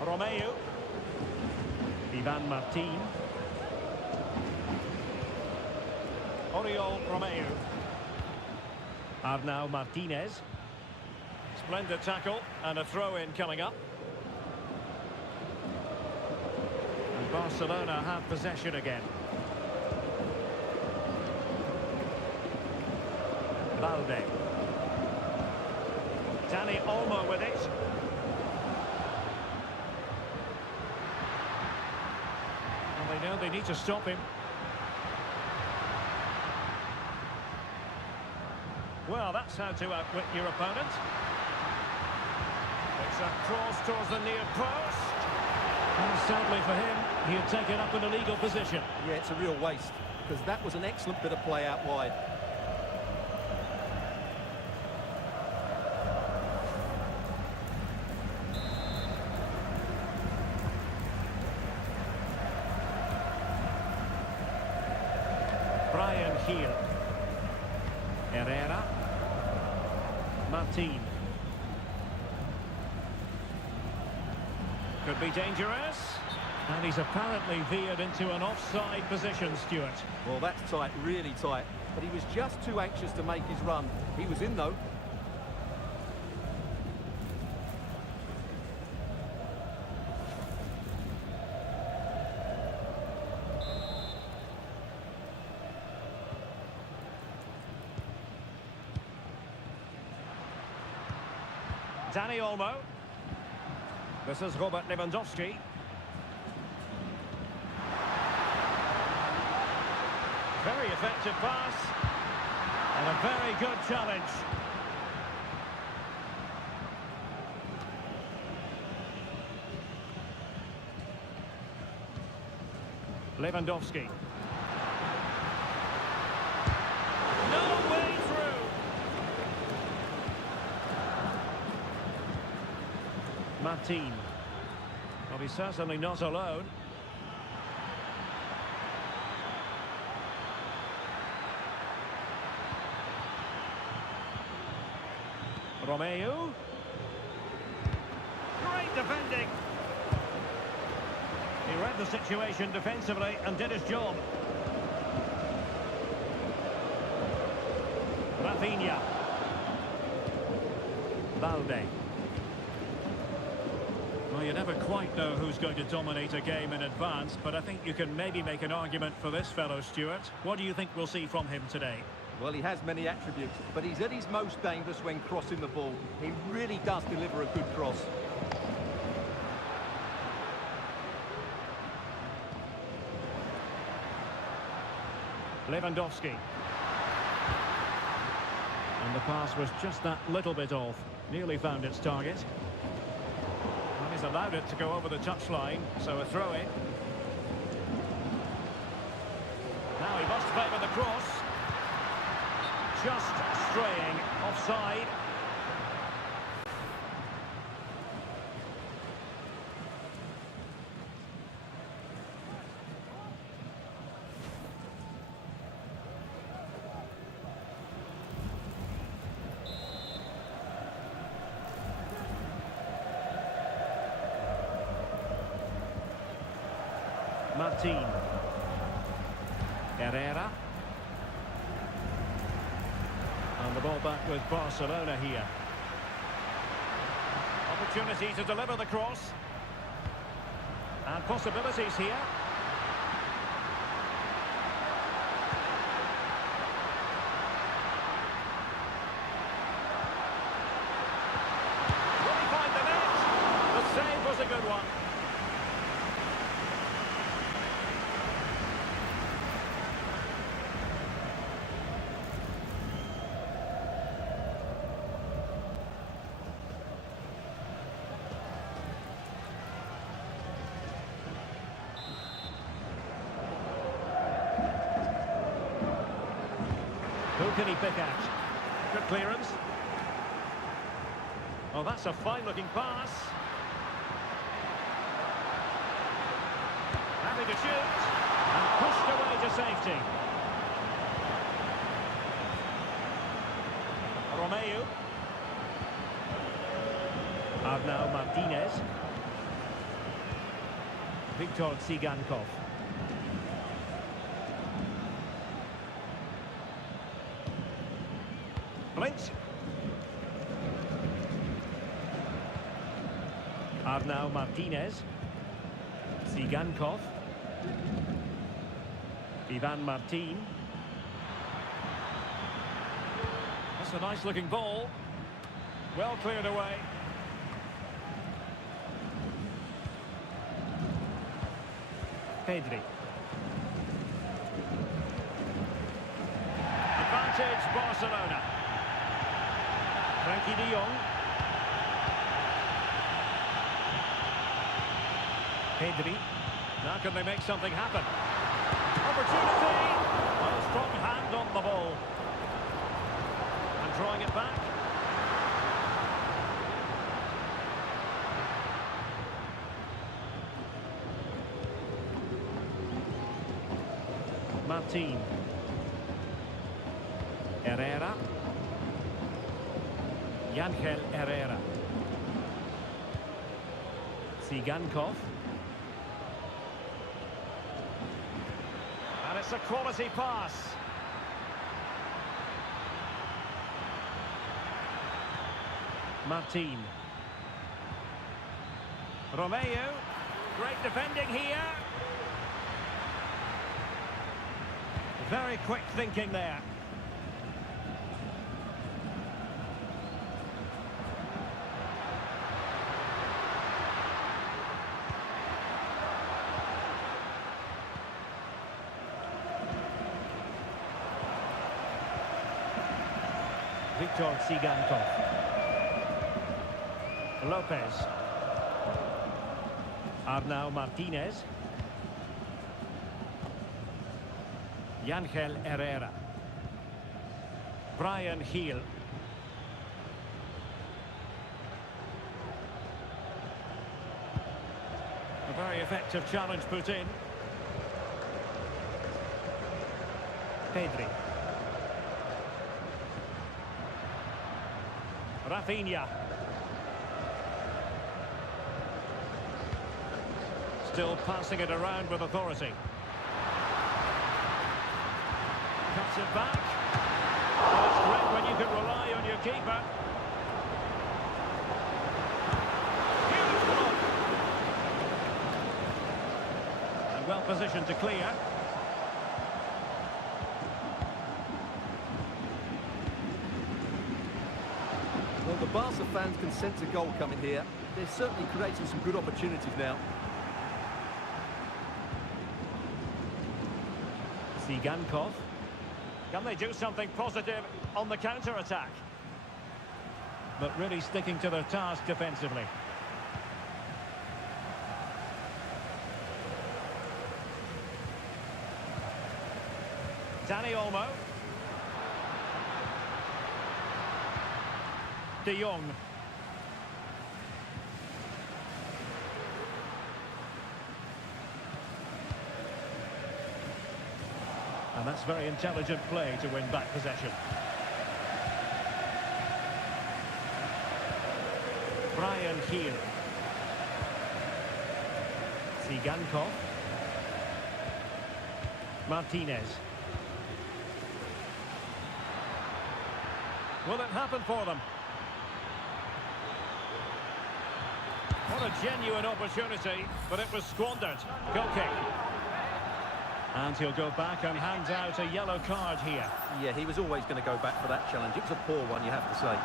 Romeu. Ivan Martin. Oriol Romeu. Arnau Martinez. Splendid tackle and a throw-in coming up. And Barcelona have possession again. Valde. Dani Olmo with it. And they know they need to stop him. Well, that's how to outwit your opponent. It's a cross towards the near post. And sadly for him, he had taken up an illegal position. Yeah, it's a real waste, because that was an excellent bit of play out wide. Brian Hill. Herrera. Martin. Could be dangerous. And he's apparently veered into an offside position, Stuart. Well, that's tight, really tight. But he was just too anxious to make his run. He was in, though. Dani Olmo. This is Robert Lewandowski. Very effective pass. And a very good challenge. Lewandowski. No way through. Martin. Well, he's certainly not alone. Romeu. Great defending. He read the situation defensively and did his job. Rafinha. Valde. Well, you never quite know who's going to dominate a game in advance, but I think you can maybe make an argument for this fellow, Stuart. What do you think we'll see from him today? Well, he has many attributes, but he's at his most dangerous when crossing the ball. He really does deliver a good cross. Lewandowski. And the pass was just that little bit off. Nearly found its target. And he's allowed it to go over the touchline, so a throw-in. Now he must favour the cross. Just straying offside. Martin. Herrera. And the ball back with Barcelona here. Opportunity to deliver the cross. And possibilities here. Will he find the net? The save was a good one. Who can he pick out? Good clearance. Oh, that's a fine-looking pass. Happy to shoot. And pushed away to safety. Romeu. Arnau Martinez. Victor Tsigankov. Blint. Arnau Martinez. Tsigankov. Ivan Martin. That's a nice looking ball. Well cleared away. Pedri. Advantage Barcelona. Frankie de Jong. Pedri. Now can they make something happen? Opportunity! Well, a strong hand on the ball. And drawing it back. Martin. Herrera. 𝗟𝗓𝗩𝗘. 𝗟𝗓𝗩𝗘. And it's a quality pass. Martin. Romeo. Great defending here. Very quick thinking there. Victor 𝗟𝗓𝗩𝗘. Lopez. Arnau Martinez. 𝗟𝗓𝗩𝗘. Brian Heel. A very effective challenge put in. Pedri. Rafinha. Still passing it around with authority. Cuts it back. Well, it's great when you can rely on your keeper. Huge block. And well positioned to clear. Well, the Barca fans can sense a goal coming here. They're certainly creating some good opportunities now. 𝗟𝗓𝗩𝗘. Can they do something positive on the counter-attack? But really sticking to their task defensively. Dani Olmo. De Jong. And that's very intelligent play to win back possession. Brian Heel. 𝗟𝗓𝗩𝗘. Martinez. Will it happen for them? What a genuine opportunity, but it was squandered. Goal kick. And he'll go back and hands out a yellow card here. Yeah, he was always going to go back for that challenge. It was a poor one, you have to say.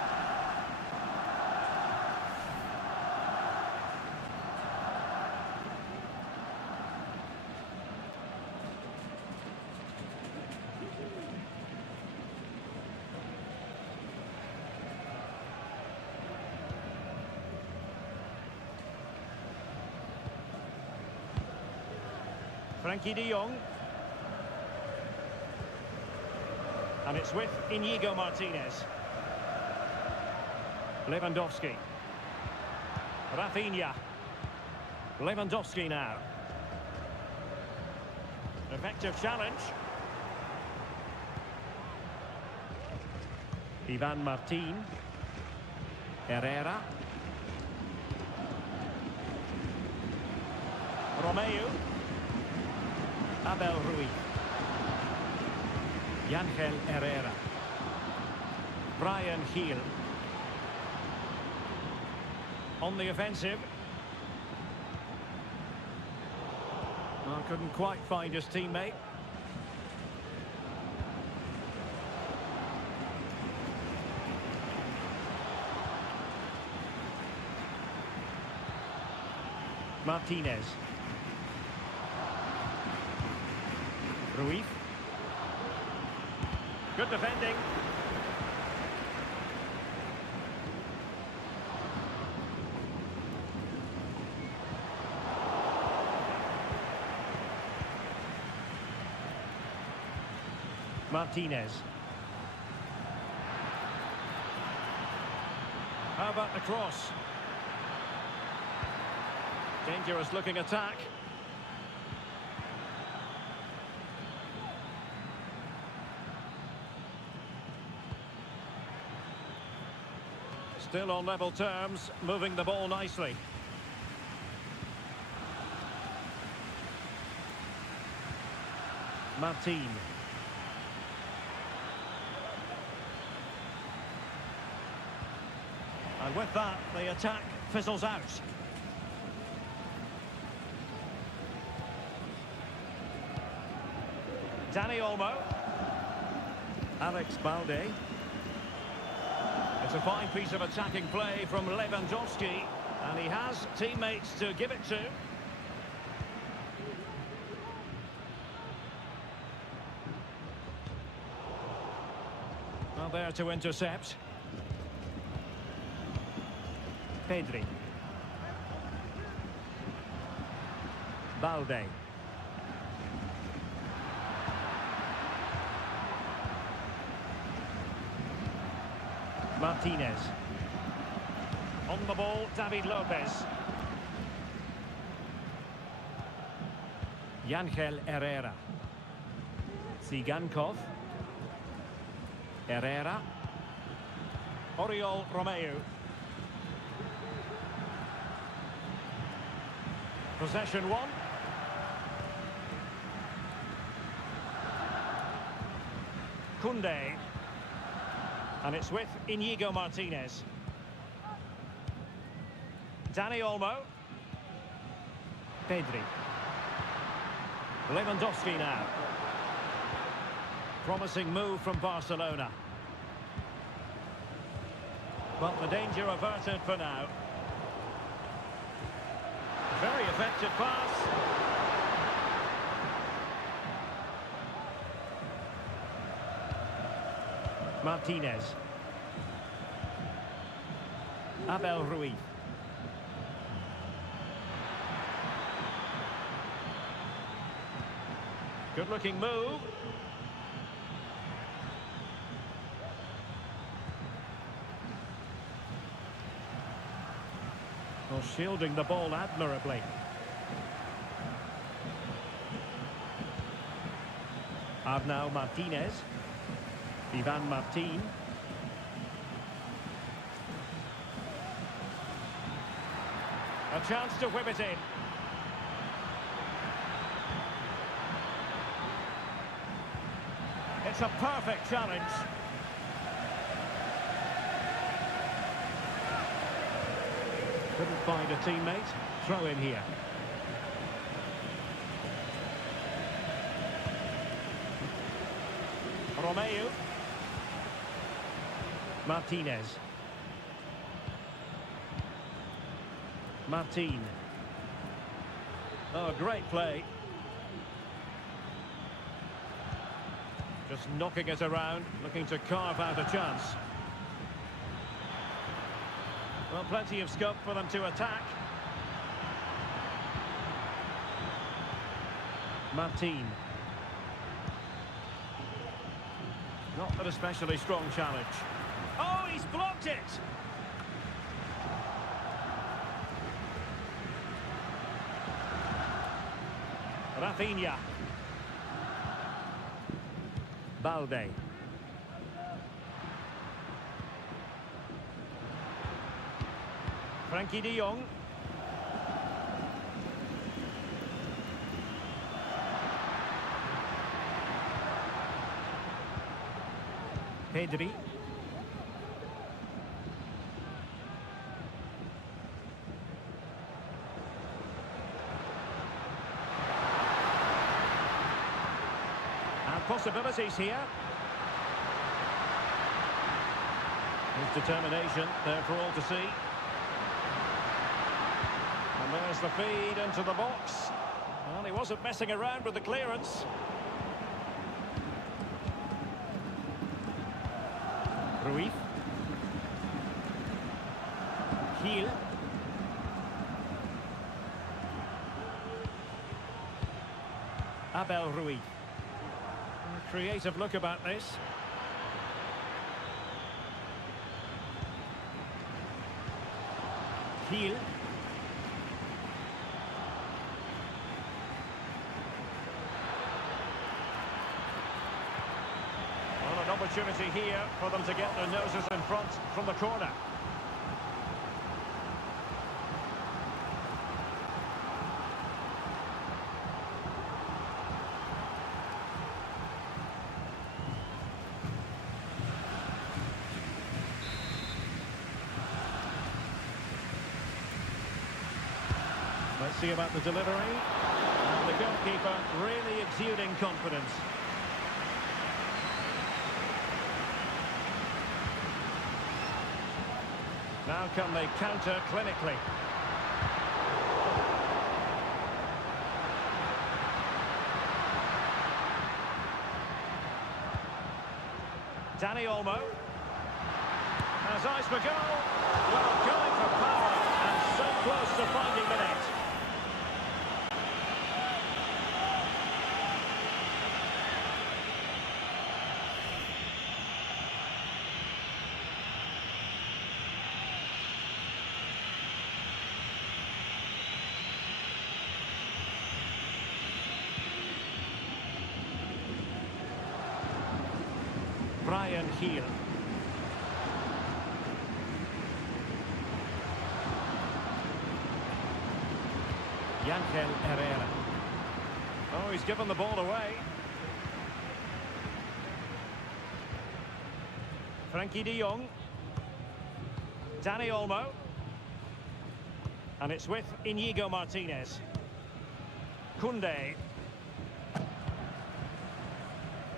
Frankie de Jong. And it's with Íñigo Martínez. Lewandowski. Rafinha. Lewandowski now. Effective challenge. Ivan Martín. Herrera. Romeo. Abel Ruiz. 𝗟𝗓𝗩𝗘. Brian Heel. On the offensive. Well, couldn't quite find his teammate. Martinez. Ruiz. Good defending. Martinez. How about the cross? Dangerous looking attack. Still on level terms, moving the ball nicely. Martin. And with that, the attack fizzles out. Dani Olmo. 𝗟𝗜𝗩𝗘. It's a fine piece of attacking play from Lewandowski, and he has teammates to give it to. Well, there to intercept. Pedri. Balde. Martinez. On the ball, David Lopez. Ángel Herrera. Tsigankov. Herrera. Oriol Romeu. Possession one. Koundé. And it's with Íñigo Martinez. Dani Olmo. Pedri. Lewandowski now. Promising move from Barcelona. But the danger averted for now. Very effective pass. Martinez. Abel Ruiz. Good looking move. Well, shielding the ball admirably. Arnau Martinez. Ivan Martin. A chance to whip it in. It's a perfect challenge. Couldn't find a teammate. Throw in here. Romeu. Martinez. Martin. Oh, great play. Just knocking it around, looking to carve out a chance. Well, plenty of scope for them to attack. Martin. Not an especially strong challenge. Oh, he's blocked it! Rafinha. Balde. Frankie de Jong. Pedri. And possibilities here. His determination there for all to see. And there's Here's the feed into the box. Well, he wasn't messing around with the clearance. Ruiz. Heel. Abel Ruiz. A creative look about this. Heel. Well, an opportunity here for them to get their noses in front from the corner. Let's see about the delivery. And the goalkeeper really exuding confidence. Now can they counter clinically? Dani Olmo has eyes for goal. Well, going for power and so close to finding the net. Brian Heel. 𝗟𝗜𝗩𝗘. Oh, he's given the ball away. Frankie de Jong. Dani Olmo. And it's with Íñigo Martínez. Koundé.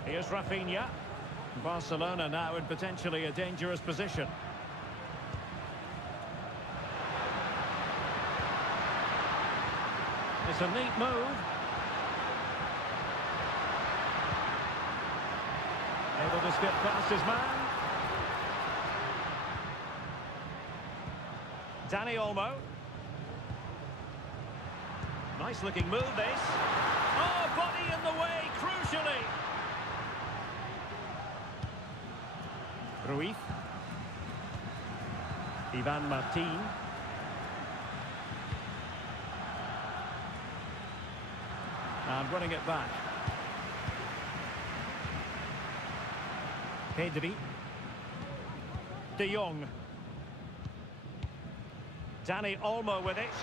Here's Rafinha. Barcelona now in potentially a dangerous position. It's a neat move. Able to skip past his man. Dani Olmo. Nice looking move this. Oh, body in the way, crucially. Ruiz. Ivan Martin. And running it back. Pedri. De Jong. Dani Olmo with it.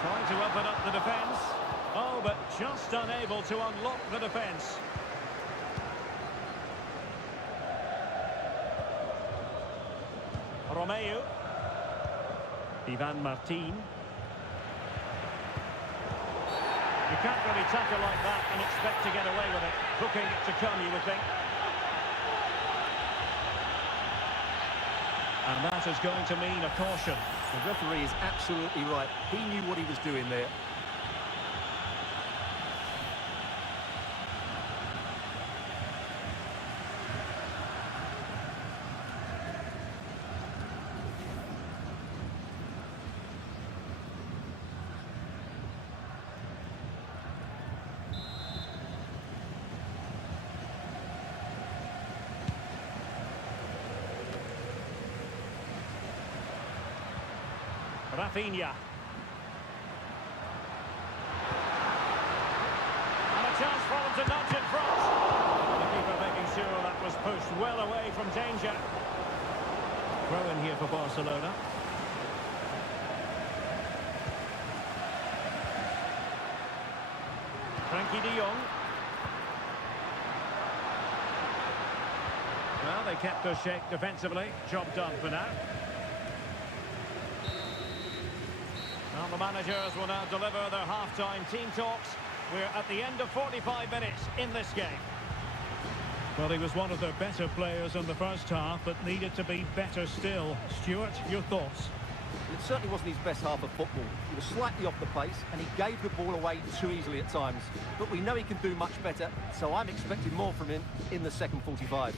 Trying to open up the defence. Oh, but just unable to unlock the defence. Romeu. Ivan Martin. You can't really tackle like that and expect to get away with it. Hooking it to come, you would think. And that is going to mean a caution. The referee is absolutely right. He knew what he was doing there. Rafinha. And a chance for him to nudge in front. The keeper making sure that was pushed well away from danger. Throw in here for Barcelona. Frankie de Jong. Well, they kept their shape defensively. Job done for now. Well, the managers will now deliver their half-time team talks. We're at the end of 45 minutes in this game. Well, he was one of their better players in the first half, but needed to be better still. Stuart, your thoughts? it certainly wasn't his best half of football. He was slightly off the pace and he gave the ball away too easily at times. But we know he can do much better, so I'm expecting more from him in the second 45.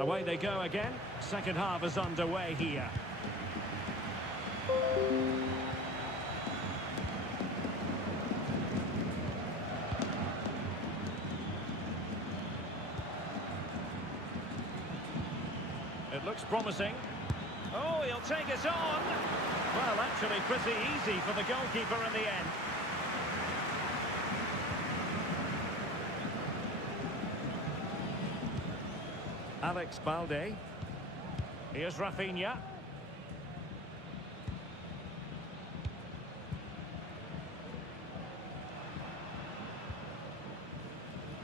Away they go again. Second half is underway here. It looks promising. Oh, he'll take it on. Well, actually pretty easy for the goalkeeper in the end. 𝗟𝗜𝗩𝗘. Here's Rafinha.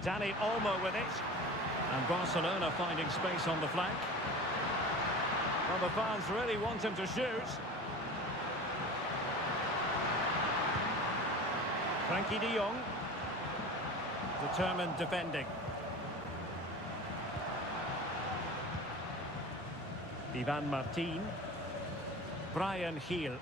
Dani Olmo with it. And Barcelona finding space on the flank. Well, the fans really want him to shoot. Frankie de Jong. Determined defending. Ivan Martin. Bryan Gil.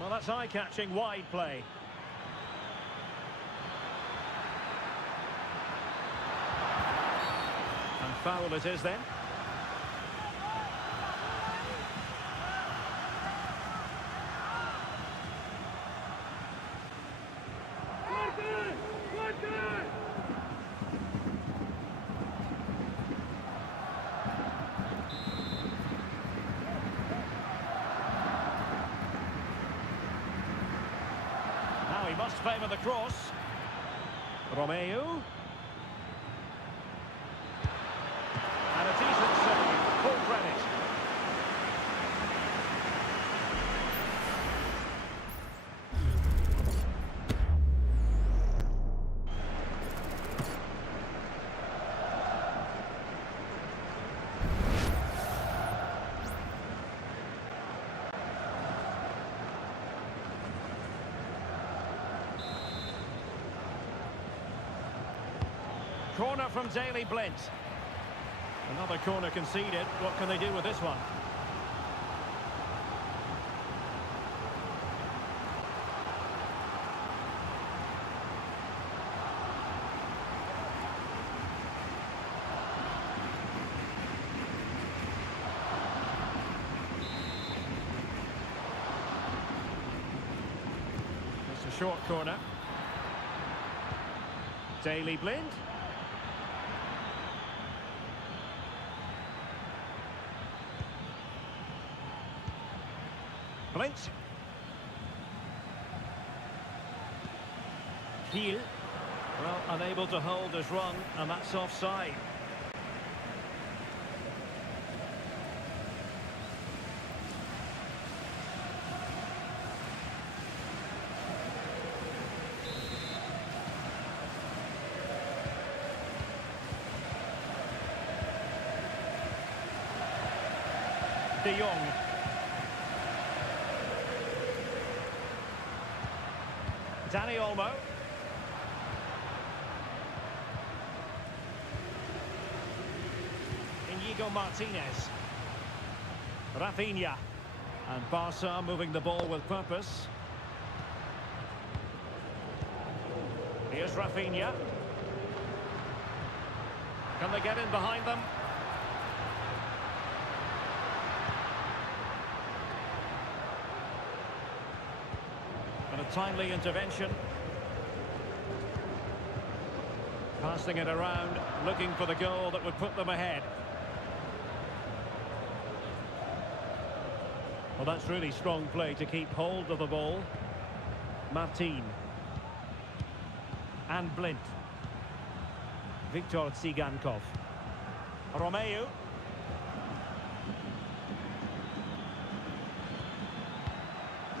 Well, that's eye-catching wide play. And foul it is then. He must favour the cross. Romeu. And a decent save. Full credit. Corner from 𝗟𝗟𝗩𝗘. Another corner conceded. What can they do with this one? It's a short corner. 𝗟𝗟𝗩𝗘. Blint. 𝗟𝗓𝗏. Well, unable to hold his run, and that's offside. De Jong. Dani Olmo. Inigo Martinez. Rafinha. And Barca moving the ball with purpose. Here's Rafinha. Can they get in behind them? And a timely intervention. Passing it around, looking for the goal that would put them ahead. Well, that's really strong play to keep hold of the ball. Martin. And Blint. Viktor Tsigankov. Romeu.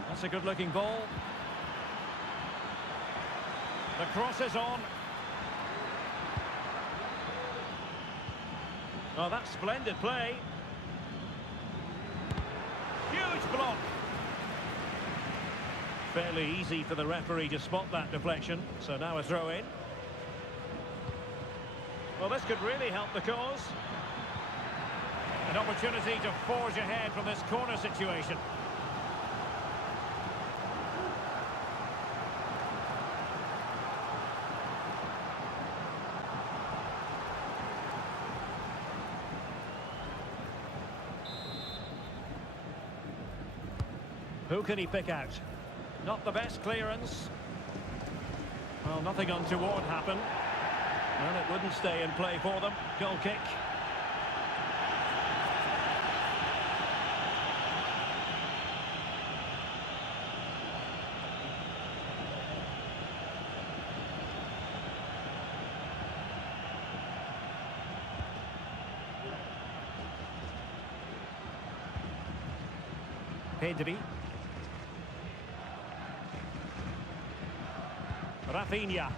That's a good-looking ball. The cross is on. Oh, that's splendid play. Huge block. Fairly easy for the referee to spot that deflection. So now a throw in. Well, this could really help the cause. An opportunity to forge ahead from this corner situation. Who can he pick out? Not the best clearance. Well, nothing untoward happened. And it wouldn't stay in play for them. Goal kick. Pedri. Rafinha.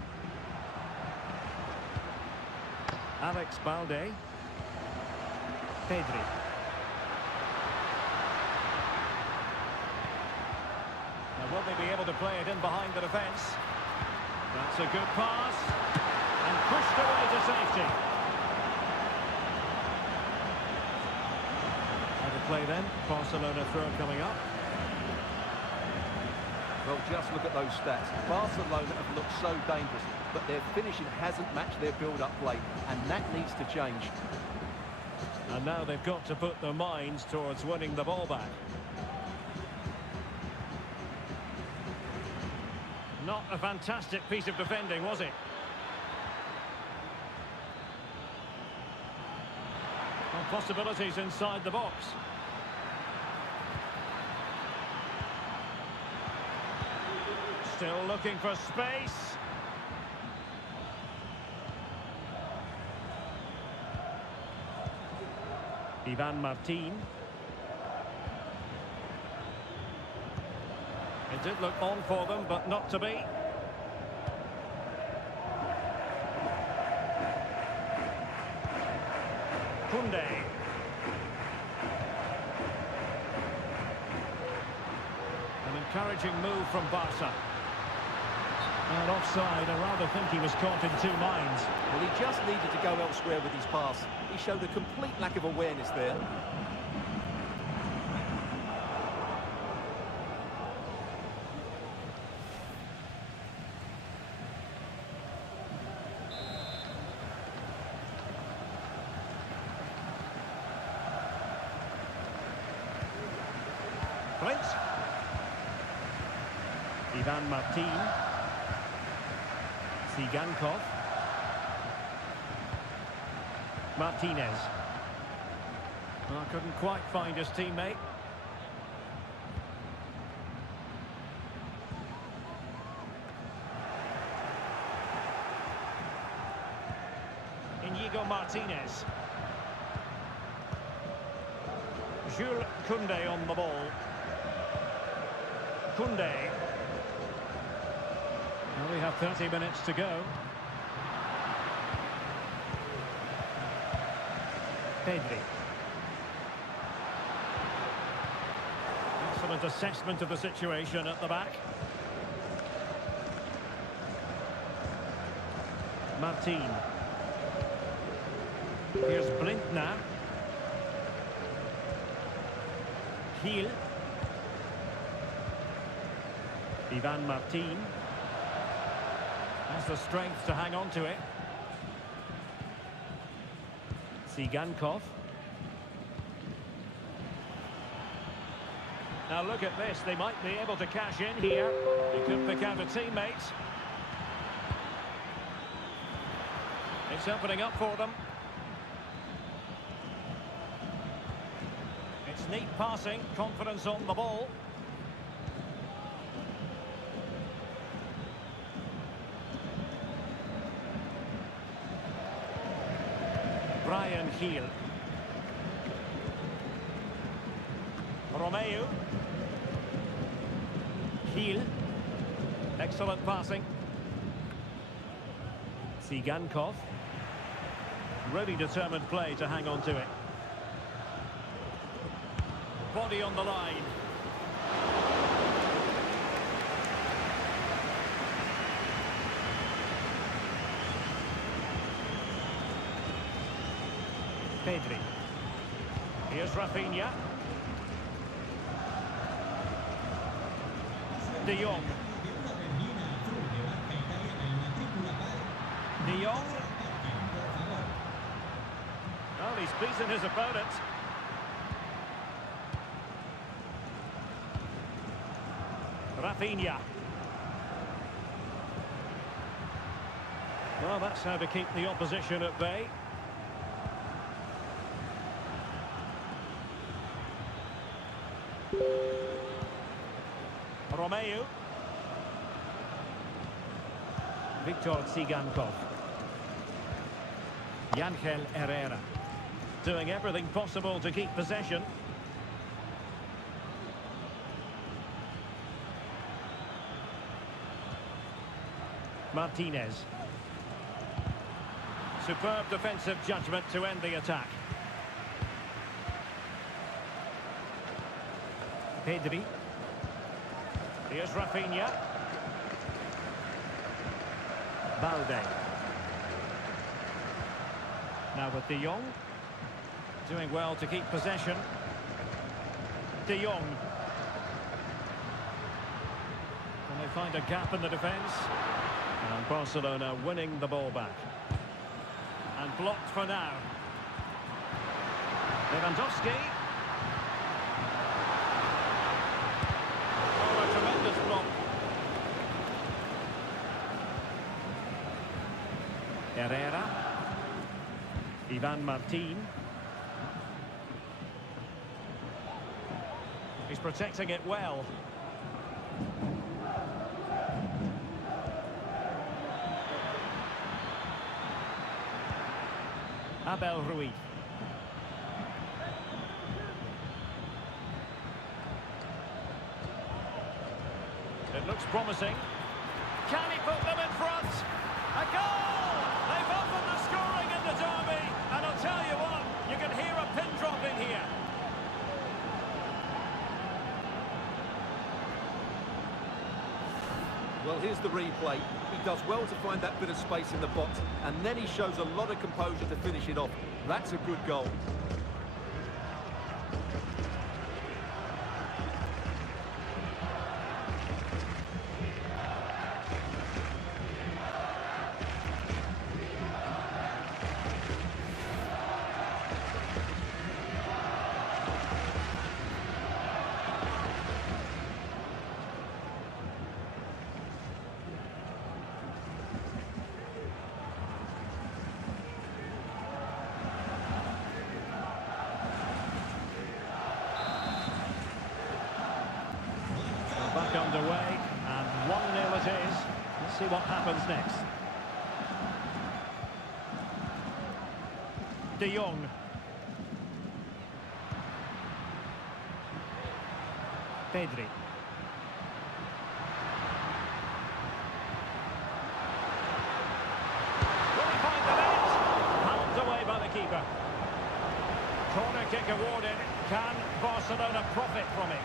Alex Balde. Pedri. Now will they be able to play it in behind the defence? That's a good pass. And pushed away to safety. How to play then? Barcelona throw coming up. Well, just look at those stats. Barcelona have looked so dangerous, but their finishing hasn't matched their build-up play, and that needs to change. And now they've got to put their minds towards winning the ball back. Not a fantastic piece of defending, was it? Well, possibilities inside the box. Still looking for space. Ivan Martin. It did look on for them, but not to be. Koundé. An encouraging move from Barca. And offside, I rather think he was caught in two minds. Well, he just needed to go elsewhere with his pass. He showed a complete lack of awareness there. Flint. Ivan Martin. 𝗟𝗓𝗩𝗘. Martinez. Well, couldn't quite find his teammate. Inigo Martinez. Jules Koundé on the ball. Koundé. Well, we have 30 minutes to go. Pedri. Excellent assessment of the situation at the back. Martin. Here's Blind now. Gil. Ivan Martin. Has the strength to hang on to it. 𝗟𝗓𝗩𝗘. Now look at this, they might be able to cash in here. He could pick out a teammate. It's opening up for them. It's neat passing, confidence on the ball. Bryan Gil. Romeu. Gil. Excellent passing. 𝗟𝗓𝗩𝗘. Really determined play to hang on to it. Body on the line. Pedri. Here's Rafinha. De Jong. De Jong. Well, he's beaten his opponent. Rafinha. Well, that's how to keep the opposition at bay. Romeu. Victor 𝗟𝗓𝗩𝗘. Ángel Herrera. Doing everything possible to keep possession. Martinez. Superb defensive judgment to end the attack. Pedri. Here's Rafinha. Balde. Now with De Jong. Doing well to keep possession. De Jong. Can they find a gap in the defence? And Barcelona winning the ball back. And blocked for now. Lewandowski. Oh, a tremendous block. Herrera. Ivan Martin. He's protecting it well. Abel Ruiz. It looks promising. Can he put them in front? A goal! They've opened the scoring in the derby, and I'll tell you what, you can hear a pin drop in here. Well, here's the replay. He does well to find that bit of space in the box, and then he shows a lot of composure to finish it off. That's a good goal. Back underway, and 1-0 it is. Let's see what happens next. De Jong. Pedri. Will he find the net? Held away by the keeper. Corner kick awarded. Can Barcelona profit from it?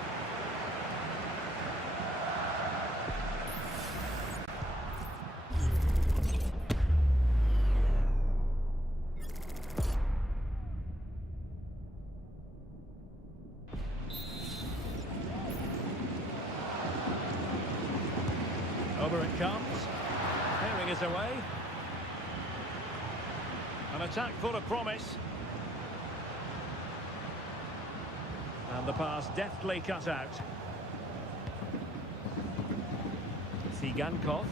Over it comes. Clearing is away. An attack full of promise. And the pass deftly cut out. 𝗟𝗜𝗙𝗙.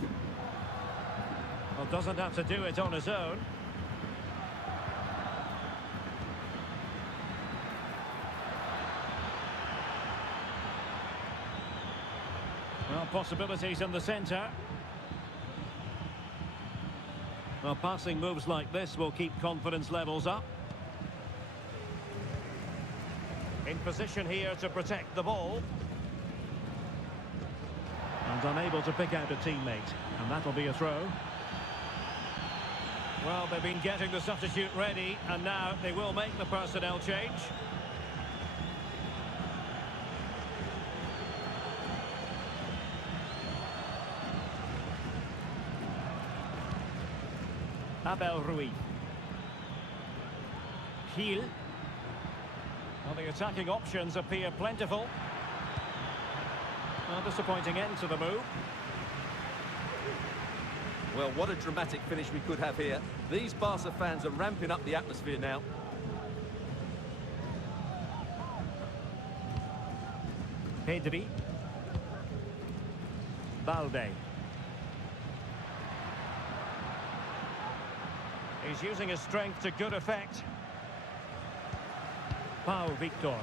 Well, doesn't have to do it on his own. Well, possibilities in the centre. Well, passing moves like this will keep confidence levels up. In position here to protect the ball. And unable to pick out a teammate. And that'll be a throw. Well, they've been getting the substitute ready, and now they will make the personnel change. Abel Ruiz. Gil. Well, the attacking options appear plentiful. A disappointing end to the move. Well, what a dramatic finish we could have here. These Barca fans are ramping up the atmosphere now. Pedri. Balde. He's using his strength to good effect. Pau Victor.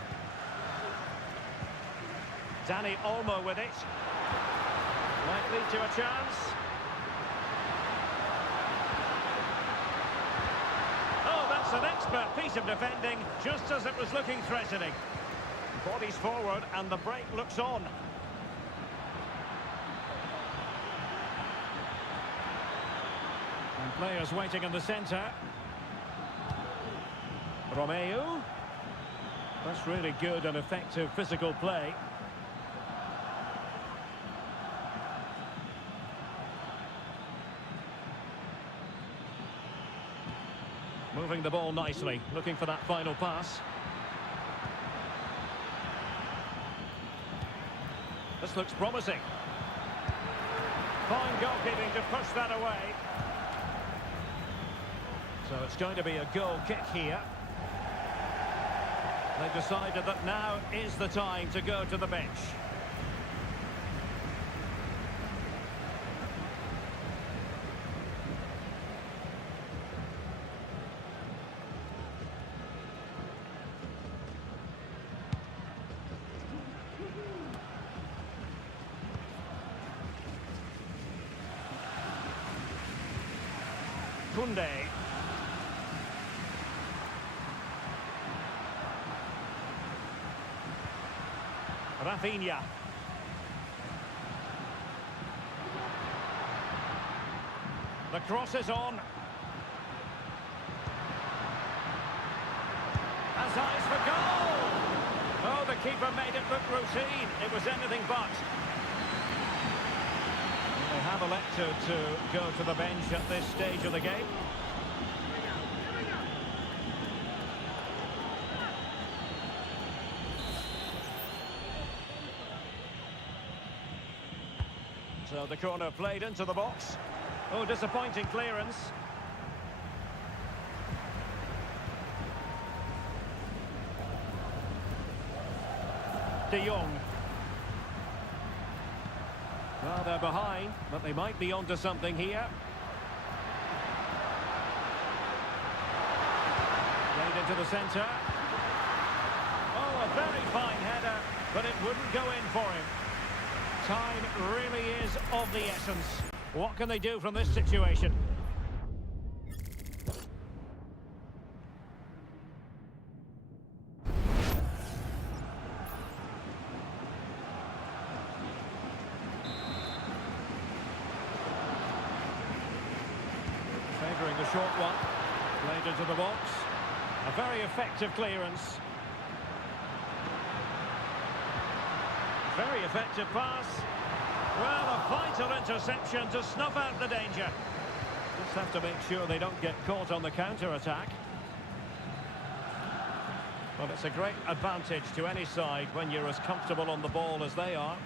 Dani Olmo with it. Might lead to a chance. Oh, that's an expert piece of defending, just as it was looking threatening. Bodies forward and the break looks on. And players waiting in the centre. Romeu. That's really good and effective physical play. Moving the ball nicely, looking for that final pass. This looks promising. Fine goalkeeping to push that away. So it's going to be a goal kick here. They've decided that now is the time to go to the bench. Koundé. Rafinha. The cross is on. Has eyes for goal. Oh, the keeper made it look routine. It was anything but. have elected to go to the bench at this stage of the game. So the corner played into the box. Oh, disappointing clearance. De Jong. Well, they're behind, but they might be onto something here. Played into the centre. Oh, a very fine header, but it wouldn't go in for him. Time really is of the essence. What can they do from this situation? Favouring the short one. Played into the box. A very effective clearance. Very effective pass. Well, a vital interception to snuff out the danger. Just have to make sure they don't get caught on the counter-attack. Well, it's a great advantage to any side when you're as comfortable on the ball as they are.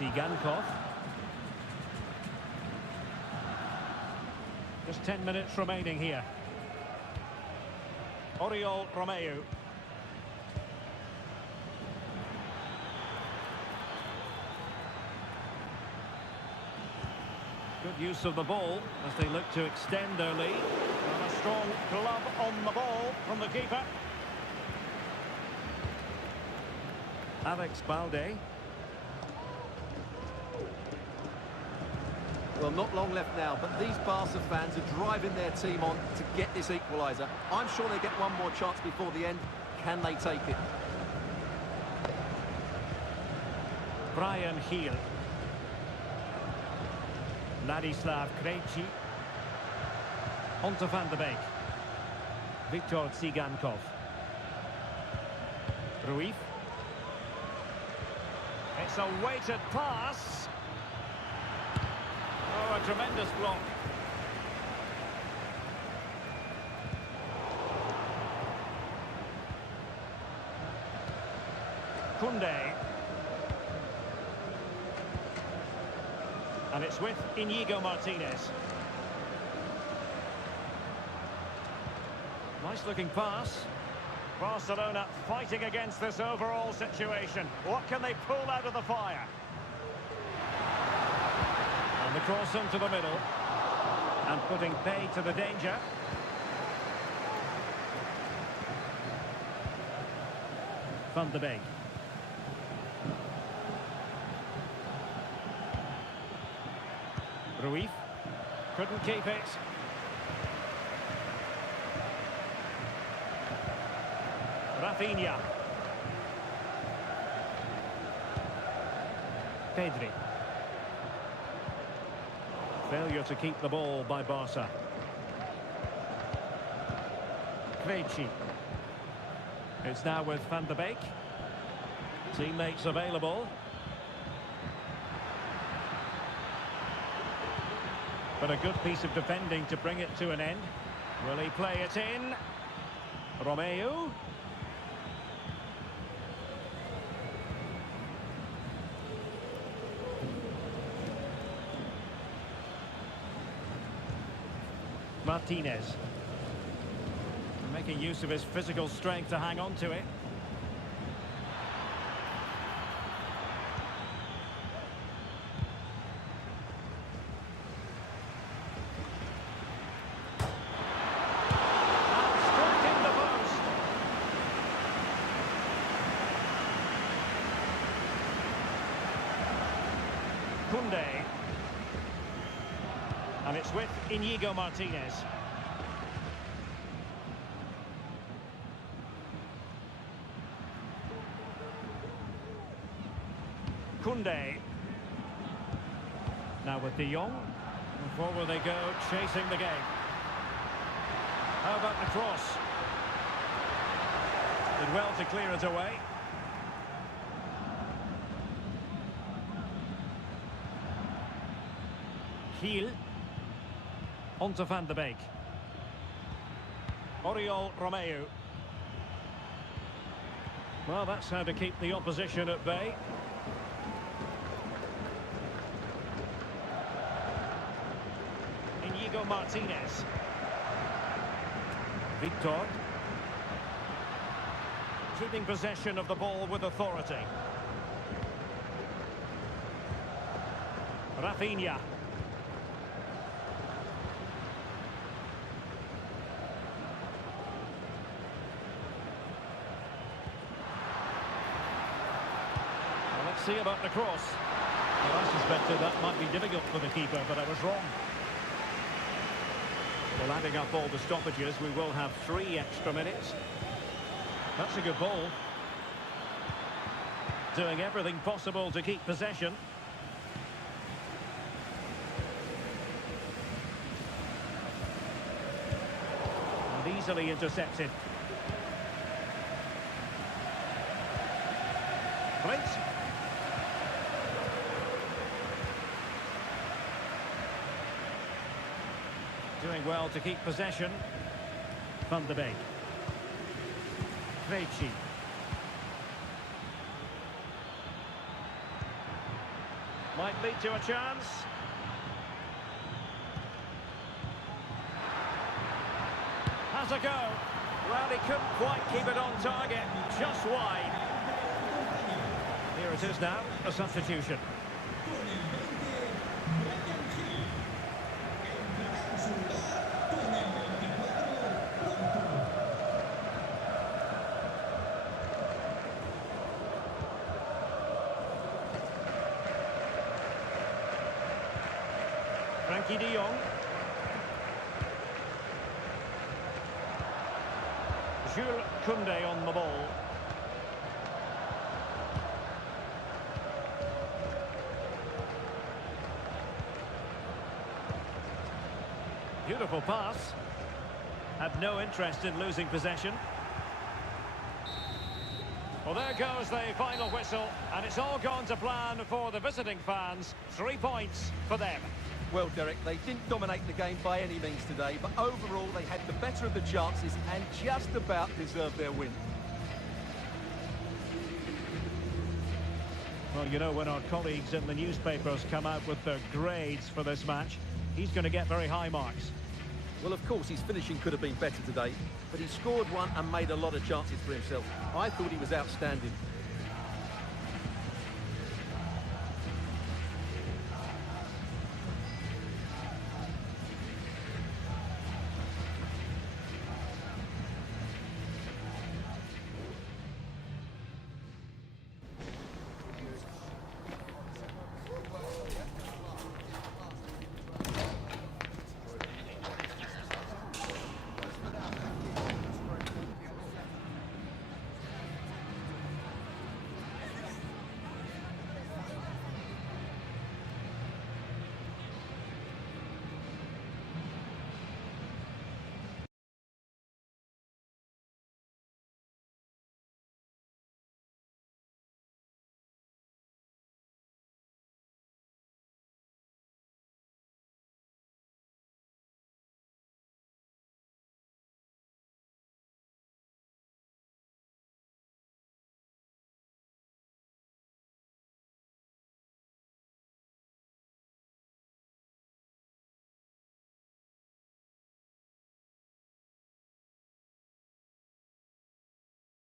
𝗟𝗓𝗩𝗘. Just 10 minutes remaining here. Oriol Romeu. Good use of the ball as they look to extend their lead. And a strong glove on the ball from the keeper. 𝗟𝗓𝗩𝗘. Well, not long left now, but these Barca fans are driving their team on to get this equaliser. I'm sure they get one more chance before the end. Can they take it? Bryan Gil. Ladislav Krejci. Onto Van de Beek. Victor 𝗟𝗓𝗩𝗘. Ruiz. It's a weighted pass. Oh, a tremendous block. Koundé. And it's with Íñigo Martínez. Nice looking pass. Barcelona fighting against this overall situation. What can they pull out of the fire? And the cross into the middle. And putting pay to the danger. Van de Beek. Ruiz. Couldn't keep it. Rafinha. Pedri. Failure to keep the ball by Barca. Krejci. It's now with Van de Beek. Teammates available. But a good piece of defending to bring it to an end. Will he play it in? Romeu. Martínez. Making use of his physical strength to hang on to it. Koundé. And it's with Íñigo Martínez. Koundé. Now with De Jong. And forward they go, chasing the game. How about the cross? Did well to clear it away. 𝗟𝗑𝗩𝗙. On to Van de Beek. Oriol Romeu. Well, that's how to keep the opposition at bay. Inigo Martinez. Victor. Keeping possession of the ball with authority. Rafinha. Well, let's see about the cross. Well, I suspected that might be difficult for the keeper, but I was wrong. Well, adding up all the stoppages, we will have 3 extra minutes. That's a good ball. Doing everything possible to keep possession. And easily intercepted. Prince. Doing well to keep possession. Van de Beek. 𝗟𝗓𝗓. Might lead to a chance. Has a go. Well, he couldn't quite keep it on target. Just wide. Here it is now, a substitution. Frankie de Jong. Jules Koundé on the ball. Beautiful pass. Had no interest in losing possession. Well, there goes the final whistle, and it's all gone to plan for the visiting fans. 3 points for them. Well, Derek, they didn't dominate the game by any means today, but overall they had the better of the chances and just about deserved their win. Well, you know, when our colleagues in the newspapers come out with their grades for this match, he's going to get very high marks. Well, of course, his finishing could have been better today, but he scored one and made a lot of chances for himself. I thought he was outstanding.